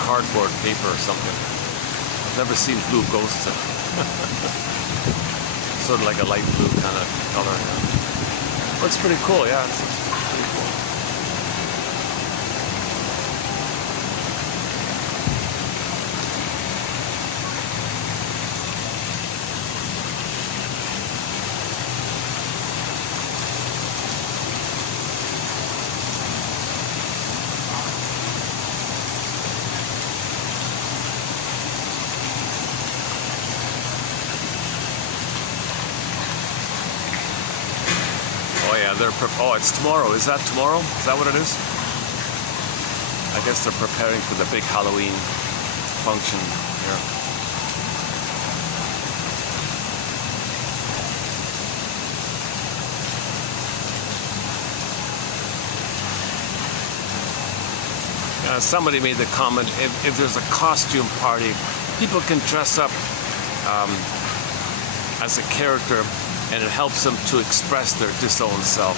cardboard paper or something. I've never seen blue ghosts. Sort of like a light blue kind of color. Yeah. Looks pretty cool, yeah. It's pretty cool. Oh, it's tomorrow. Is that tomorrow? Is that what it is? I guess they're preparing for the big Halloween function here. Somebody made the comment, if there's a costume party, people can dress up as a character, and it helps them to express their disowned self,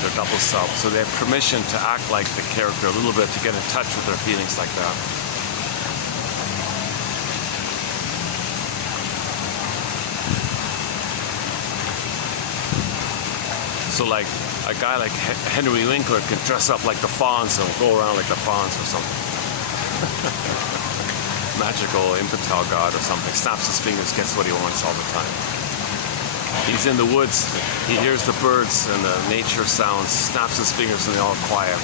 their double self. So they have permission to act like the character a little bit, to get in touch with their feelings like that. So like a guy like Henry Winkler could dress up like the Fawns and go around like the Fawns or something. Magical infantile god or something. Snaps his fingers, gets what he wants all the time. He's in the woods, he hears the birds and the nature sounds, snaps his fingers and they're all quiet.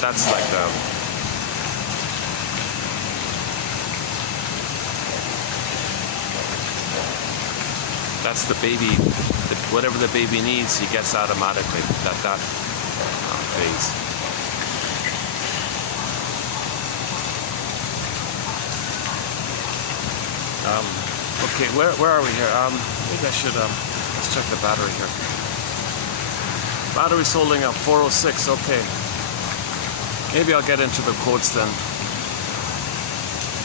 That's like the... That's the baby, whatever the baby needs, he gets automatically. That phase. Okay, where are we here? Maybe I should, let's check the battery here. Battery's holding up, 406, okay. Maybe I'll get into the quotes then.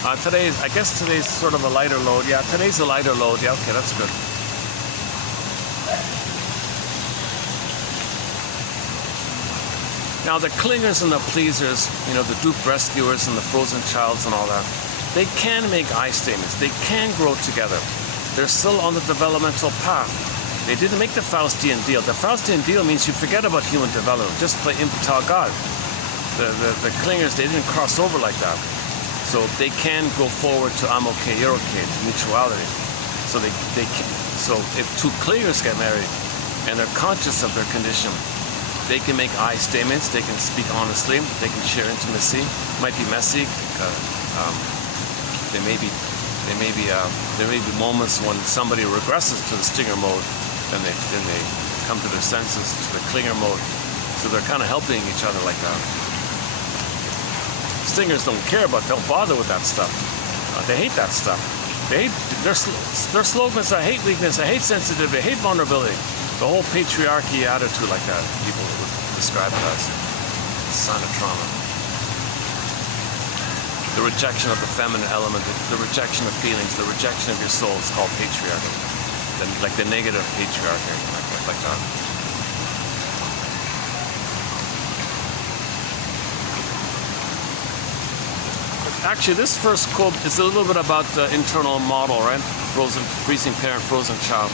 I guess today's sort of a lighter load. Yeah, today's a lighter load. Yeah, okay, that's good. Now the clingers and the pleasers, you know, the duped rescuers and the frozen childs and all that, they can make I statements. They can grow together. They're still on the developmental path. They didn't make the Faustian deal. The Faustian deal means you forget about human development, just play infantile God. The clingers, they didn't cross over like that. So they can go forward to I'm okay, you're okay, to mutuality. So they can. So if two clingers get married and they're conscious of their condition, they can make I statements, they can speak honestly, they can share intimacy. Might be messy. There may be moments when somebody regresses to the stinger mode, and they come to their senses to the clinger mode. So they're kind of helping each other like that. Stingers don't care about, don't bother with that stuff. They hate that stuff. They hate their slogans. I hate weakness. I hate sensitivity. I hate vulnerability. The whole patriarchy attitude like that, people would describe it as a sign of trauma. The rejection of the feminine element, the rejection of feelings, the rejection of your soul is called patriarchy. Like the negative patriarchy, like that. Actually, this first quote is a little bit about the internal model, right? Freezing parent, frozen child.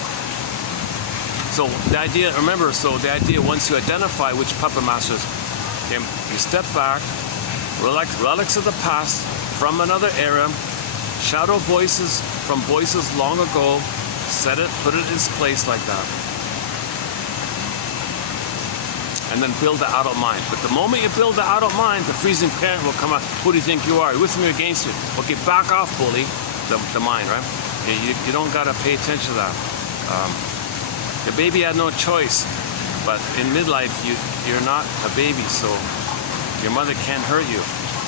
So the idea, remember, once you identify which puppet masters, okay, you step back, relics of the past from another era, shadow voices from voices long ago, put it in its place like that. And then build the adult mind. But the moment you build the adult mind, the freezing parent will come out. Who do you think you are? Are you with me or against me? Okay, back off, bully. The mind, right? Okay, you don't gotta pay attention to that. The baby had no choice, but in midlife, you're not a baby, so your mother can't hurt you.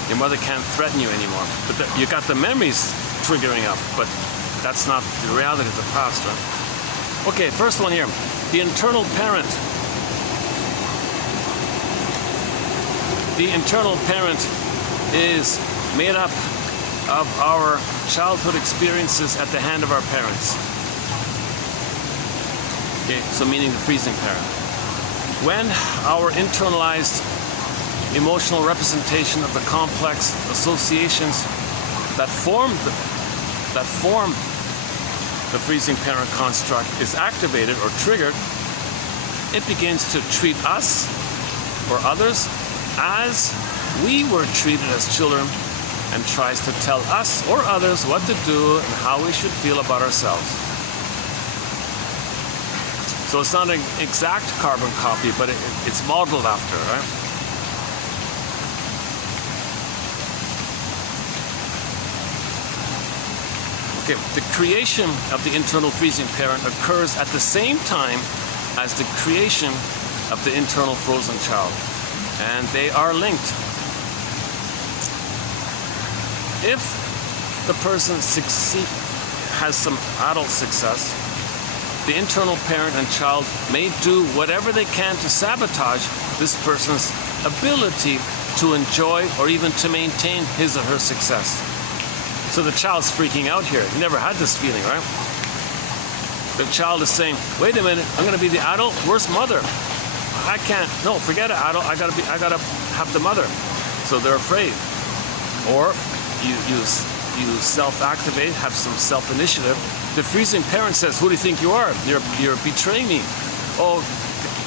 Your mother can't threaten you anymore. But you got the memories triggering up, but that's not the reality of the past, right? Okay, first one here. The internal parent. The internal parent is made up of our childhood experiences at the hand of our parents. Okay, so meaning the freezing parent. When our internalized emotional representation of the complex associations that form the freezing parent construct is activated or triggered, it begins to treat us or others as we were treated as children and tries to tell us or others what to do and how we should feel about ourselves. So it's not an exact carbon copy, but it's modeled after, right? Okay, the creation of the internal freezing parent occurs at the same time as the creation of the internal frozen child, and they are linked. If the person has some adult success, the internal parent and child may do whatever they can to sabotage this person's ability to enjoy or even to maintain his or her success. So the child's freaking out here. He never had this feeling, right? The child is saying, wait a minute, I'm gonna be the adult, where's mother? I can't, no, forget it, adult, I gotta have the mother. So they're afraid. Or you self-activate, have some self-initiative. The freezing parent says, who do you think you are? You're betraying me. Oh,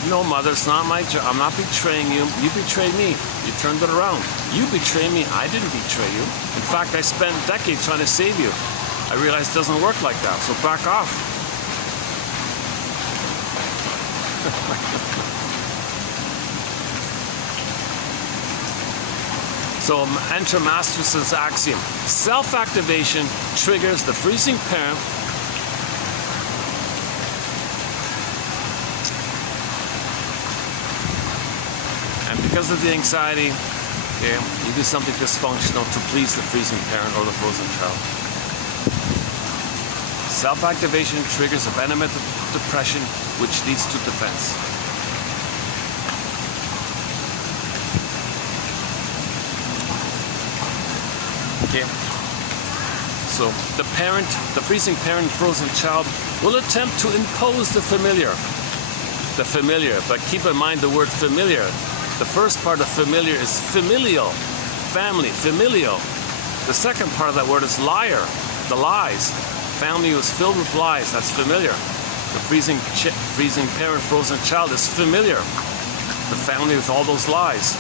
no, mother, it's not my job. I'm not betraying you. You betrayed me. You turned it around. You betrayed me. I didn't betray you. In fact, I spent decades trying to save you. I realized it doesn't work like that, so back off. So enter Masterson's axiom. Self-activation triggers the freezing parent and because of the anxiety, okay, you do something dysfunctional to please the freezing parent or the frozen child. Self-activation triggers abandonment depression, which leads to defense. Okay. So the freezing parent, frozen child will attempt to impose the familiar. But keep in mind the word familiar. The first part of familiar is familial, family, familial. The second part of that word is liar, the lies. Family was filled with lies, that's familiar. The freezing parent, frozen child is familiar. The family with all those lies.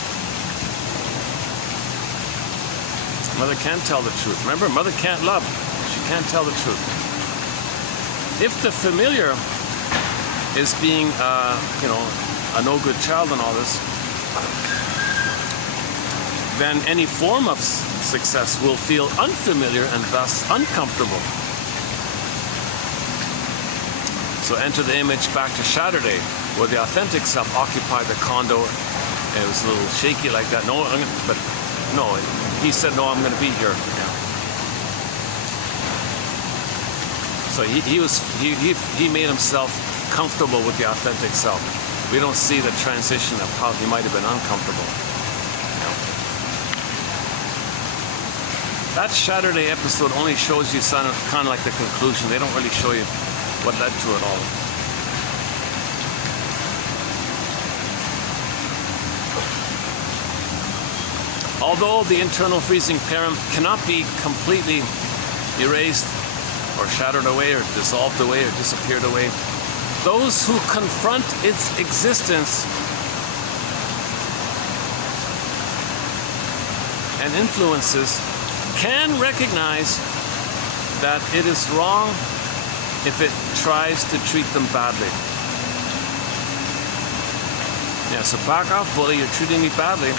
Mother can't tell the truth. Remember, mother can't love. She can't tell the truth. If the familiar is being, a no-good child and all this, then any form of success will feel unfamiliar and thus uncomfortable. So enter the image back to Saturday, where the authentic self occupied the condo, and it was a little shaky like that. He said, no, I'm going to be here. Yeah. So he made himself comfortable with the authentic self. We don't see the transition of how he might have been uncomfortable. That Saturday episode only shows you kind of like the conclusion. They don't really show you what led to it all. Although the internal freezing parent cannot be completely erased or shattered away or dissolved away or disappeared away, those who confront its existence and influences can recognize that it is wrong if it tries to treat them badly. Yeah, so back off, bully, you're treating me badly.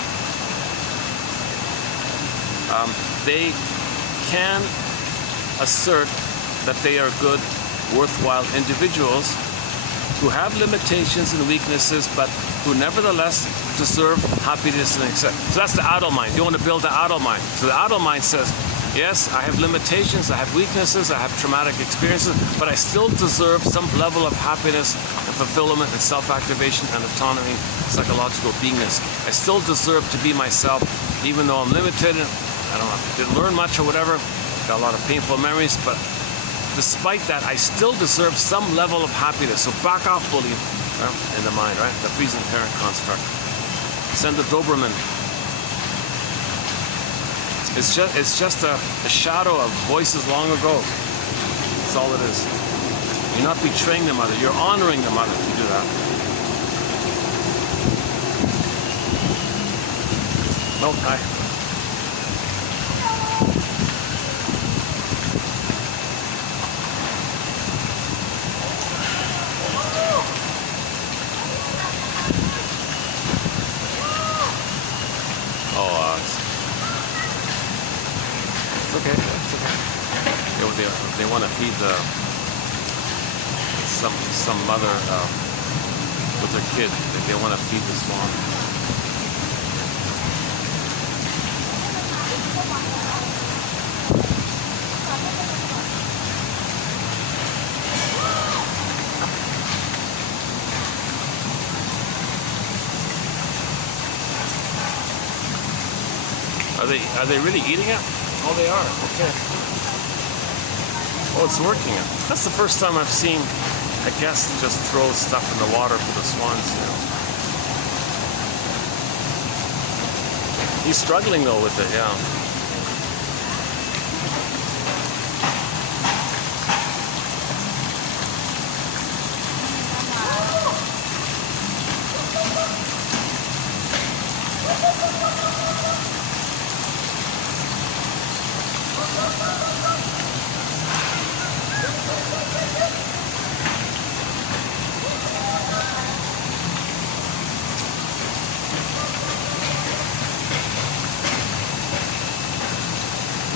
They can assert that they are good, worthwhile individuals who have limitations and weaknesses, but who nevertheless deserve happiness and accept. So that's the adult mind. You want to build the adult mind. So the adult mind says, yes, I have limitations, I have weaknesses, I have traumatic experiences, but I still deserve some level of happiness and fulfillment and self-activation and autonomy, psychological beingness. I still deserve to be myself, even though I'm limited, didn't learn much or whatever, got a lot of painful memories, but despite that, I still deserve some level of happiness. So back off, bully, in the mind, right? The freezing parent construct. Send the Doberman. It's just a shadow of voices long ago. That's all it is. You're not betraying the mother. You're honoring the mother if you do that. Nope. It's okay. They want to feed some mother with their kid. They want to feed the swan. Are they really eating it? Oh, they are. Okay. Oh, it's working. That's the first time I've seen a guest just throw stuff in the water for the swans now. He's struggling though with it, yeah.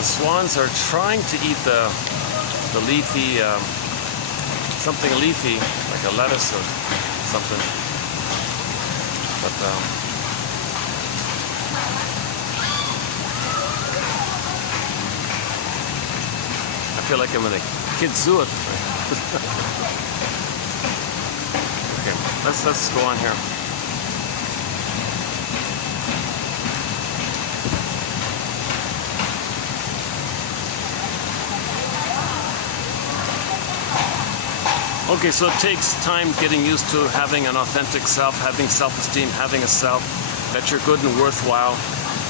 Swans are trying to eat the leafy, something leafy, like a lettuce or something. But I feel like I'm in a kid's zoo. Okay, let's go on here. Okay, so it takes time getting used to having an authentic self, having self-esteem, having a self that you're good and worthwhile.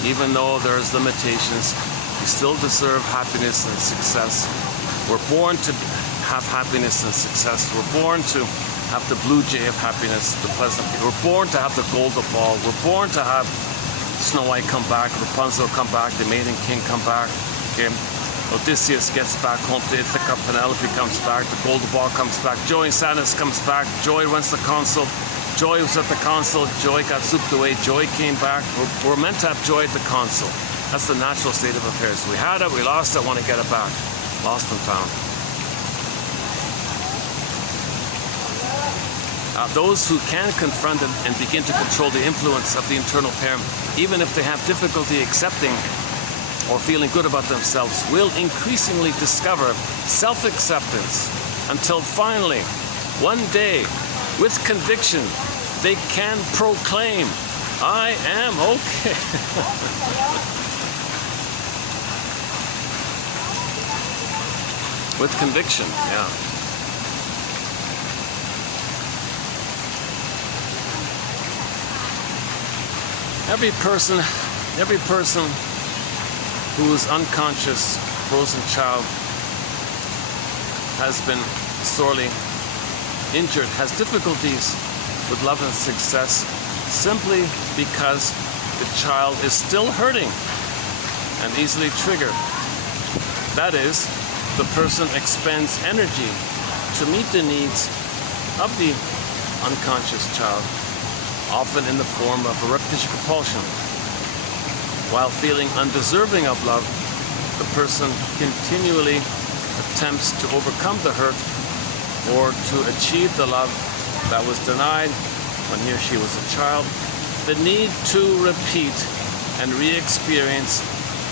Even though there's limitations, you still deserve happiness and success. We're born to have happiness and success. We're born to have the blue jay of happiness, the pleasant. We're born to have the golden ball. We're born to have Snow White come back, Rapunzel come back, the Maiden King come back. Okay. Odysseus gets back home to Ithaca, Penelope comes back, the golden ball comes back, Joy and Sadness comes back, Joy runs the console, Joy was at the console, Joy got souped away, Joy came back. We're meant to have joy at the console. That's the natural state of affairs. We had it, we lost it, want to get it back. Lost and found. Those who can confront it and begin to control the influence of the internal parent, even if they have difficulty accepting or feeling good about themselves, will increasingly discover self-acceptance until finally, one day, with conviction, they can proclaim, I am okay. With conviction, yeah. Every person who is unconscious, frozen child, has been sorely injured, has difficulties with love and success simply because the child is still hurting and easily triggered. That is, the person expends energy to meet the needs of the unconscious child, often in the form of a repetition compulsion. While feeling undeserving of love, the person continually attempts to overcome the hurt or to achieve the love that was denied when he or she was a child. The need to repeat and re-experience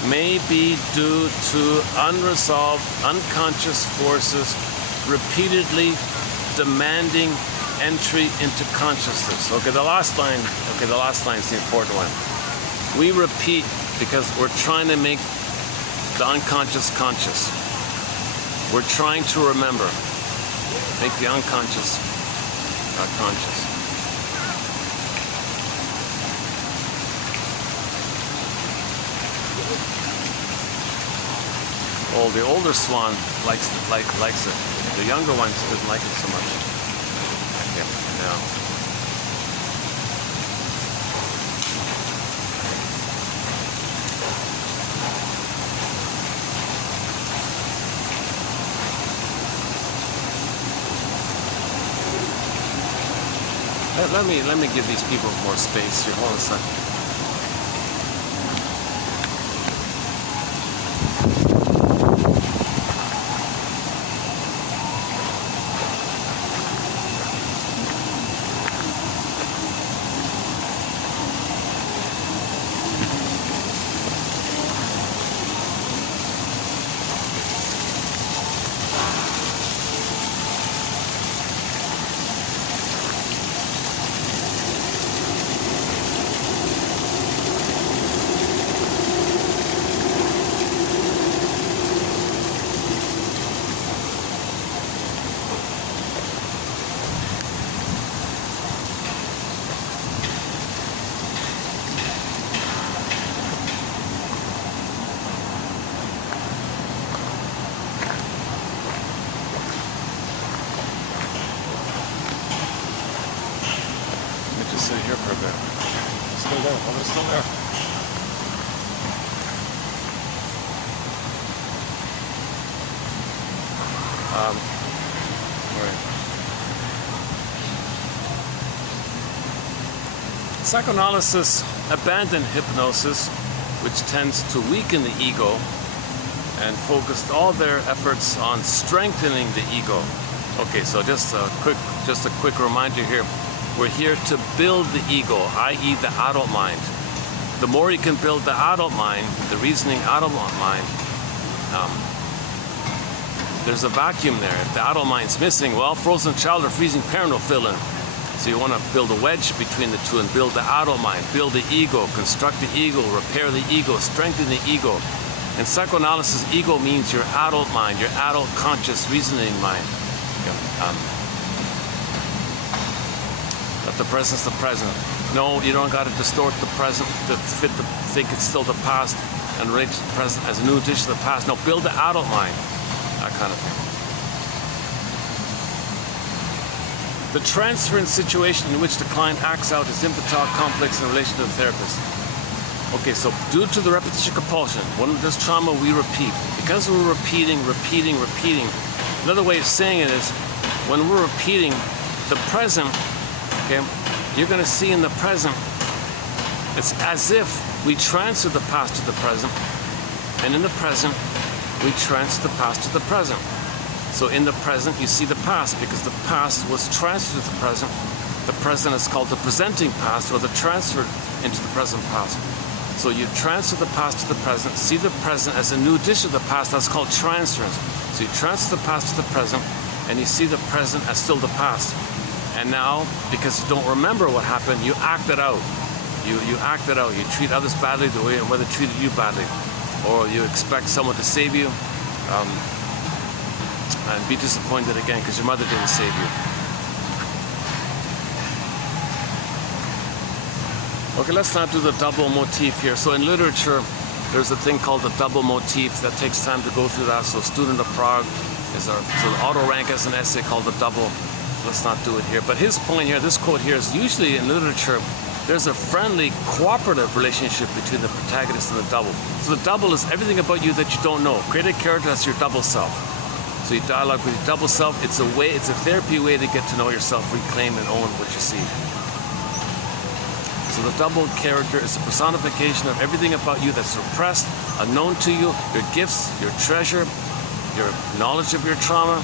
may be due to unresolved unconscious forces repeatedly demanding entry into consciousness. Okay, the last line is the important one. We repeat because we're trying to make the unconscious conscious. We're trying to remember, make the unconscious conscious. Oh, the older swan likes it. The younger ones didn't like it so much. Yeah. Let me give these people more space here. Hold on a second. Sit here for a bit. Still there. Oh, it's still there. Right. Psychoanalysis abandoned hypnosis, which tends to weaken the ego, and focused all their efforts on strengthening the ego. Okay, so just a quick reminder here. We're here to build the ego, i.e. the adult mind. The more you can build the adult mind, the reasoning adult mind, there's a vacuum there. If the adult mind's missing, well, frozen child or freezing parent will fill in. So you want to build a wedge between the two and build the adult mind, build the ego, construct the ego, repair the ego, strengthen the ego. In psychoanalysis, ego means your adult mind, your adult conscious reasoning mind. that the present's the present. No, you don't got to distort the present to think it's still the past and relate to the present as a new addition to the past. No, build the adult mind, that kind of thing. The transference situation in which the client acts out his impetus conflicts in relation to the therapist. Okay, so due to the repetition compulsion, when there's trauma, we repeat. Because we're repeating. Another way of saying it is, when we're repeating the present, okay, you're going to see in the present, it's as if we transfer the past to the present, and in the present, we transfer the past to the present. So in the present, you see the past, because the past was transferred to the present. The present is called the presenting past, or the transferred into the present past. So you transfer the past to the present, see the present as a new addition to the past. That's called transference. So you transfer the past to the present, and you see the present as still the past. And now, because you don't remember what happened, you act it out. You act it out. You treat others badly the way your mother treated you badly. Or you expect someone to save you, and be disappointed again because your mother didn't save you. Okay, let's not do the double motif here. So in literature, there's a thing called the double motif that takes time to go through that. So Student of Prague is our, so the auto rank has an essay called the double. Let's not do it here. But his point here, this quote here, is usually in literature, there's a friendly, cooperative relationship between the protagonist and the double. So the double is everything about you that you don't know. Create a character that's your double self. So you dialogue with your double self. It's a way, it's a therapy way to get to know yourself, reclaim and own what you see. So the double character is a personification of everything about you that's repressed, unknown to you, your gifts, your treasure, your knowledge of your trauma,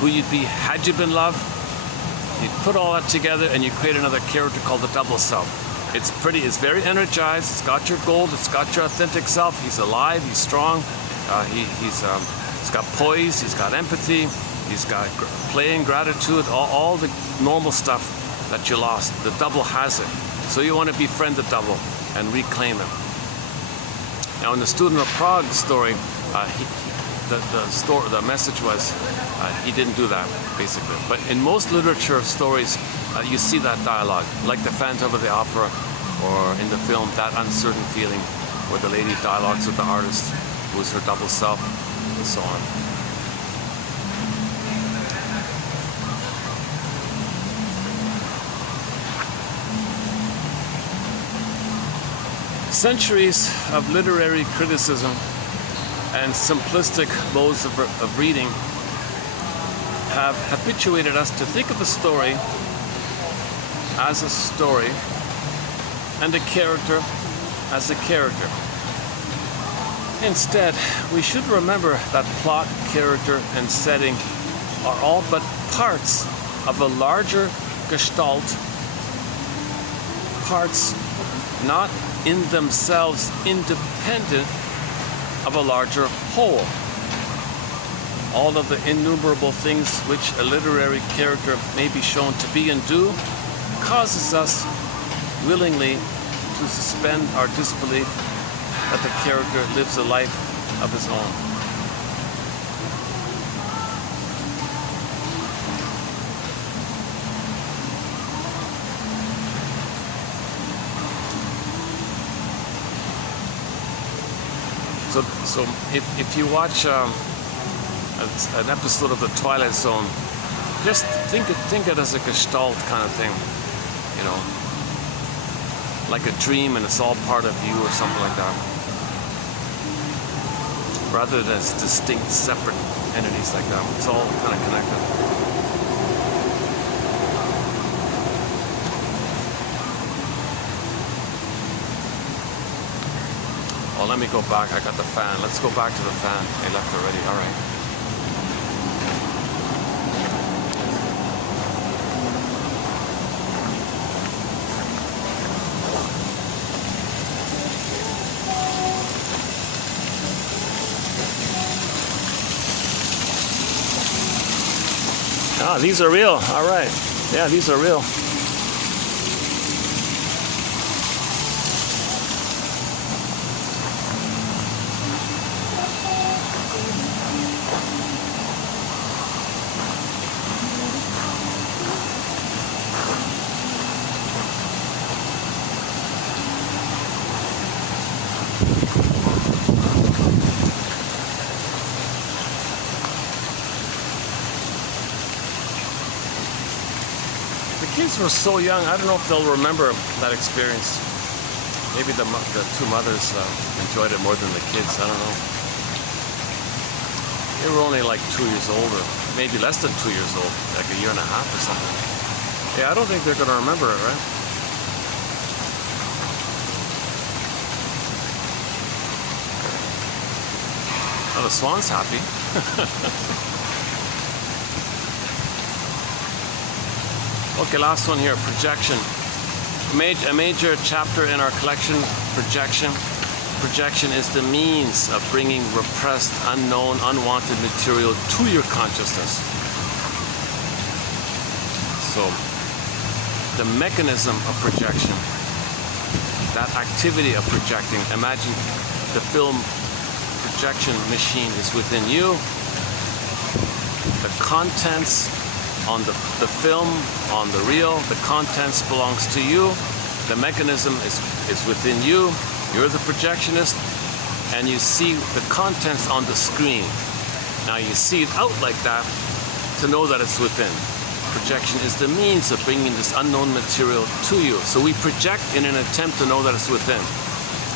who you'd be had you been loved. You put all that together and you create another character called the double self. It's pretty, it's very energized, it's got your gold, it's got your authentic self, he's alive, he's strong, he's got poise, he's got empathy, he's got play and gratitude, all the normal stuff that you lost. The double has it. So you want to befriend the double and reclaim it. Now in the Student of Prague story, the message was he didn't do that, basically. But in most literature stories, you see that dialogue, like the Phantom of the Opera, or in the film, that uncertain feeling, where the lady dialogues with the artist, who's her double self, and so on. Centuries of literary criticism and simplistic modes of reading have habituated us to think of a story as a story and a character as a character. Instead, we should remember that plot, character, and setting are all but parts of a larger gestalt, parts not in themselves independent of a larger whole. All of the innumerable things which a literary character may be shown to be and do causes us willingly to suspend our disbelief that the character lives a life of his own. So if you watch an episode of The Twilight Zone, just think it as a gestalt kind of thing, you know, like a dream and it's all part of you or something like that, rather than as distinct, separate entities like that. It's all kind of connected. Oh, let me go back. I got the fan. Let's go back to the fan. They left already. All right. Ah, these are real. All right. Yeah, these are real. kids were so young, I don't know if they'll remember that experience. Maybe the two mothers enjoyed it more than the kids, I don't know. They were only like 2 years old, or maybe less than 2 years old, like a year and a half or something. Yeah, I don't think they're gonna remember it, right? Oh, the swan's happy. Okay, last one here, projection. A major chapter in our collection, projection. Projection is the means of bringing repressed, unknown, unwanted material to your consciousness. So, the mechanism of projection, that activity of projecting, imagine the film projection machine is within you. The contents on the film, on the reel, the contents belongs to you. The mechanism is within you. You're the projectionist, and you see the contents on the screen. Now you see it out like that to know that it's within. Projection is the means of bringing this unknown material to you. So we project in an attempt to know that it's within.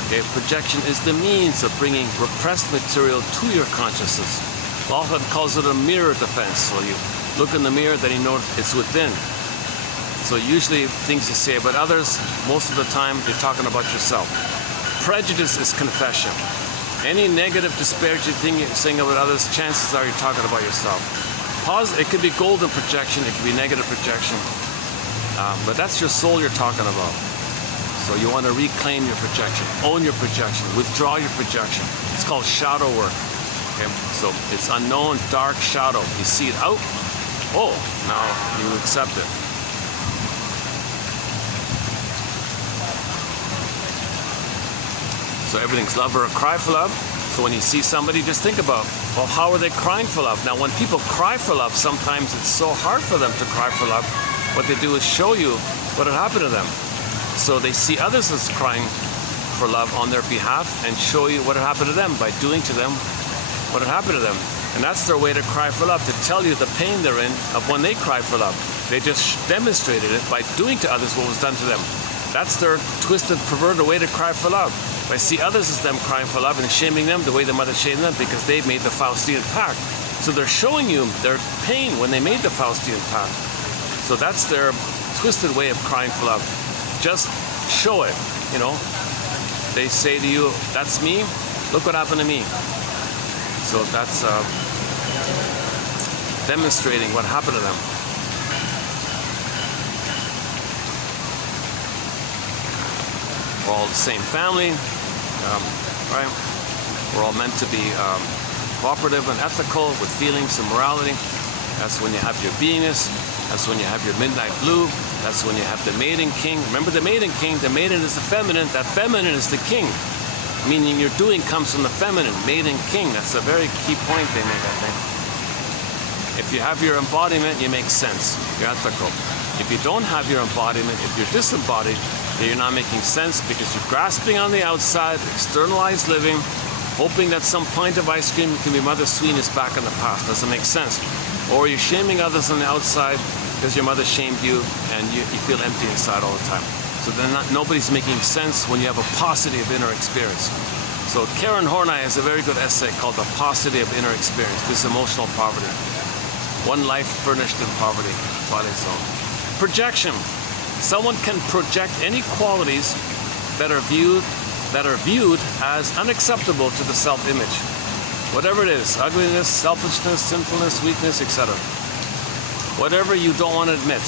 Okay, projection is the means of bringing repressed material to your consciousness. Often calls it a mirror defense. So you look in the mirror, then you know it's within. So usually things you say about others, most of the time you're talking about yourself. Prejudice is confession. Any negative, disparaging thing you're saying about others, chances are you're talking about yourself. It could be golden projection, it could be negative projection. But that's your soul you're talking about. So you want to reclaim your projection, own your projection, withdraw your projection. It's called shadow work. Okay? So it's unknown, dark shadow. You see it out, oh, now you accept it. So everything's love or a cry for love. So when you see somebody, just think about, well, how are they crying for love? Now, when people cry for love, sometimes it's so hard for them to cry for love. What they do is show you what had happened to them. So they see others as crying for love on their behalf and show you what had happened to them by doing to them what had happened to them. And that's their way to cry for love, to tell you the pain they're in of when they cry for love. They just demonstrated it by doing to others what was done to them. That's their twisted, perverted way to cry for love. I see others as them crying for love and shaming them the way the mother shamed them because they've made the Faustian pact. So they're showing you their pain when they made the Faustian pact. So that's their twisted way of crying for love. Just show it, you know. They say to you, that's me, look what happened to me. So that's demonstrating what happened to them. We're all the same family, right? We're all meant to be cooperative and ethical with feelings and morality. That's when you have your beingness. That's when you have your midnight blue. That's when you have the maiden king. Remember the maiden king, the maiden is the feminine, that feminine is the king. Meaning your doing comes from the feminine, maiden king. That's a very key point they make, I think. If you have your embodiment, you make sense. You're ethical. If you don't have your embodiment, if you're disembodied, then you're not making sense because you're grasping on the outside, externalized living, hoping that some pint of ice cream can be Mother Sweetness back in the past. Doesn't make sense. Or you're shaming others on the outside because your mother shamed you and you feel empty inside all the time. So then nobody's making sense when you have a paucity of inner experience. So Karen Horney has a very good essay called The Paucity of Inner Experience. This is emotional poverty. One life furnished in poverty. Twilight Zone. Projection. Someone can project any qualities that are viewed as unacceptable to the self-image. Whatever it is, ugliness, selfishness, sinfulness, weakness, etc. Whatever you don't want to admit,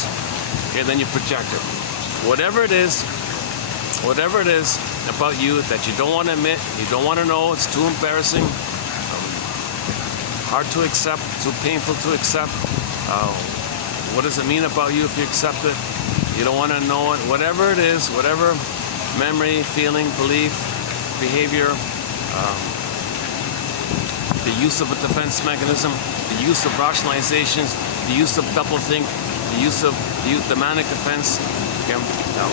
okay, then you project it. Whatever it is about you that you don't want to admit, you don't want to know, it's too embarrassing, hard to accept, too painful to accept. What does it mean about you if you accept it? You don't want to know it. Whatever it is, whatever memory, feeling, belief, behavior, the use of a defense mechanism, the use of rationalizations, the use of doublethink, the use of the manic defense. Okay?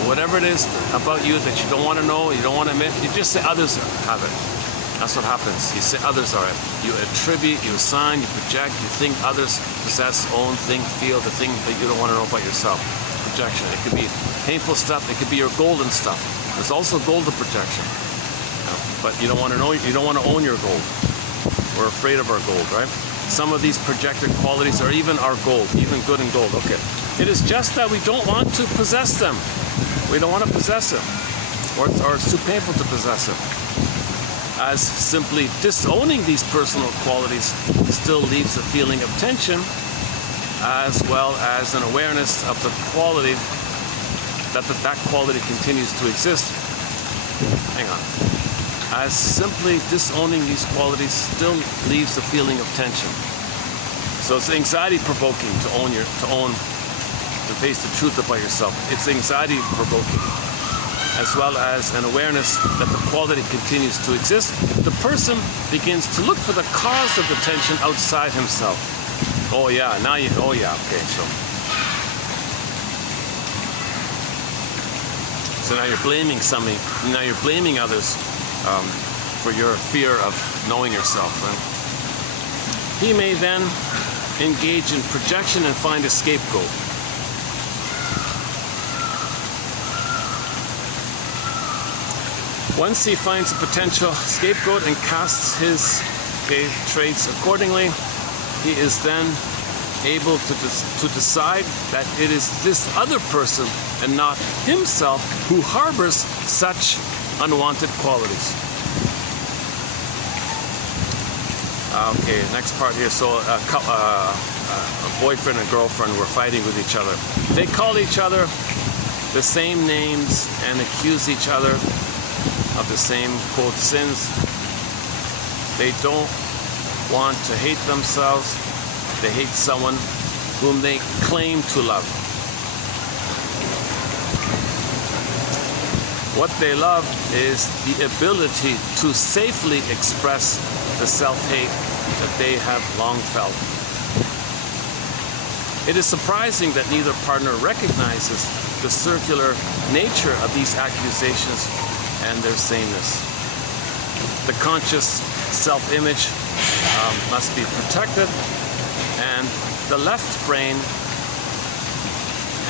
Whatever it is about you that you don't want to know, you don't want to admit, you just say others have it. That's what happens. You say others are it. You attribute, you assign, you project, you think others possess, own, think, feel the thing that you don't want to know about yourself. projection. It could be painful stuff. It could be your golden stuff. There's also golden projection. But you don't want to know. You don't want to own your gold. We're afraid of our gold, right? Some of these projected qualities are even our gold, even good and gold. Okay. It is just that we don't want to possess them. We don't want to possess them, or it's too painful to possess them. As simply disowning these personal qualities still leaves a feeling of tension, as well as an awareness of the quality that quality continues to exist. Hang on. As simply disowning these qualities still leaves a feeling of tension. So it's anxiety provoking to face the truth about yourself. It's anxiety provoking, as well as an awareness that the quality continues to exist. The person begins to look for the cause of the tension outside himself. Oh yeah, okay, so now you're blaming something, now you're blaming others for your fear of knowing yourself. Right? He may then engage in projection and find a scapegoat. Once he finds a potential scapegoat and casts his traits accordingly, he is then able to decide that it is this other person and not himself who harbors such unwanted qualities. Okay, next part here. So a boyfriend and girlfriend were fighting with each other. They call each other the same names and accuse each other of the same, quote, sins. They don't want to hate themselves. They hate someone whom they claim to love. What they love is the ability to safely express the self-hate that they have long felt. It is surprising that neither partner recognizes the circular nature of these accusations and their sameness. The conscious self-image must be protected, and the left brain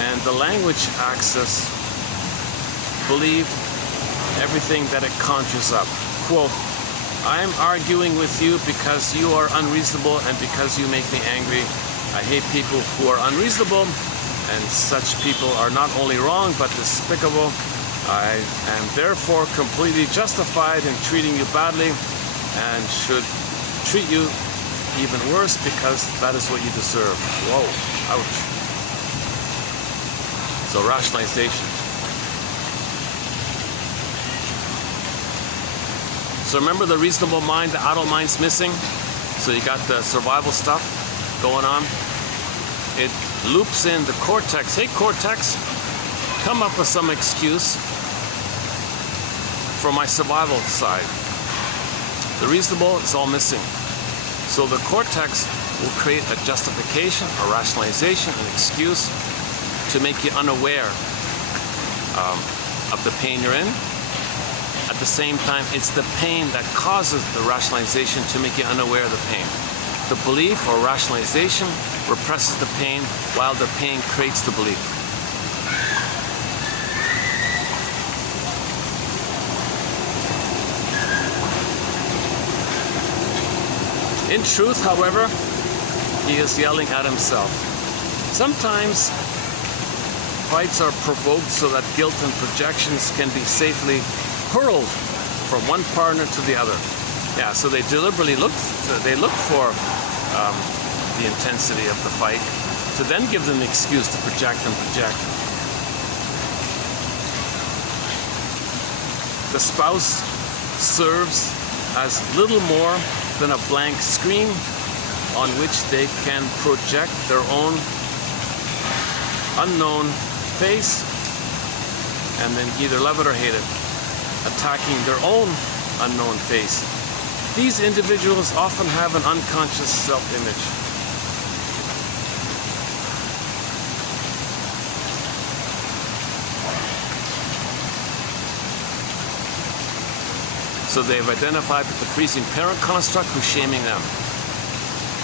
and the language axis believe everything that it conjures up. Quote, I'm arguing with you because you are unreasonable and because you make me angry. I hate people who are unreasonable, and such people are not only wrong but despicable. I am therefore completely justified in treating you badly and should treat you even worse because that is what you deserve. Whoa, ouch. So rationalization. So remember the reasonable mind, the adult mind's missing. So you got the survival stuff going on. It loops in the cortex. Hey cortex, come up with some excuse for my survival side. The reasonable is all missing. So the cortex will create a justification, a rationalization, an excuse to make you unaware of the pain you're in. At the same time, it's the pain that causes the rationalization to make you unaware of the pain. The belief or rationalization represses the pain while the pain creates the belief. In truth, however, he is yelling at himself. Sometimes fights are provoked so that guilt and projections can be safely hurled from one partner to the other. Yeah, so they deliberately look for the intensity of the fight to then give them an excuse to project and project. The spouse serves as little more than a blank screen on which they can project their own unknown face and then either love it or hate it, attacking their own unknown face. These individuals often have an unconscious self-image. So they've identified with the freezing parent construct who's shaming them.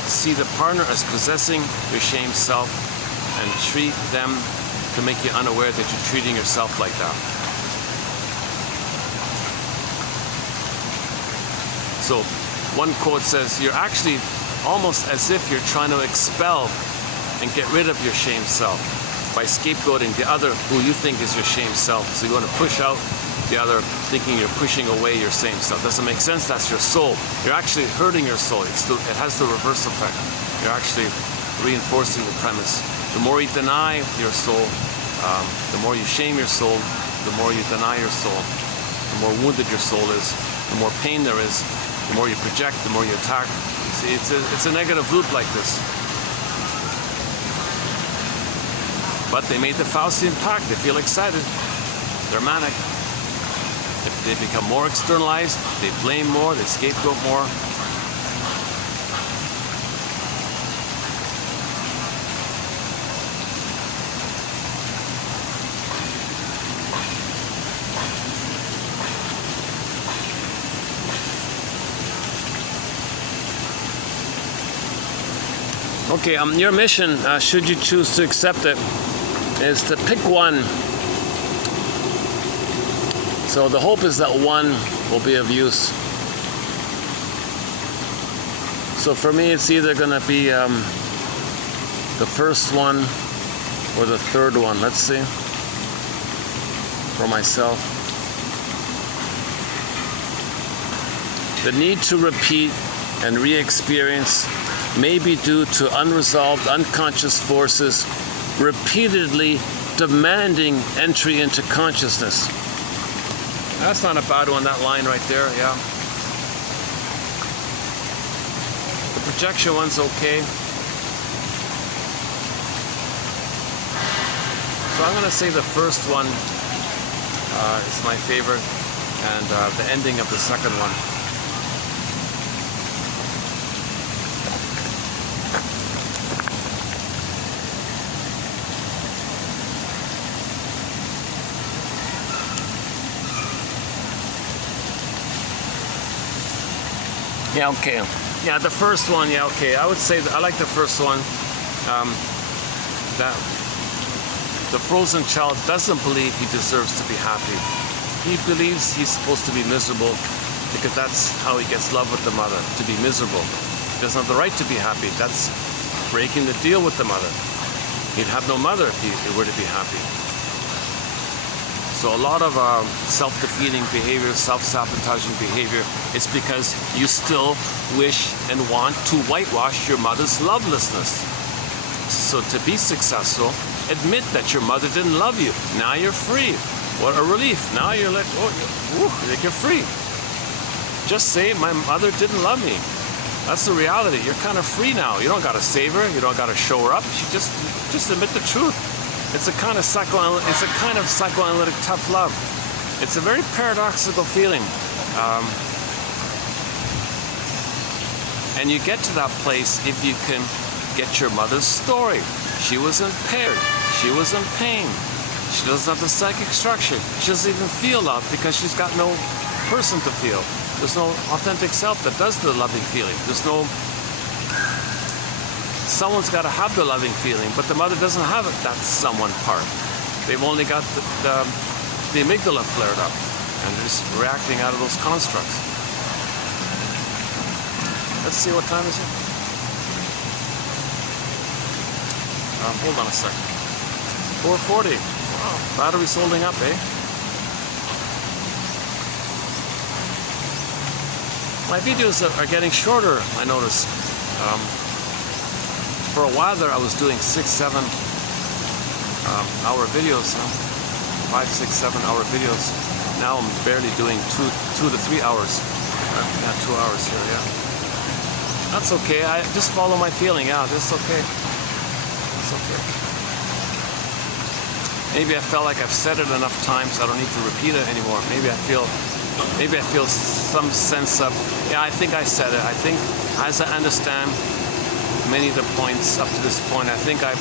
See the partner as possessing their shamed self and treat them to make you unaware that you're treating yourself like that. So one quote says, you're actually almost as if you're trying to expel and get rid of your shame self by scapegoating the other who you think is your shame self. So you want to push out the other, thinking you're pushing away your same self. Doesn't make sense. That's your soul. You're actually hurting your soul. It has the reverse effect. You're actually reinforcing the premise. The more you deny your soul, the more you shame your soul, the more you deny your soul, the more wounded your soul is, the more pain there is, the more you project, the more you attack. See, it's a negative loop like this. But they made the Faustian pact. They feel excited. They're manic. They become more externalized. They blame more. They scapegoat more. Okay, your mission, should you choose to accept it, is to pick one. So the hope is that one will be of use. So for me, it's either going to be the first one or the third one. Let's see. For myself. The need to repeat and re-experience may be due to unresolved unconscious forces repeatedly demanding entry into consciousness. That's not a bad one, that line right there, yeah. The projection one's okay. So I'm going to say the first one is my favorite, and the ending of the second one. Yeah, okay. Yeah, the first one, yeah, okay. I would say that I like the first one. That the frozen child doesn't believe he deserves to be happy. He believes he's supposed to be miserable because that's how he gets love with the mother, to be miserable. He doesn't have the right to be happy. That's breaking the deal with the mother. He'd have no mother if he were to be happy. So a lot of self-defeating behavior, self-sabotaging behavior, is because you still wish and want to whitewash your mother's lovelessness. So to be successful, admit that your mother didn't love you. Now you're free. What a relief. Now you're like, oh, you're free. Just say, my mother didn't love me. That's the reality. You're kind of free now. You don't got to save her. You don't got to show her up. You just admit the truth. It's a kind of psychoanalytic tough love. It's a very paradoxical feeling. And you get to that place if you can get your mother's story. She was impaired. She was in pain. She doesn't have the psychic structure. She doesn't even feel love because she's got no person to feel. There's no authentic self that does the loving feeling. There's no... Someone's got to have the loving feeling, but the mother doesn't have it, that someone part. They've only got the amygdala flared up, and they're just reacting out of those constructs. Let's see, what time is it? Hold on a second. 4:40. Wow, battery's holding up, eh? My videos are getting shorter, I noticed. For a while there, I was doing 6-7 hour videos, 5, 6, 7 hour videos. Now I'm barely doing 2 to 3 hours. Yeah, 2 hours here, yeah. That's okay. I just follow my feeling. Yeah, that's okay. It's okay. Maybe I felt like I've said it enough times. I don't need to repeat it anymore. Maybe I feel some sense of, yeah, I think I said it. I think as I understand many of the points up to this point, I think I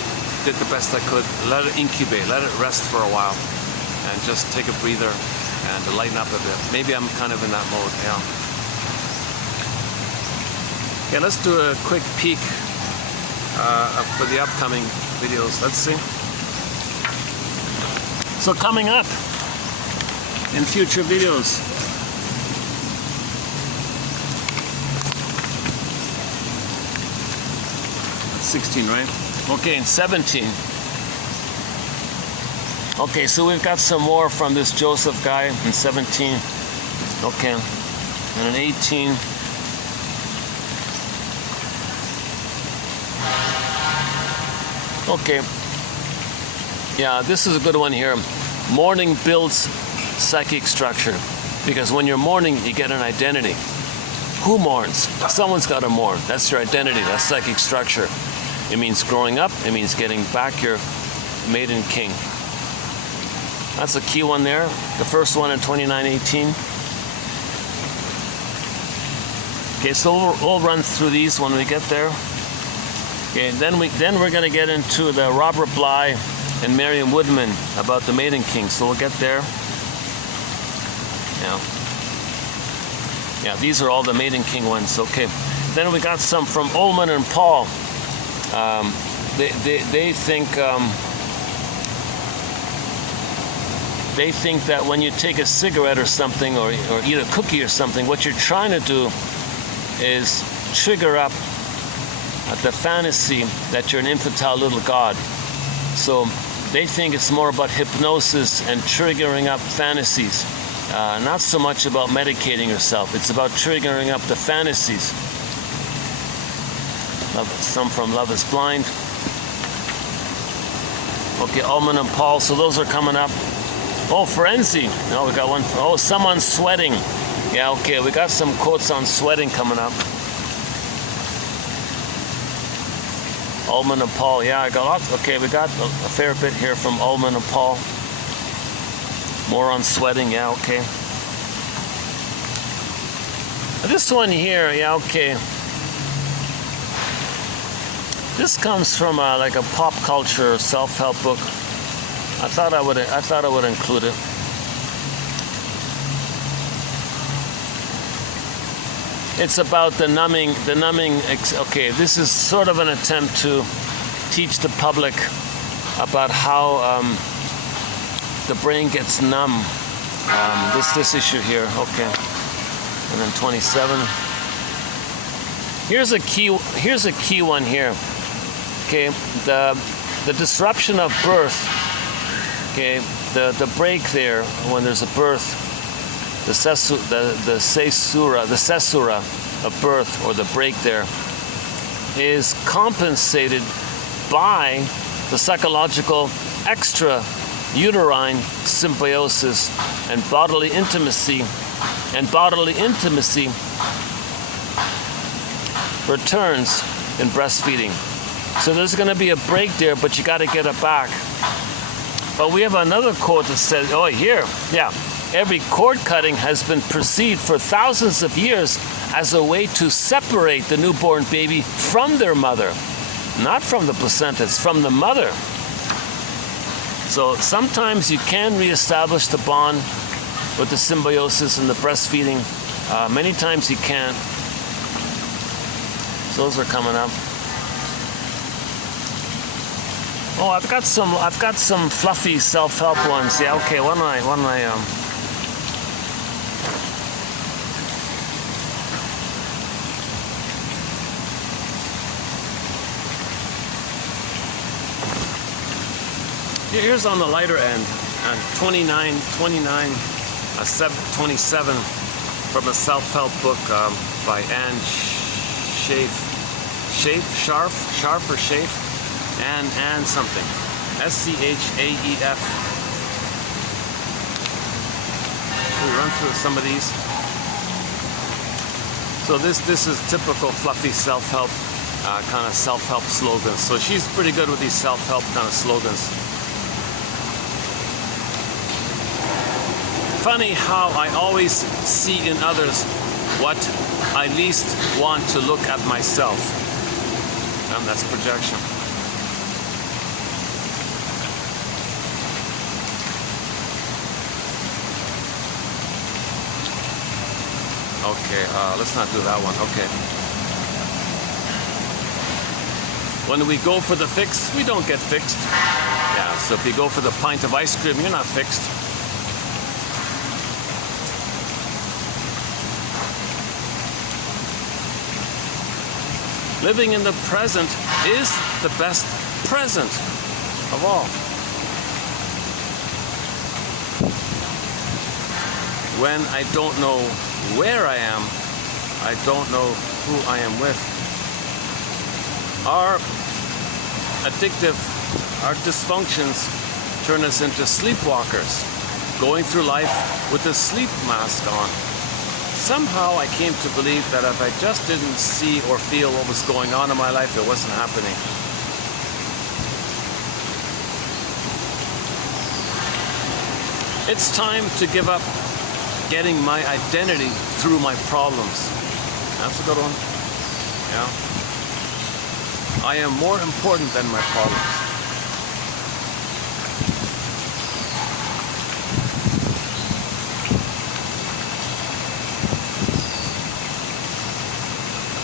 did the best I could. Let it incubate, let it rest for a while, and just take a breather and lighten up a bit. Maybe I'm kind of in that mode, yeah. Yeah, let's do a quick peek for the upcoming videos. Let's see. So coming up in future videos. That's 16, right? Okay, and 17. Okay, so we've got some more from this Joseph guy in 17. Okay, and in 18. Okay. Yeah, this is a good one here. Mourning builds psychic structure, because when you're mourning, you get an identity. Who mourns? Someone's got to mourn. That's your identity. That's psychic structure. It means growing up. It means getting back your maiden king. That's a key one there. The first one in 29:18. Okay, so we'll run through these when we get there. Okay, then we're going to get into the Robert Bly and Marion Woodman about the Maiden King. So we'll get there. Yeah, these are all the Maiden King ones. Okay. Then we got some from Ullman and Paul. They think that when you take a cigarette or something, or eat a cookie or something, what you're trying to do is trigger up the fantasy that you're an infantile little god. So they think it's more about hypnosis and triggering up fantasies. Not so much about medicating yourself. It's about triggering up the fantasies. Some from Love is Blind. Okay, Ullman and Paul. So those are coming up. Oh, Frenzy. No, we got one. Oh, someone's sweating. Yeah, okay. We got some quotes on sweating coming up. Ullman and Paul. Yeah, I got lots. Okay, we got a fair bit here from Ullman and Paul. More on sweating. Yeah, okay. This one here. Yeah, okay. This comes from like a pop culture self-help book. I thought I would include it. It's about the numbing. Okay, this is sort of an attempt to teach the public about how the brain gets numb. This issue here. Okay, and then 27. Here's a key one here. Okay, the disruption of birth. Okay, the break there when there's a birth. The cesura of birth, or the break there, is compensated by the psychological extra-uterine symbiosis and bodily intimacy. And bodily intimacy returns in breastfeeding. So there's going to be a break there, but you got to get it back. But we have another quote that says, oh, here, yeah. Every cord cutting has been perceived for thousands of years as a way to separate the newborn baby from their mother. Not from the placenta, it's from the mother. So sometimes you can reestablish the bond with the symbiosis and the breastfeeding. Many times you can't. So those are coming up. Oh, I've got some fluffy self-help ones. Yeah, okay, why don't I here's on the lighter end, 27 from a self-help book by Anne Schaef, Anne something, Schaef. We run through some of these. So this is typical fluffy self-help kind of self-help slogans. So she's pretty good with these self-help kind of slogans. Funny how I always see in others what I least want to look at myself. And that's projection. Okay, let's not do that one. Okay. When we go for the fix, we don't get fixed. Yeah, So if you go for the pint of ice cream, you're not fixed. Living in the present is the best present of all. When I don't know where I am, I don't know who I am with. Our addictive, our dysfunctions turn us into sleepwalkers, going through life with a sleep mask on. Somehow I came to believe that if I just didn't see or feel what was going on in my life, it wasn't happening. It's time to give up getting my identity through my problems. That's a good one. Yeah. I am more important than my problems.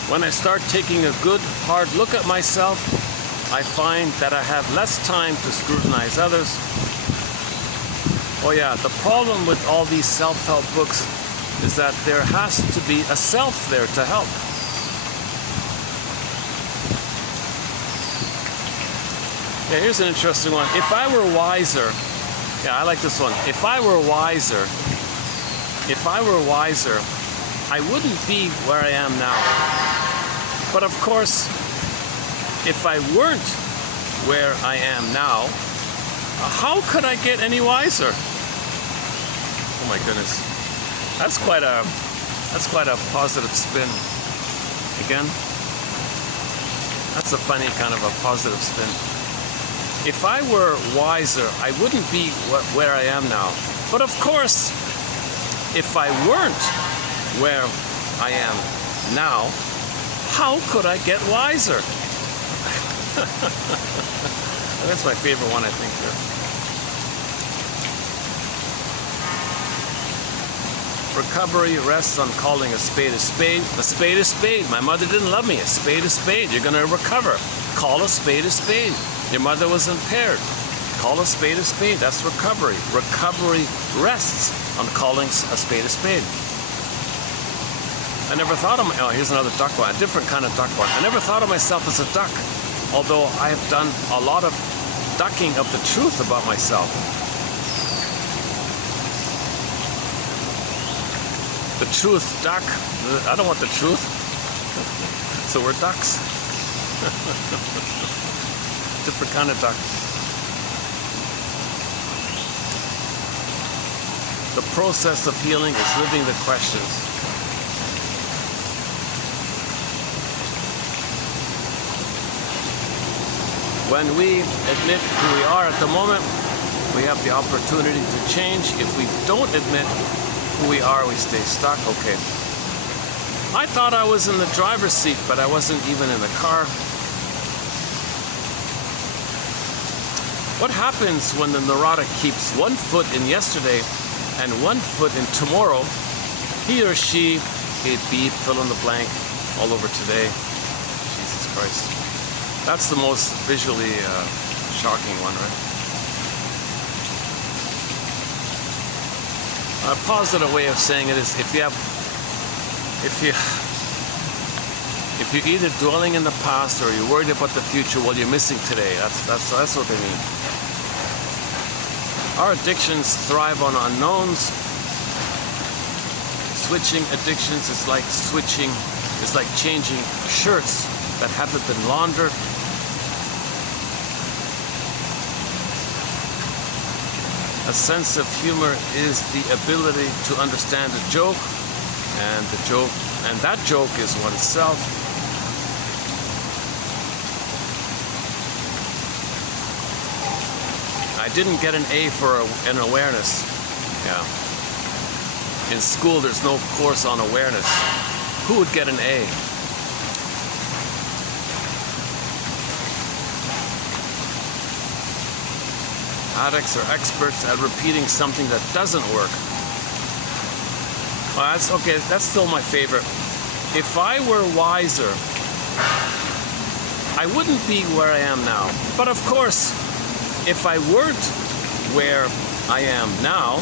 When I start taking a good, hard look at myself, I find that I have less time to scrutinize others. Oh yeah, the problem with all these self-help books is that there has to be a self there to help. Yeah, here's an interesting one. If I were wiser, yeah, I like this one. If I were wiser, I wouldn't be where I am now. But of course, if I weren't where I am now, how could I get any wiser? Oh my goodness. That's quite a positive spin. Again, that's a funny kind of a positive spin. If I were wiser, I wouldn't be where I am now. But of course, if I weren't where I am now, how could I get wiser? That's my favorite one, I think. Recovery rests on calling a spade a spade. A spade is spade. My mother didn't love me. A spade is spade. You're going to recover. Call a spade a spade. Your mother was impaired. Call a spade a spade. That's recovery. Recovery rests on calling a spade a spade. I never thought of oh, here's another duck one, a different kind of duck one. I never thought of myself as a duck, although I have done a lot of ducking of the truth about myself. The truth, duck. I don't want the truth. So we're ducks. Different kind of duck. The process of healing is living the questions. When we admit who we are at the moment, we have the opportunity to change. If we don't admit who we are, we stay stuck. Okay. I thought I was in the driver's seat, but I wasn't even in the car. What happens when the neurotic keeps one foot in yesterday and one foot in tomorrow? He or she, it beep, fill in the blank, all over today. Jesus Christ. That's the most visually shocking one, right? A positive way of saying it is if you're either dwelling in the past or you're worried about the future, well, you're missing today. That's what they mean. Our addictions thrive on unknowns. Switching addictions is like changing shirts that haven't been laundered. A sense of humor is the ability to understand a joke, and that joke is oneself. I didn't get an A for an awareness. Yeah. In school, there's no course on awareness. Who would get an A? Addicts are experts at repeating something that doesn't work. Well, that's okay. That's still my favorite. If I were wiser, I wouldn't be where I am now. But of course, if I weren't where I am now,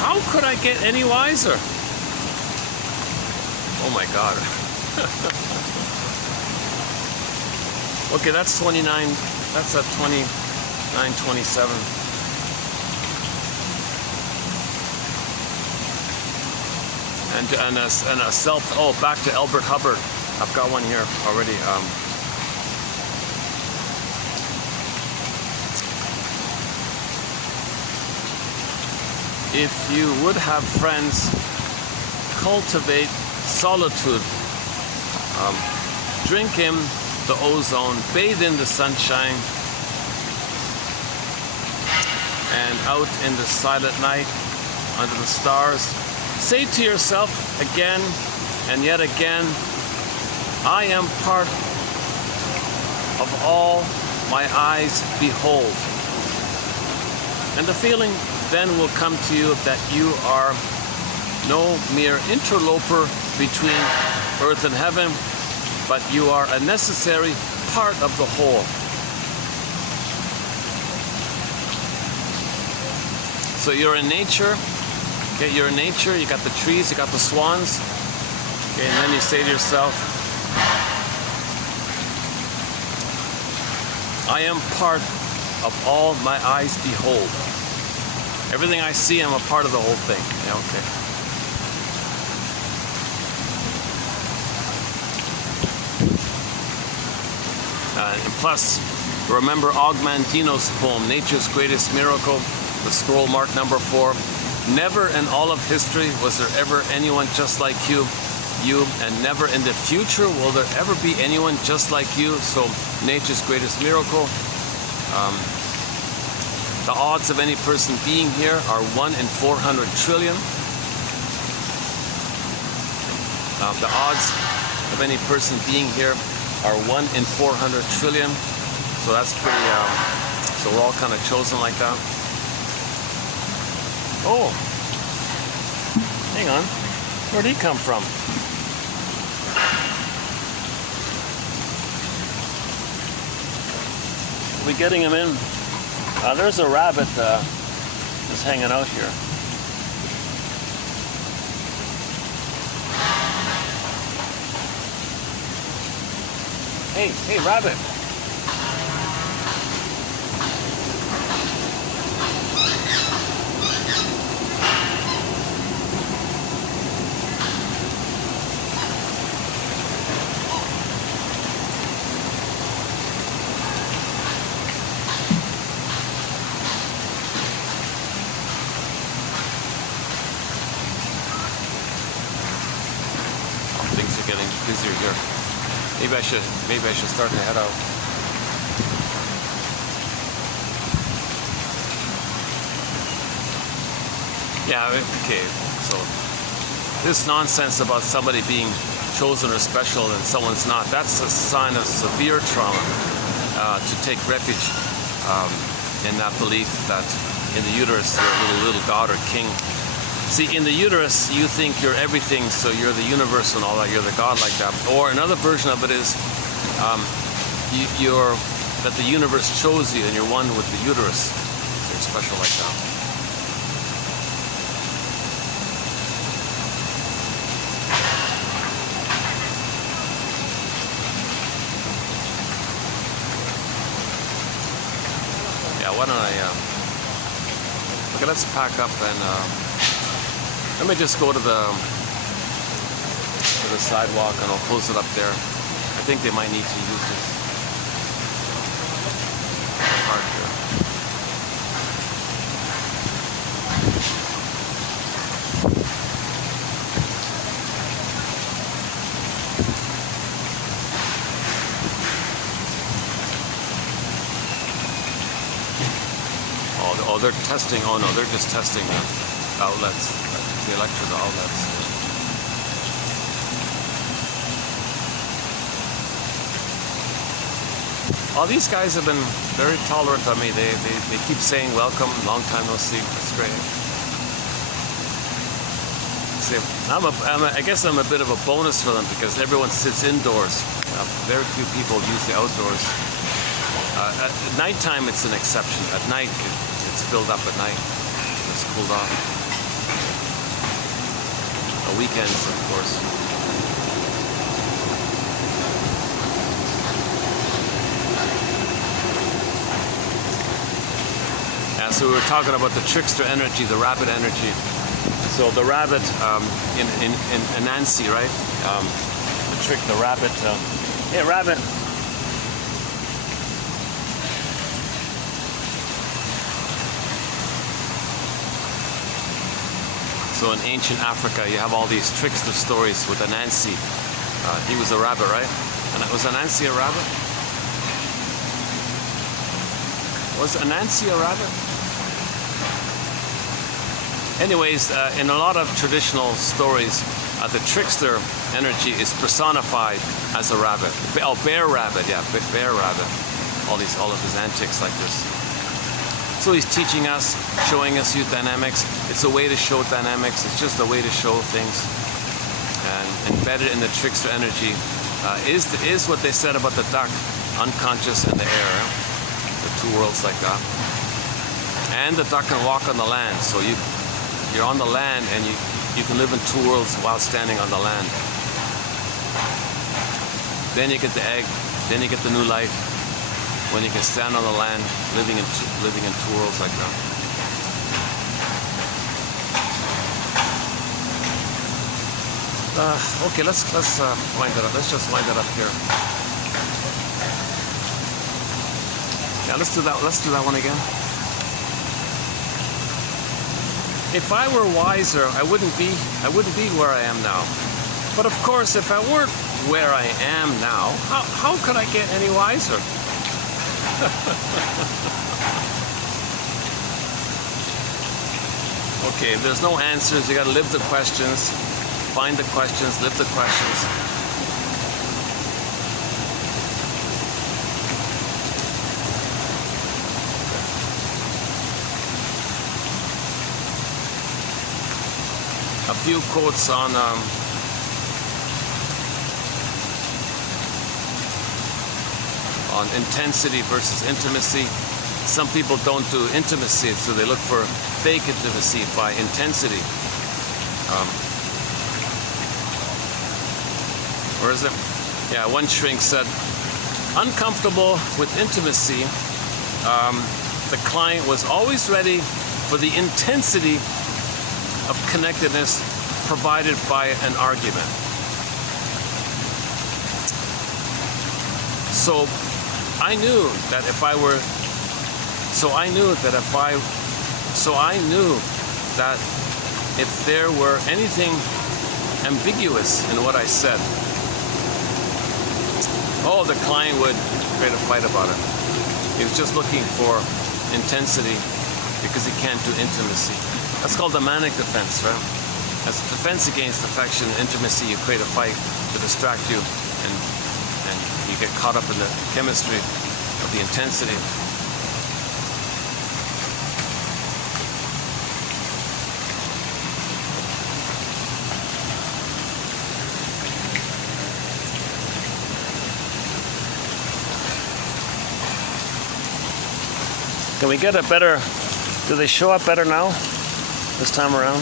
how could I get any wiser? Oh my God. Okay, that's 29, that's at 29:27. And a self, oh, back to Albert Hubbard. I've got one here already. If you would have friends, cultivate solitude. Drink in the ozone, bathe in the sunshine, and out in the silent night under the stars. Say to yourself again and yet again, I am part of all my eyes behold. And the feeling then will come to you that you are no mere interloper between earth and heaven, but you are a necessary part of the whole. So you're in nature. Okay, you're in nature, you got the trees, you got the swans. Okay, and then you say to yourself, I am part of all my eyes behold. Everything I see, I'm a part of the whole thing. Yeah, okay. And plus, remember Ogmandino's poem, Nature's Greatest Miracle, the scroll mark number 4. Never in all of history was there ever anyone just like you, and never in the future will there ever be anyone just like you. So, nature's greatest miracle. The odds of any person being here are 1 in 400 trillion. The odds of any person being here are 1 in 400 trillion. So that's pretty, so we're all kind of chosen like that. Oh, hang on. Where'd he come from? Are we getting him in? There's a rabbit just hanging out here. Hey, rabbit. Things are getting busier here. Maybe I should start to head out. Yeah, okay. So this nonsense about somebody being chosen or special and someone's not, that's a sign of severe trauma, to take refuge in that belief that in the uterus you're a little god or king. See, in the uterus, you think you're everything, so you're the universe and all that, you're the God like that. Or another version of it is you're that the universe chose you and you're one with the uterus. So you're special like that. Yeah, why don't I, okay, let's pack up and let me just go to the sidewalk and I'll close it up there. I think they might need to use this part here. Oh, they're testing. Oh no, they're just testing the outlets. The electrical outlets. All these guys have been very tolerant of me. They keep saying welcome, long time no see. That's great. See, I guess I'm a bit of a bonus for them because everyone sits indoors. Very few people use the outdoors. At nighttime, it's an exception. At night, it's filled up at night. It's cooled off. Weekends, of course. Yeah, so we were talking about the trickster energy, the rabbit energy. So the rabbit in Anansi, right? The trick, the rabbit. Hey, rabbit. So in ancient Africa, you have all these trickster stories with Anansi. He was a rabbit, right? And was Anansi a rabbit? Was Anansi a rabbit? Anyways, in a lot of traditional stories, the trickster energy is personified as a rabbit. Oh, bear rabbit, yeah, bear rabbit. All of his antics like this. So he's teaching us, showing us youth dynamics. It's a way to show dynamics. It's just a way to show things. And embedded in the trickster energy is what they said about the duck, unconscious in the air. The two worlds like that. And the duck can walk on the land. So you're on the land and you can live in two worlds while standing on the land. Then you get the egg. Then you get the new life. When you can stand on the land, living in two worlds like that. Okay, let's wind it up. Let's just wind it up here. Yeah, let's do that. Let's do that one again. If I were wiser, I wouldn't be where I am now. But of course, if I weren't where I am now, how could I get any wiser? Okay, there's no answers. You got to live the questions, find the questions, live the questions. A few quotes on intensity versus intimacy. Some people don't do intimacy, so they look for fake intimacy by intensity. Where is it? Yeah, one shrink said, uncomfortable with intimacy, the client was always ready for the intensity of connectedness provided by an argument. So I knew that if there were anything ambiguous in what I said, the client would create a fight about it. He was just looking for intensity because he can't do intimacy. That's called the manic defense, right? As a defense against affection and intimacy, you create a fight to distract you and you get caught up in the chemistry of the intensity. Can we get a better, do they show up better now, this time around?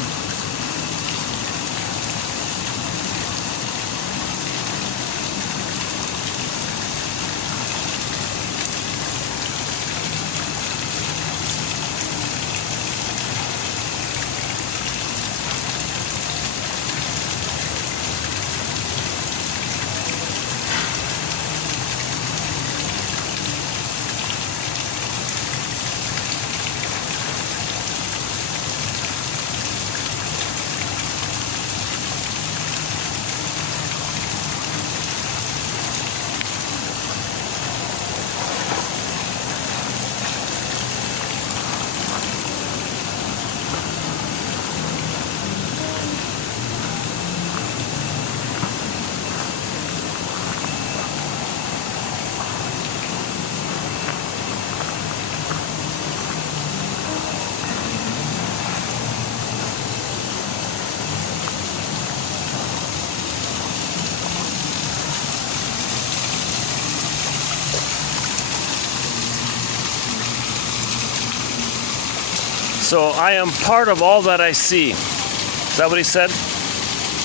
So I am part of all that I see. Is that what he said?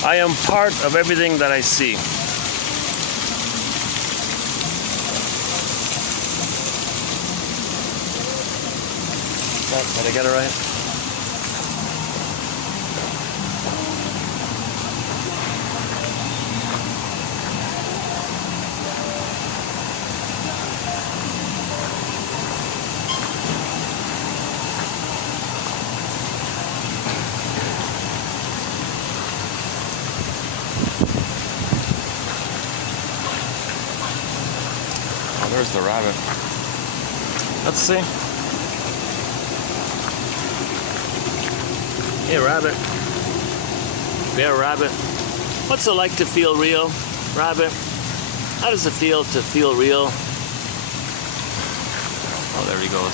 I am part of everything that I see. Did I get it right? Oh, there's the rabbit. Let's see. Hey, rabbit. Bear rabbit. What's it like to feel real, rabbit? How does it feel to feel real? Oh, there he goes.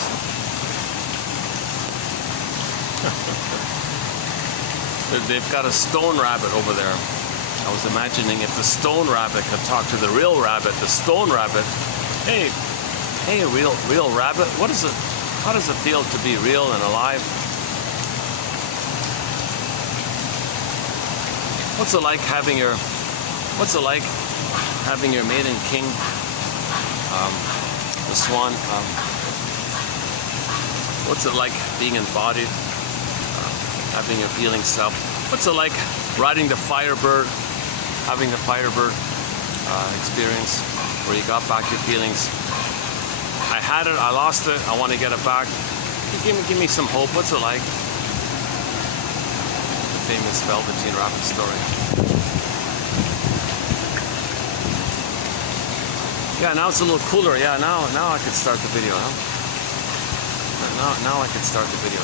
They've got a stone rabbit over there. I was imagining if the stone rabbit could talk to the real rabbit, the stone rabbit. Hey, real rabbit. What is it? How does it feel to be real and alive? What's it like having your maiden king, the swan? What's it like being embodied, having your feeling self? What's it like riding the firebird, having the firebird experience where you got back your feelings? I had it, I lost it, I want to get it back. Give me some hope. What's it like? Famous Velveteen Rabbit story. Yeah, now it's a little cooler. Yeah, now I can start the video, huh? Now I can start the video.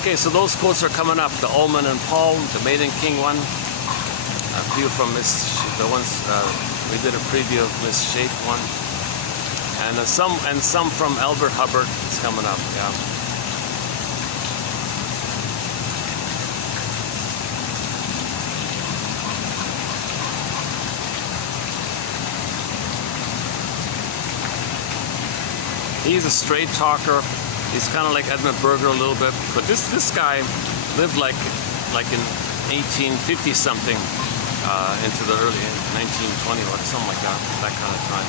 Okay, so those quotes are coming up. The Ullman and Paul, the Maiden King one. A few from the ones we did a preview of Miss Shape one, and some from Albert Hubbard is coming up. Yeah. He's a straight talker. He's kind of like Edmund Berger a little bit, but this guy lived like in 1850 something. Into the early 1920 or something like that kind of time.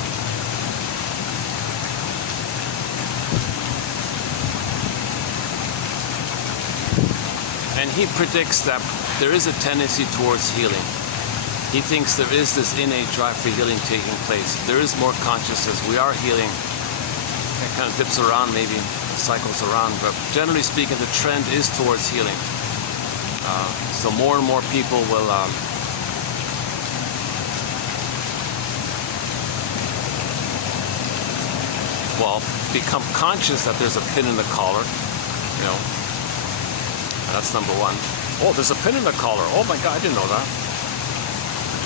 And he predicts that there is a tendency towards healing. He thinks there is this innate drive for healing taking place. There is more consciousness. We are healing. It kind of dips around, maybe cycles around, but generally speaking, the trend is towards healing. So more and more people will become conscious that there's a pin in the collar, you know. That's number one. Oh, there's a pin in the collar. Oh my God, I didn't know that.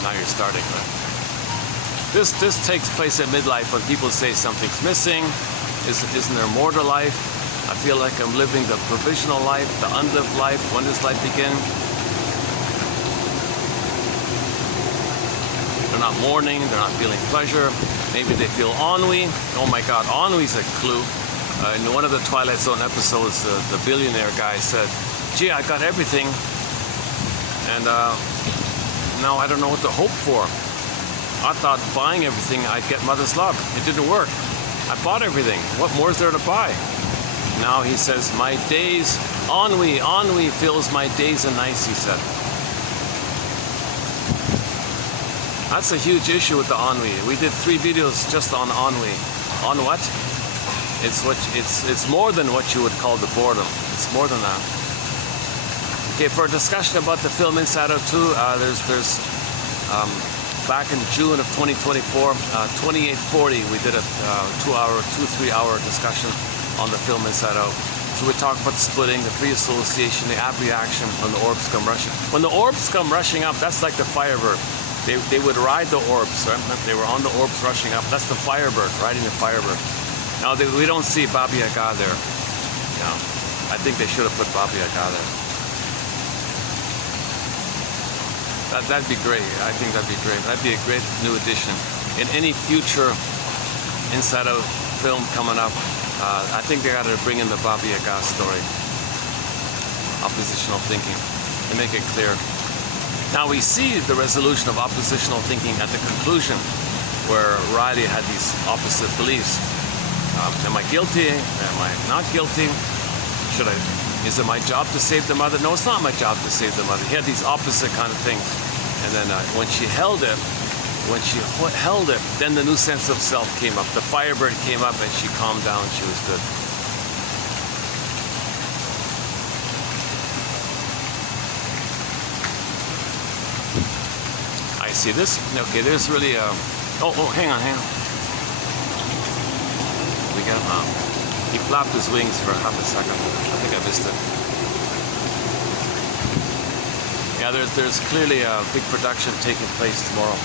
Now you're starting, right? This takes place at midlife when people say something's missing. Isn't there more to life? I feel like I'm living the provisional life, the unlived life. When does life begin? They're not mourning, they're not feeling pleasure. Maybe they feel ennui. Oh my God, ennui's a clue. In one of the Twilight Zone episodes, the billionaire guy said, gee, I got everything, and now I don't know what to hope for. I thought buying everything, I'd get mother's love. It didn't work. I bought everything. What more is there to buy? Now he says, my days, ennui fills my days and nights, he said. That's a huge issue with the ennui. We did 3 videos just on ennui. On what? It's more than what you would call the boredom. It's more than that. Okay, for a discussion about the film Inside Out 2, there's back in June of 2024, 2840, we did a 2-3 hour discussion on the film Inside Out. So we talked about the splitting, the free association, the ab reaction when the orbs come rushing. When the orbs come rushing up, that's like the Firebird. They would ride the orbs, right? They were on the orbs rushing up. That's the Firebird, riding the Firebird. Now, we don't see Baba Yaga there. You know, I think they should have put Baba Yaga there. That'd be great. I think that'd be great. That'd be a great new addition. In any future Inside Out film coming up, I think they got to bring in the Baba Yaga story. Oppositional thinking, and make it clear. Now we see the resolution of oppositional thinking at the conclusion, where Riley had these opposite beliefs. Am I guilty? Am I not guilty? Is it my job to save the mother? No, it's not my job to save the mother. He had these opposite kind of things. And then when she held it, then the new sense of self came up. The Firebird came up and she calmed down. She was good. I see this. Okay, there's really a... Oh, hang on. We got he flapped his wings for half a second. I think I missed it. Yeah, there's clearly a big production taking place tomorrow.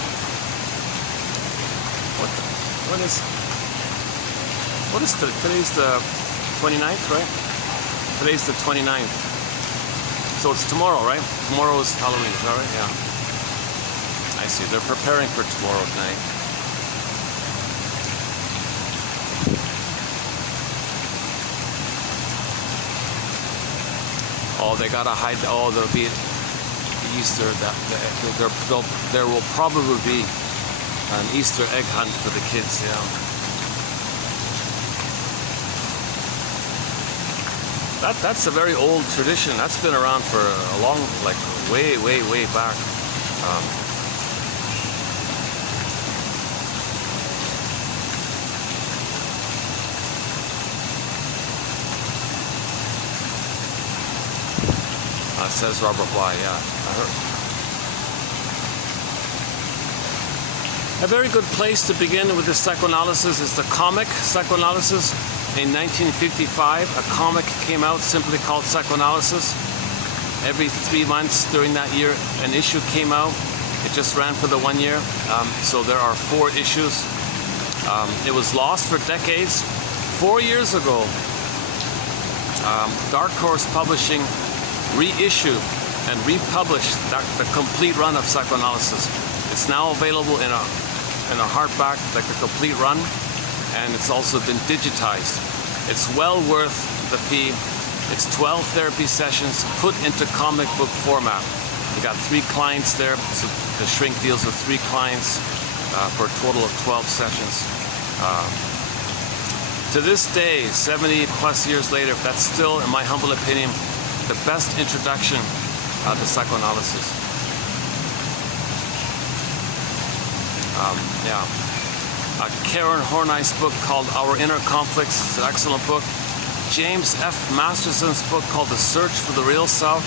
Today's the 29th, right? Today's the 29th. So it's tomorrow, right? Tomorrow is Halloween, is that right? Yeah. I see. They're preparing for tomorrow night. Oh, they gotta hide. Oh, there'll be Easter. There will probably be an Easter egg hunt for the kids. Yeah. That's a very old tradition. That's been around for a long, like way back. Says Robert Bly, yeah. I heard. A very good place to begin with the psychoanalysis is the comic Psychoanalysis. In 1955, a comic came out simply called Psychoanalysis. Every 3 months during that year, an issue came out. It just ran for the 1 year. So there are 4 issues. It was lost for decades. 4 years ago, Dark Horse Publishing reissued and republished the complete run of Psychoanalysis. It's now available in a hardback, like the complete run, and it's also been digitized. It's well worth the fee. It's 12 therapy sessions put into comic book format. We got 3 clients there, so the shrink deals with 3 clients for a total of 12 sessions. To this day, 70 plus years later, that's still, in my humble opinion, the best introduction to psychoanalysis. Karen Horney's book called Our Inner Conflicts is an excellent book. James F. Masterson's book called The Search for the Real Self.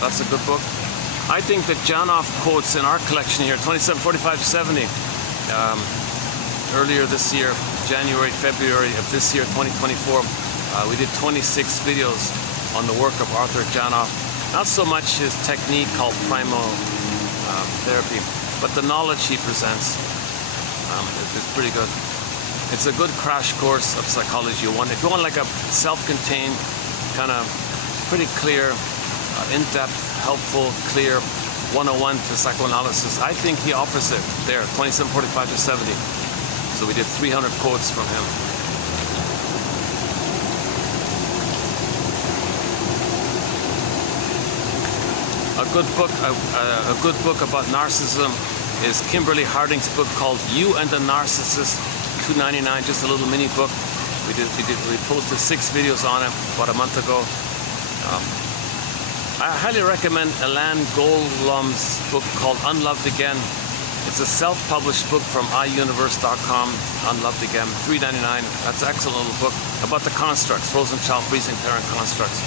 That's a good book. I think that Janoff quotes in our collection here, 2745 to 70, earlier this year, January, February of this year, 2024, we did 26 videos on the work of Arthur Janoff. Not so much his technique called primo therapy, but the knowledge he presents is pretty good. It's a good crash course of psychology. If you want like a self-contained, kind of pretty clear, in-depth, helpful, clear 101 to psychoanalysis, I think he offers it there, 2745 to 70. So we did 300 quotes from him. A good book about narcissism is Kimberly Harding's book called You and the Narcissist, $2.99, just a little mini book. We posted 6 videos on it about a month ago. I highly recommend Elan Goldblum's book called Unloved Again. It's a self-published book from iuniverse.com, Unloved Again, $3.99. That's an excellent little book about the constructs, frozen child, freezing parent constructs.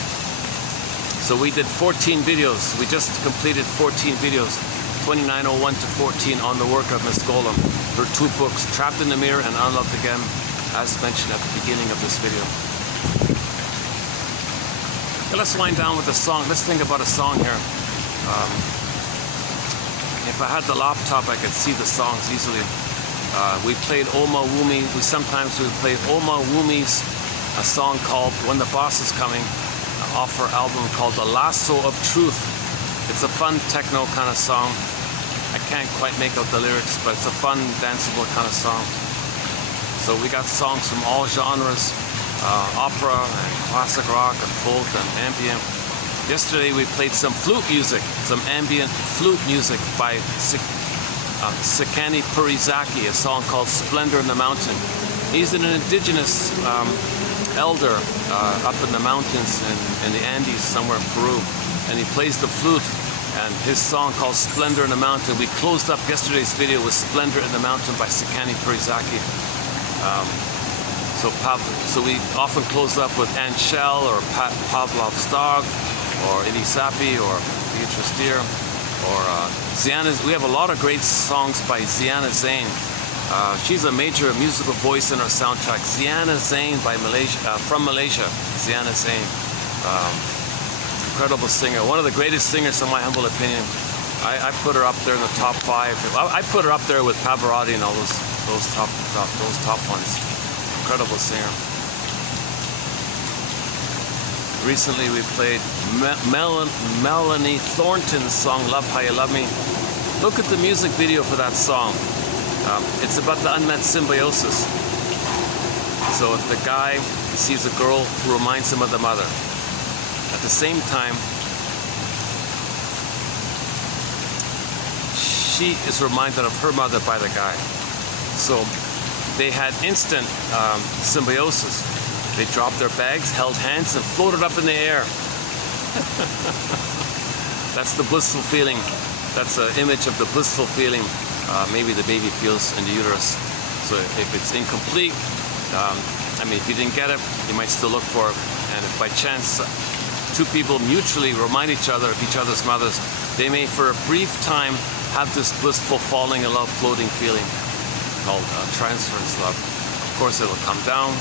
So we did 14 videos. We just completed 14 videos, 2901 to 14, on the work of Ms. Golem. Her 2 books, Trapped in the Mirror and Unloved Again, as mentioned at the beginning of this video. Okay, let's wind down with a song. Let's think about a song here. If I had the laptop, I could see the songs easily. We played Oma Wumi. Sometimes we played Oma Wumi's a song called When the Boss is Coming, off her album called The Lasso of Truth. It's a fun techno kind of song. I can't quite make out the lyrics, but it's a fun, danceable kind of song. So we got songs from all genres, opera and classic rock and folk and ambient. Yesterday we played some flute music, some ambient flute music by Sakani Purizaki, a song called Splendor in the Mountain. He's an indigenous elder up in the mountains in the Andes, somewhere in Peru, and he plays the flute. And his song called Splendor in the Mountain. We closed up yesterday's video with Splendor in the Mountain by Sakani Purizaki. So we often close up with Anshel or Pavlov's Dog or Elisapi or Beatrice Deer or Ziana. We have a lot of great songs by Ziana Zain. She's a major musical voice in our soundtrack. Ziana Zain from Malaysia. Ziana Zain. Incredible singer, one of the greatest singers in my humble opinion. I put her up there in the top 5. I put her up there with Pavarotti and all those top ones. Incredible singer. Recently we played Melanie Thornton's song "Love How You Love Me." Look at the music video for that song. It's about the unmet symbiosis. So the guy sees a girl who reminds him of the mother. At the same time, she is reminded of her mother by the guy. So they had instant symbiosis. They dropped their bags, held hands, and floated up in the air. That's the blissful feeling. That's an image of the blissful feeling maybe the baby feels in the uterus. So if it's incomplete, I mean, if you didn't get it, you might still look for it. And if by chance two people mutually remind each other of each other's mothers, they may for a brief time have this blissful falling in love floating feeling called transference love. Of course it'll come down.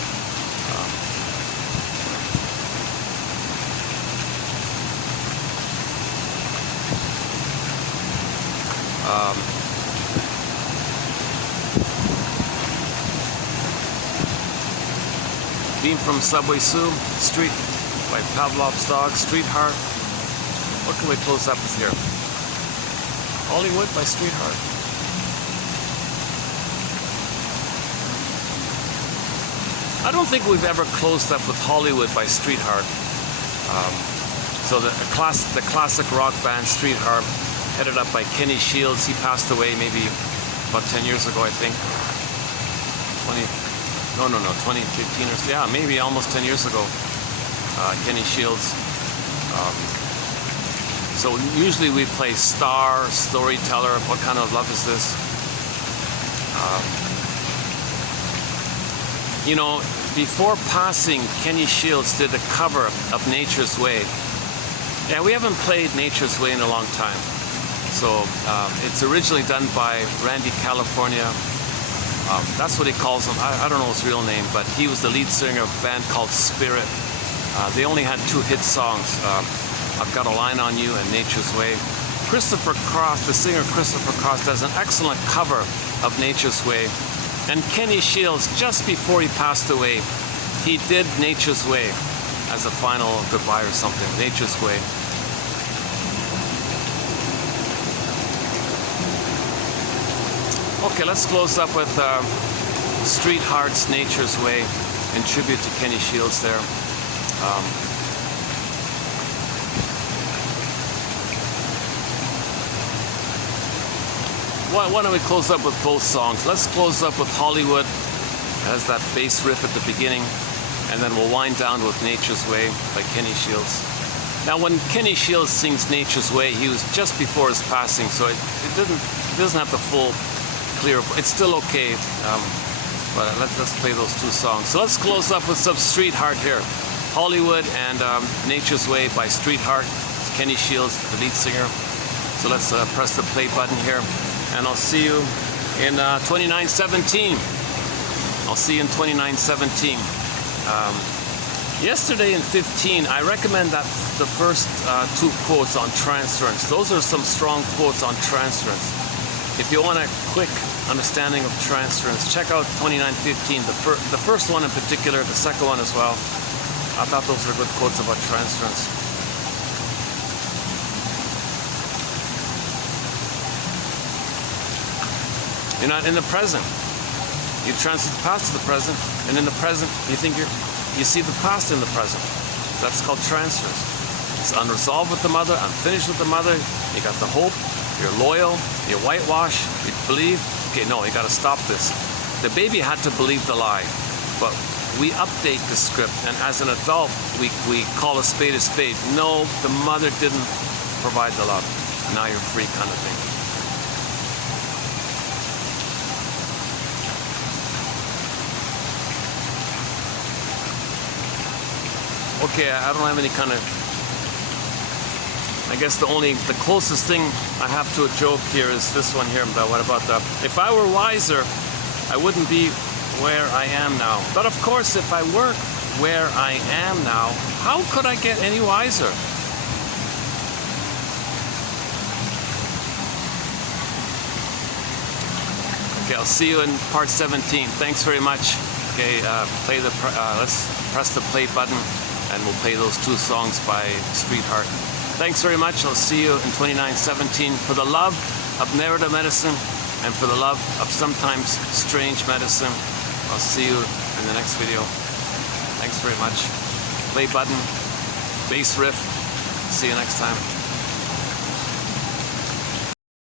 Beam from Subway Sue, Street by Pavlov's Dog, Streetheart. What can we close up with here? Hollywood by Streetheart. I don't think we've ever closed up with Hollywood by Streetheart. So the classic rock band Streetheart, headed up by Kenny Shields. He passed away maybe about 10 years ago, I think. 2015 or so. Yeah, maybe almost 10 years ago. Kenny Shields. So usually we play Star, Storyteller, What Kind of Love Is This? You know, before passing, Kenny Shields did a cover of Nature's Way. Yeah, we haven't played Nature's Way in a long time. So it's originally done by Randy California. That's what he calls him. I don't know his real name, but he was the lead singer of a band called Spirit. They only had 2 hit songs, I've Got a Line on You and Nature's Way. Christopher Cross, the singer Christopher Cross, does an excellent cover of Nature's Way. And Kenny Shields, just before he passed away, he did Nature's Way as a final goodbye or something. Nature's Way. Okay, let's close up with Streetheart's Nature's Way in tribute to Kenny Shields there. Why don't we close up with both songs? Let's close up with Hollywood. It has that bass riff at the beginning, and then we'll wind down with Nature's Way by Kenny Shields. Now, when Kenny Shields sings Nature's Way, he was just before his passing, so it doesn't have the full clear. It's still okay, but let's play those 2 songs. So let's close up with some Streetheart here. Hollywood and Nature's Way by Streetheart. Kenny Shields, the lead singer. So let's press the play button here, and I'll see you in 2917. I'll see you in 2917. Yesterday in 15, I recommend that the first 2 quotes on transference. Those are some strong quotes on transference. If you want a quick understanding of transference, check out 2915, the first one in particular, the second one as well. I thought those were good quotes about transference. You're not in the present. You transit the past to the present, and in the present, you see the past in the present. That's called transfers. It's unresolved with the mother, unfinished with the mother. You got the hope, you're loyal, you whitewash, you believe. Okay, no, you got to stop this. The baby had to believe the lie, but we update the script, and as an adult, we call a spade a spade. No, the mother didn't provide the love. Now you're free, kind of thing. Okay, I don't have any kind of, I guess the closest thing I have to a joke here is this one here. But what about that? If I were wiser, I wouldn't be where I am now. But of course, if I work where I am now, how could I get any wiser? Okay, I'll see you in part 17. Thanks very much. Okay, let's press the play button, and we'll play those 2 songs by Streetheart. Thanks very much. I'll see you in 2917 for the love of narrative medicine and for the love of sometimes strange medicine. I'll see you in the next video. Thanks very much. Play button, bass riff. See you next time.